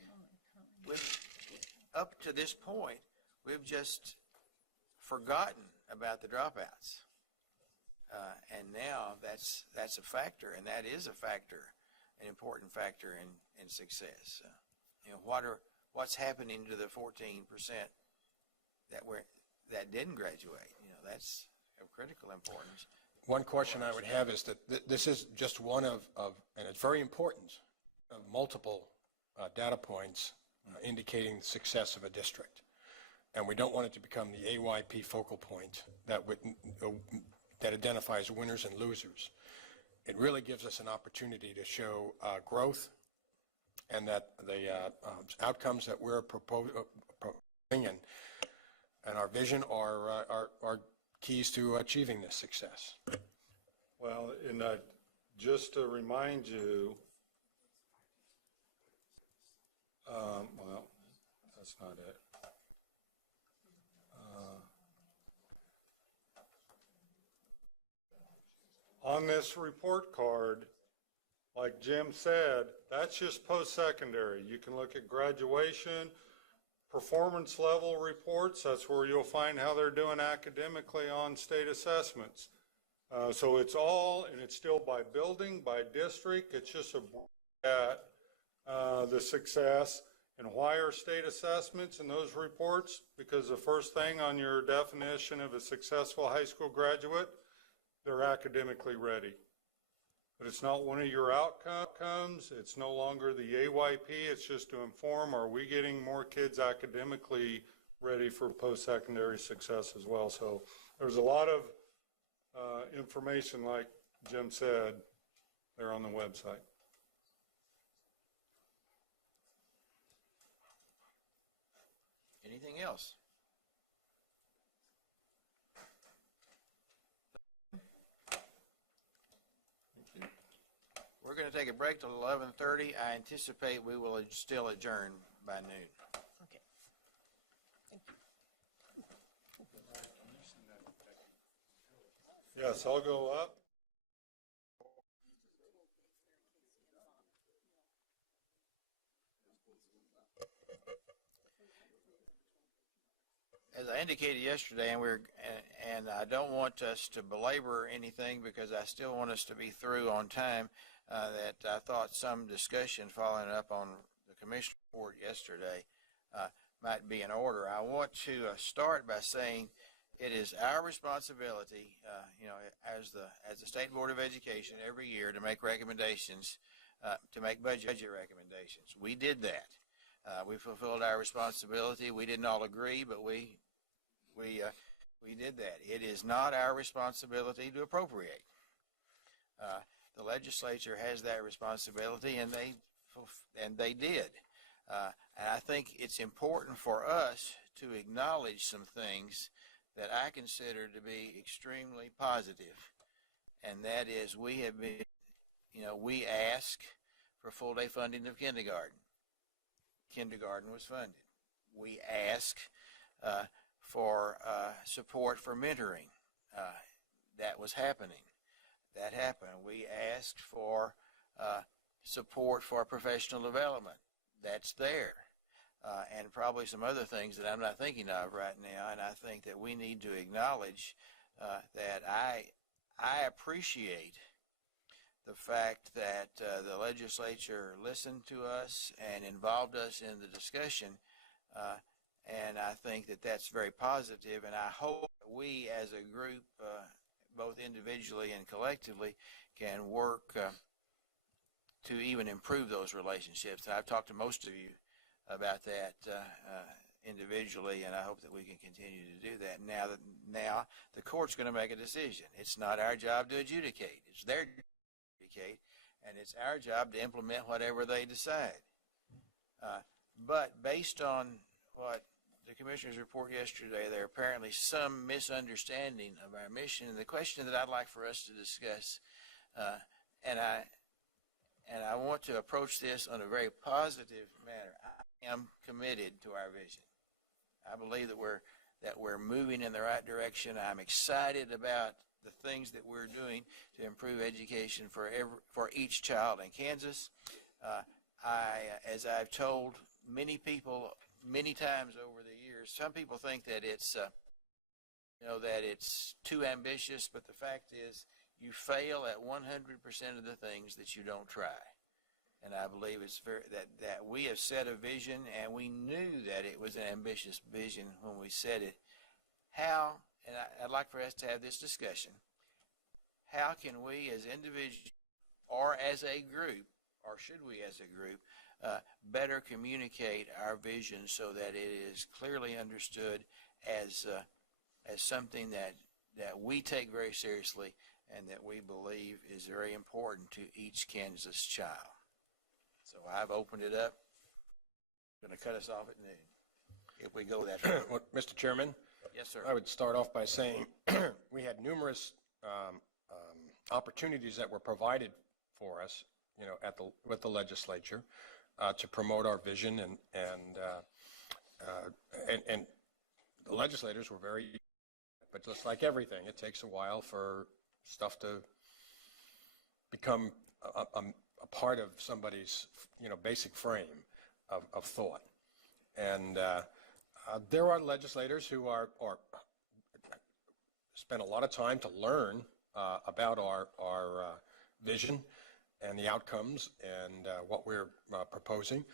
up to this point, we've just forgotten about the dropouts, and now that's a factor, and that is a factor, an important factor in success. You know, what's happening to the 14% that didn't graduate? You know, that's of critical importance. One question I would have is that this is just one of, and it's very important, of multiple data points indicating the success of a district. And we don't want it to become the AYP focal point that identifies winners and losers. It really gives us an opportunity to show growth, and that the outcomes that we're proposing and our vision are keys to achieving this success. Well, and just to remind you, well, that's not it. On this report card, like Jim said, that's just post-secondary. You can look at graduation, performance level reports. That's where you'll find how they're doing academically on state assessments. So it's all, and it's still by building, by district. It's just at the success. And why are state assessments in those reports? Because the first thing on your definition of a successful high school graduate, they're academically ready. But it's not one of your outcomes. It's no longer the AYP. It's just to inform, are we getting more kids academically ready for post-secondary success as well? So there's a lot of information, like Jim said, there on the website. Anything else? We're going to take a break till 11:30. I anticipate we will still adjourn by noon. Okay. Yes, I'll go up. As I indicated yesterday, and I don't want us to belabor anything because I still want us to be through on time, that I thought some discussion following up on the commission report yesterday might be in order. I want to start by saying it is our responsibility, as the State Board of Education every year to make recommendations, to make budget recommendations. We did that. We fulfilled our responsibility. We didn't all agree, but we did that. It is not our responsibility to appropriate. The legislature has that responsibility, and they did. And I think it's important for us to acknowledge some things that I consider to be extremely positive, and that is we have been, we ask for full day funding of kindergarten. Kindergarten was funded. We ask for support for mentoring. That was happening. That happened. We asked for support for professional development. That's there. And probably some other things that I'm not thinking of right now, and I think that we need to acknowledge that I appreciate the fact that the legislature listened to us and involved us in the discussion, and I think that that's very positive, and I hope we as a group, both individually and collectively, can work to even improve those relationships. And I've talked to most of you about that individually, and I hope that we can continue to do that. Now the court's going to make a decision. It's not our job to adjudicate. It's their job to adjudicate, and it's our job to implement whatever they decide. But based on what the commissioner's report yesterday, there apparently some misunderstanding of our mission, and the question that I'd like for us to discuss, and I want to approach this on a very positive manner. I am committed to our vision. I believe that we're moving in the right direction. I'm excited about the things that we're doing to improve education for each child in Kansas. As I've told many people many times over the years, some people think that it's that it's too ambitious, but the fact is you fail at 100% of the things that you don't try. And I believe it's that we have set a vision, and we knew that it was an ambitious vision when we set it. How, and I'd like for us to have this discussion, how can we as individuals or as a group, or should we as a group, better communicate our vision so that it is clearly understood as something that we take very seriously and that we believe is very important to each Kansas child. So I've opened it up. Going to cut us off at noon if we go that far. Well, Mr. Chairman? Yes, sir. I would start off by saying we had numerous opportunities that were provided for us, with the legislature to promote our vision, and the legislators were very, but just like everything, it takes a while for stuff to become a part of somebody's, basic frame of thought. And there are legislators who are spend a lot of time to learn about our vision and the outcomes and what we're proposing.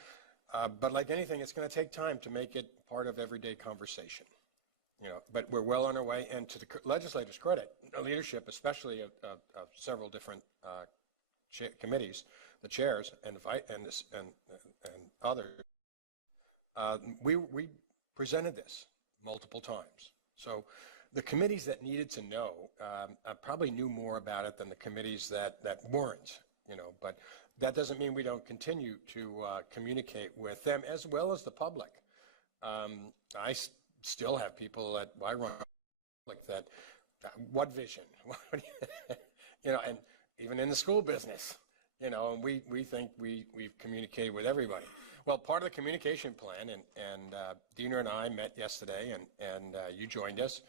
But like anything, it's going to take time to make it part of everyday conversation. But we're well on our way. And to the legislators' credit, the leadership, especially of several different committees, the chairs and others, we presented this multiple times. So the committees that needed to know probably knew more about it than the committees that weren't, but that doesn't mean we don't continue to communicate with them as well as the public. I still have people that I run like that, what vision? And even in the school business, and we think we've communicated with everybody. Well, part of the communication plan, and Dina and I met yesterday, and you joined us.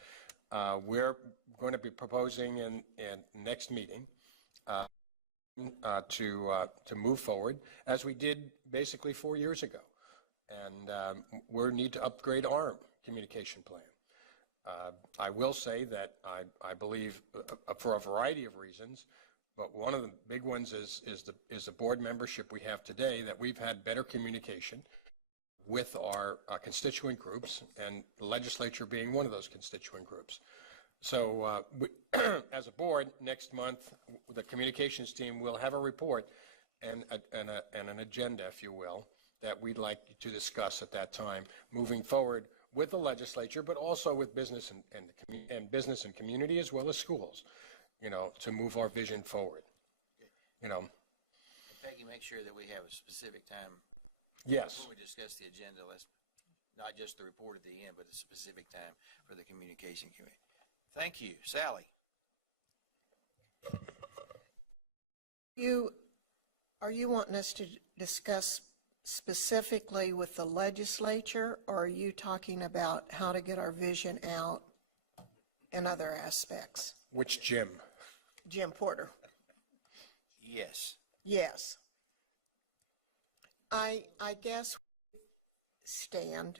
We're going to be proposing in next meeting to move forward as we did basically 4 years ago, and we need to upgrade our communication plan. I will say that I believe for a variety of reasons, but one of the big ones is the board membership we have today, that we've had better communication with our constituent groups, and the legislature being one of those constituent groups. So as a board, next month, the communications team will have a report and an agenda, if you will, that we'd like to discuss at that time, moving forward with the legislature, but also with business and business and community, as well as schools, to move our vision forward. Peggy, make sure that we have a specific time. Yes. Before we discuss the agenda, let's not just the report at the end, but a specific time for the communication committee. Thank you. Sally. Are you wanting us to discuss specifically with the legislature, or are you talking about how to get our vision out and other aspects? Which Jim? Jim Porter. Yes. Yes. I guess we stand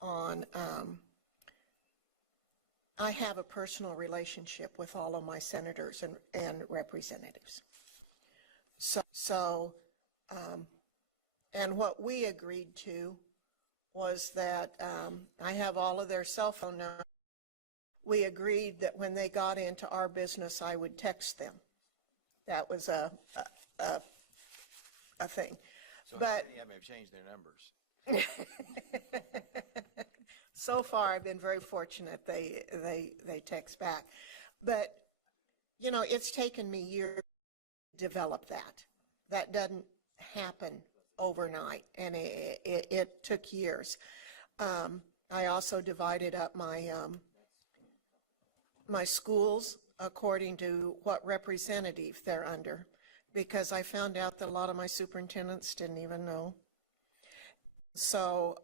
on, I have a personal relationship with all of my senators and representatives. And what we agreed to was that I have all of their cell phone numbers. We agreed that when they got into our business, I would text them. That was a thing. So but I may have changed their numbers. So far, I've been very fortunate. They text back. But, it's taken me years to develop that. That doesn't happen overnight, and it took years. I also divided up my my schools according to what representative they're under, because I found out that a lot of my superintendents didn't even know. So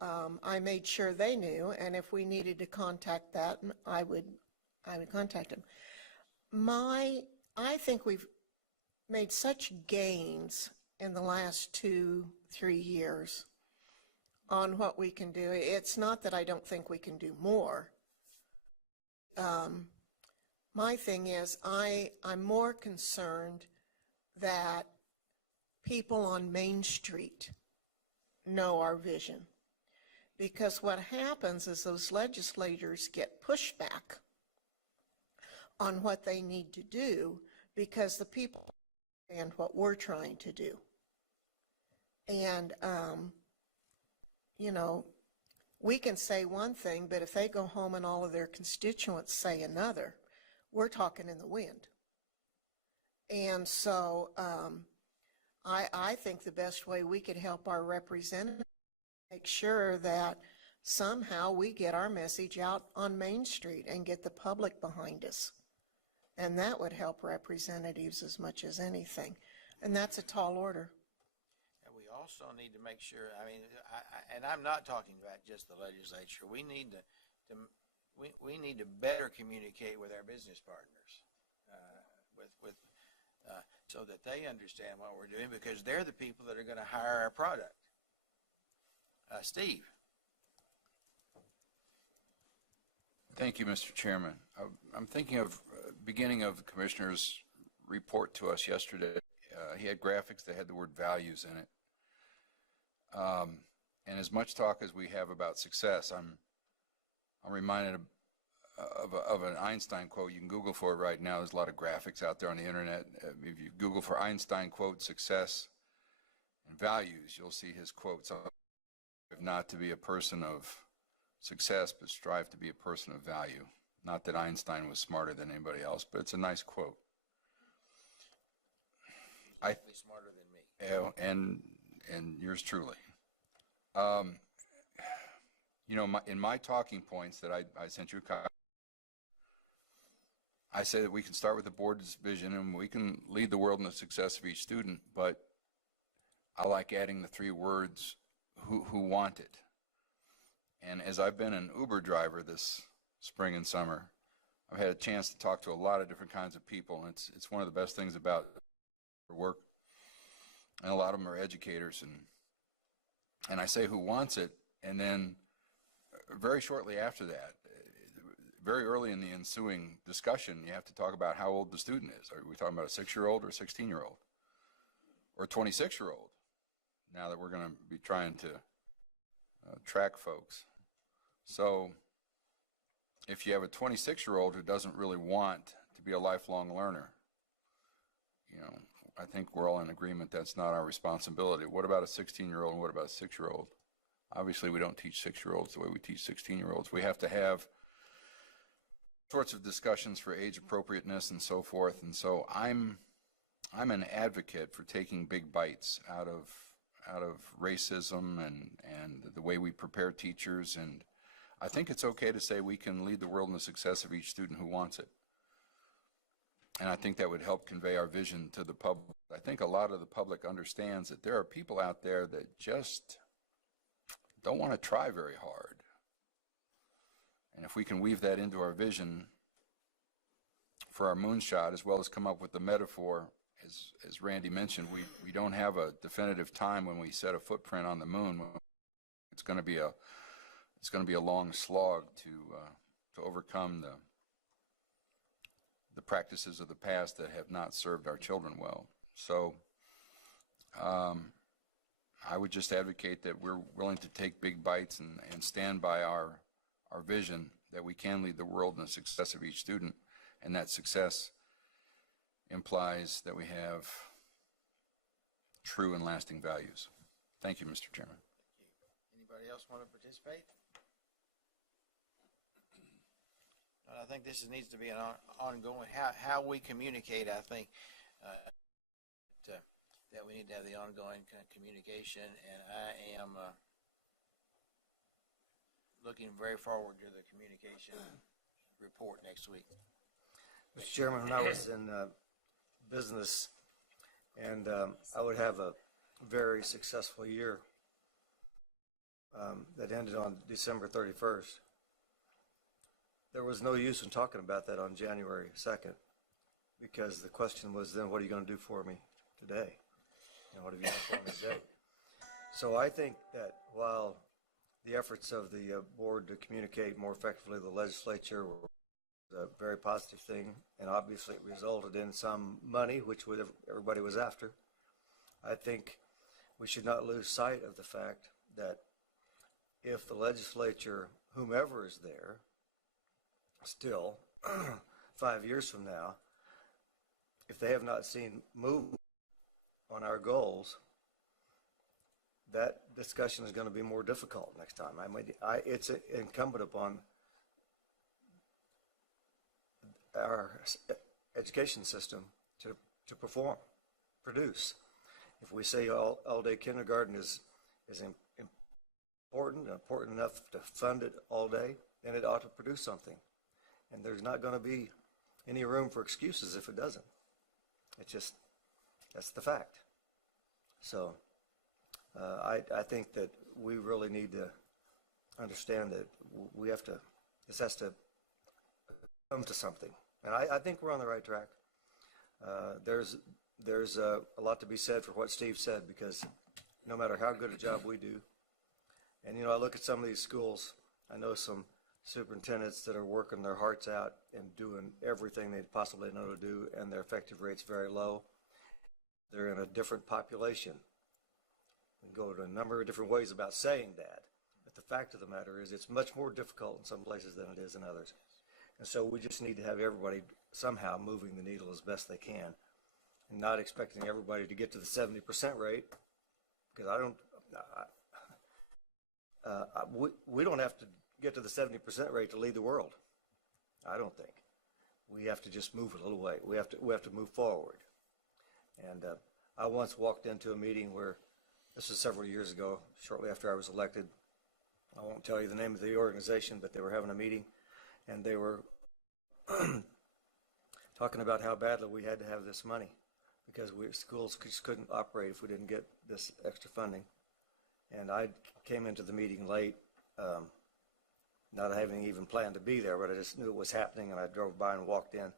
I made sure they knew, and if we needed to contact that, I would contact them. I think we've made such gains in the last 2-3 years on what we can do. It's not that I don't think we can do more. My thing is, I'm more concerned that people on Main Street know our vision. Because what happens is those legislators get pushback on what they need to do, because the people understand what we're trying to do. And, you know, we can say one thing, but if they go home and all of their constituents say another, we're talking in the wind. And so I think the best way we could help our representatives make sure that somehow we get our message out on Main Street and get the public behind us. And that would help representatives as much as anything. And that's a tall order. And we also need to make sure, I mean, and I'm not talking about just the legislature. We need we need to better communicate with our business partners, so that they understand what we're doing, because they're the people that are going to hire our product. Steve. Thank you, Mr. Chairman. I'm thinking of beginning of the Commissioner's report to us yesterday. He had graphics that had the word values in it. And as much talk as we have about success, I'm reminded of an Einstein quote. You can Google for it right now. There's a lot of graphics out there on the internet. If you Google for Einstein quote, success and values, you'll see his quotes. Not to be a person of success, but strive to be a person of value. Not that Einstein was smarter than anybody else, but it's a nice quote. Definitely smarter than me. And yours truly. You know, in my talking points that I sent you a copy, I say that we can start with the board's vision and we can lead the world in the success of each student, but I like adding the 3 words, who want it. And as I've been an Uber driver this spring and summer, I've had a chance to talk to a lot of different kinds of people, and it's one of the best things about work. And a lot of them are educators, and I say who wants it, and then very shortly after that, very early in the ensuing discussion, you have to talk about how old the student is. Are we talking about a 6-year-old or a 16-year-old or a 26-year-old? Now that we're going to be trying to track folks. So if you have a 26-year-old who doesn't really want to be a lifelong learner, you know, I think we're all in agreement that's not our responsibility. What about a 16-year-old and what about a 6-year-old? Obviously, we don't teach 6-year-olds the way we teach 16-year-olds. We have to have sorts of discussions for age appropriateness and so forth. And so I'm an advocate for taking big bites out of racism and the way we prepare teachers, and I think it's okay to say we can lead the world in the success of each student who wants it. And I think that would help convey our vision to the public. I think a lot of the public understands that there are people out there that just don't want to try very hard. And if we can weave that into our vision for our moonshot, as well as come up with the metaphor, as Randy mentioned, we don't have a definitive time when we set a footprint on the moon. It's going to be a long slog to overcome the practices of the past that have not served our children well. So I would just advocate that we're willing to take big bites and stand by our vision that we can lead the world in the success of each student, and that success implies that we have true and lasting values. Thank you, Mr. Chairman. Anybody else want to participate? I think this needs to be an ongoing, how we communicate, I think, that we need to have the ongoing communication, and I am looking very forward to the communication report next week. Mr. Chairman, when I was in business, and I would have a very successful year that ended on December 31st. There was no use in talking about that on January 2nd, because the question was then, what are you going to do for me today? And what have you done for me today? So I think that while the efforts of the board to communicate more effectively with the legislature were a very positive thing, and obviously it resulted in some money, which everybody was after, I think we should not lose sight of the fact that if the legislature, whomever is there, still 5 years from now, if they have not seen move on our goals, that discussion is going to be more difficult next time. I mean, it's incumbent upon our education system to perform, produce. If we say all-day kindergarten is important enough to fund it all day, then it ought to produce something. And there's not going to be any room for excuses if it doesn't. It's just, that's the fact. So I think that we really need to understand that we have to, this has to come to something. And I think we're on the right track. There's a lot to be said for what Steve said, because no matter how good a job we do, and you know, I look at some of these schools, I know some superintendents that are working their hearts out and doing everything they possibly know to do, and their effective rate's very low. They're in a different population. We can go to a number of different ways about saying that, but the fact of the matter is it's much more difficult in some places than it is in others. And so we just need to have everybody somehow moving the needle as best they can, and not expecting everybody to get to the 70% rate, because we don't have to get to the 70% rate to lead the world. I don't think. We have to just move a little way. We have to move forward. And I once walked into a meeting where, this was several years ago, shortly after I was elected. I won't tell you the name of the organization, but they were having a meeting, and they were talking about how badly we had to have this money, because schools just couldn't operate if we didn't get this extra funding. And I came into the meeting late, not having even planned to be there, but I just knew it was happening, and I drove by and walked in,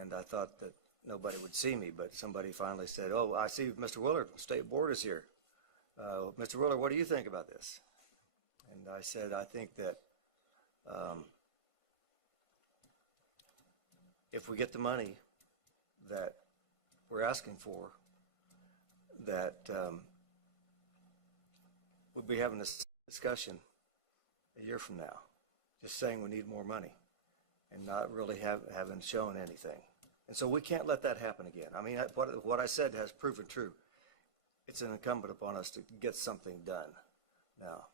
and I thought that nobody would see me, but somebody finally said, "Oh, I see Mr. Willard, State Board is here. Mr. Willard, what do you think about this?" And I said, I think that if we get the money that we're asking for, that we'll be having this discussion a year from now, just saying we need more money and not really having shown anything. And so we can't let that happen again. I mean, what I said has proven true. It's an incumbent upon us to get something done now.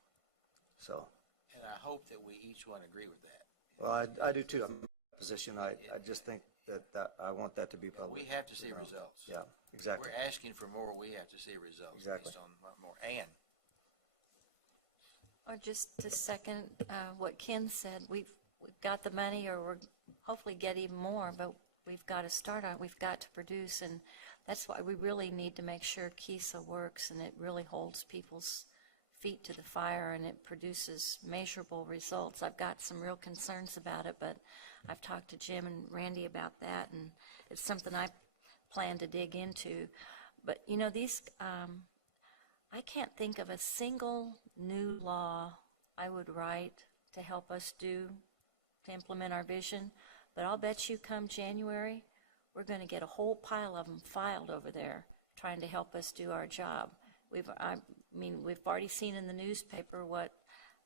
So. And I hope that we each one agree with that. Well, I do too. I'm in that position. I just think that I want that to be public. We have to see results. Yeah, exactly. We're asking for more. We have to see results. Exactly. Based on what more. And Or just to second what Ken said, we've got the money, or we're hopefully get even more, but we've got to start on it. We've got to produce, and that's why we really need to make sure KESA works and it really holds people's feet to the fire and it produces measurable results. I've got some real concerns about it, but I've talked to Jim and Randy about that, and it's something I plan to dig into. But you know, these I can't think of a single new law I would write to help us to implement our vision, but I'll bet you come January, we're going to get a whole pile of them filed over there trying to help us do our job. We've already seen in the newspaper what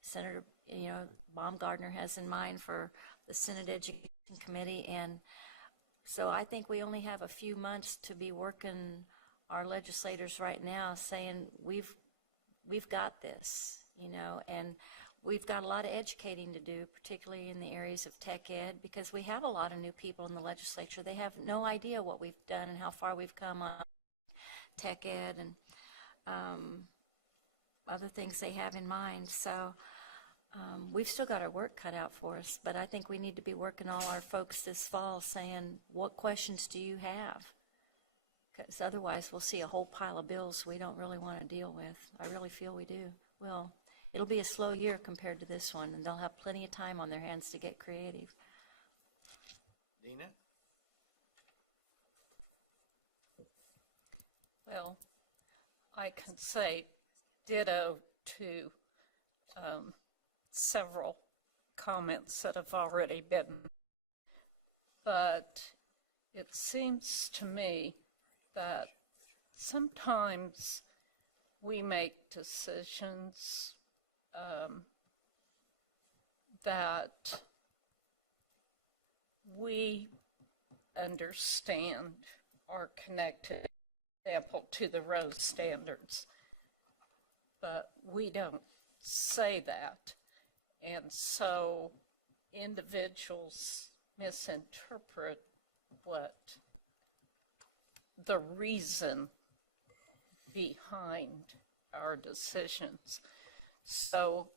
Senator, Baumgardner has in mind for the Senate Education Committee, and so I think we only have a few months to be working our legislators right now saying we've got this, and we've got a lot of educating to do, particularly in the areas of tech ed, because we have a lot of new people in the legislature. They have no idea what we've done and how far we've come on tech ed and other things they have in mind. So we've still got our work cut out for us, but I think we need to be working all our folks this fall saying, what questions do you have? Because otherwise we'll see a whole pile of bills we don't really want to deal with. I really feel we do. Well, it'll be a slow year compared to this one, and they'll have plenty of time on their hands to get creative. Dina? Well, I can say ditto to several comments that have already been, but it seems to me that sometimes we make decisions that we understand are connected, for example, to the Rose standards. but we don't say that. And so individuals misinterpret what the reason behind our decisions. So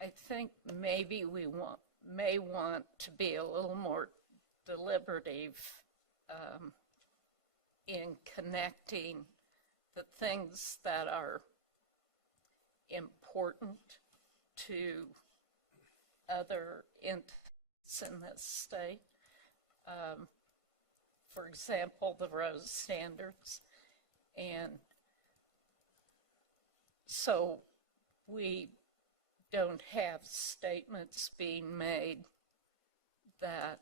I think maybe we may want to be a little more deliberative in connecting the things that are important to other entities in this state. For example, the Rose standards. And so we don't have statements being made that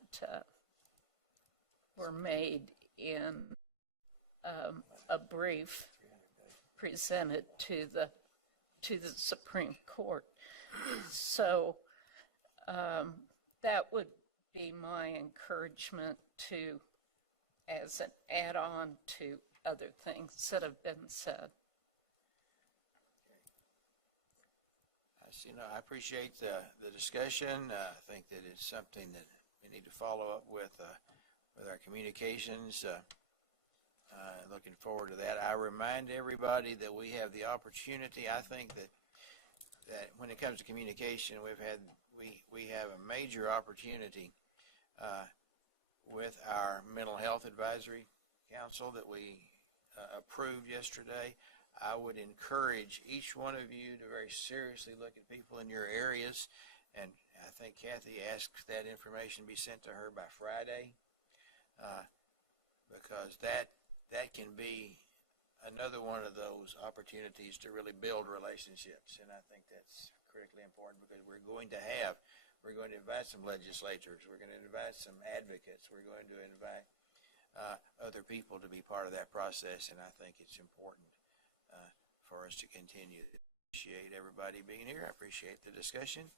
were made in a brief presented to the Supreme Court. So that would be my encouragement to, as an add-on to other things that have been said. I appreciate the discussion. I think that it's something that we need to follow up with our communications. Looking forward to that. I remind everybody that we have the opportunity. I think that when it comes to communication, we have a major opportunity with our Mental Health Advisory Council that we approved yesterday. I would encourage each one of you to very seriously look at people in your areas, and I think Kathy asked that information be sent to her by Friday, because that can be another one of those opportunities to really build relationships, and I think that's critically important, because we're going to invite some legislators, we're going to invite some advocates, we're going to invite other people to be part of that process, and I think it's important for us to continue. I appreciate everybody being here. I appreciate the discussion,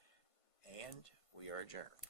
and we are adjourned.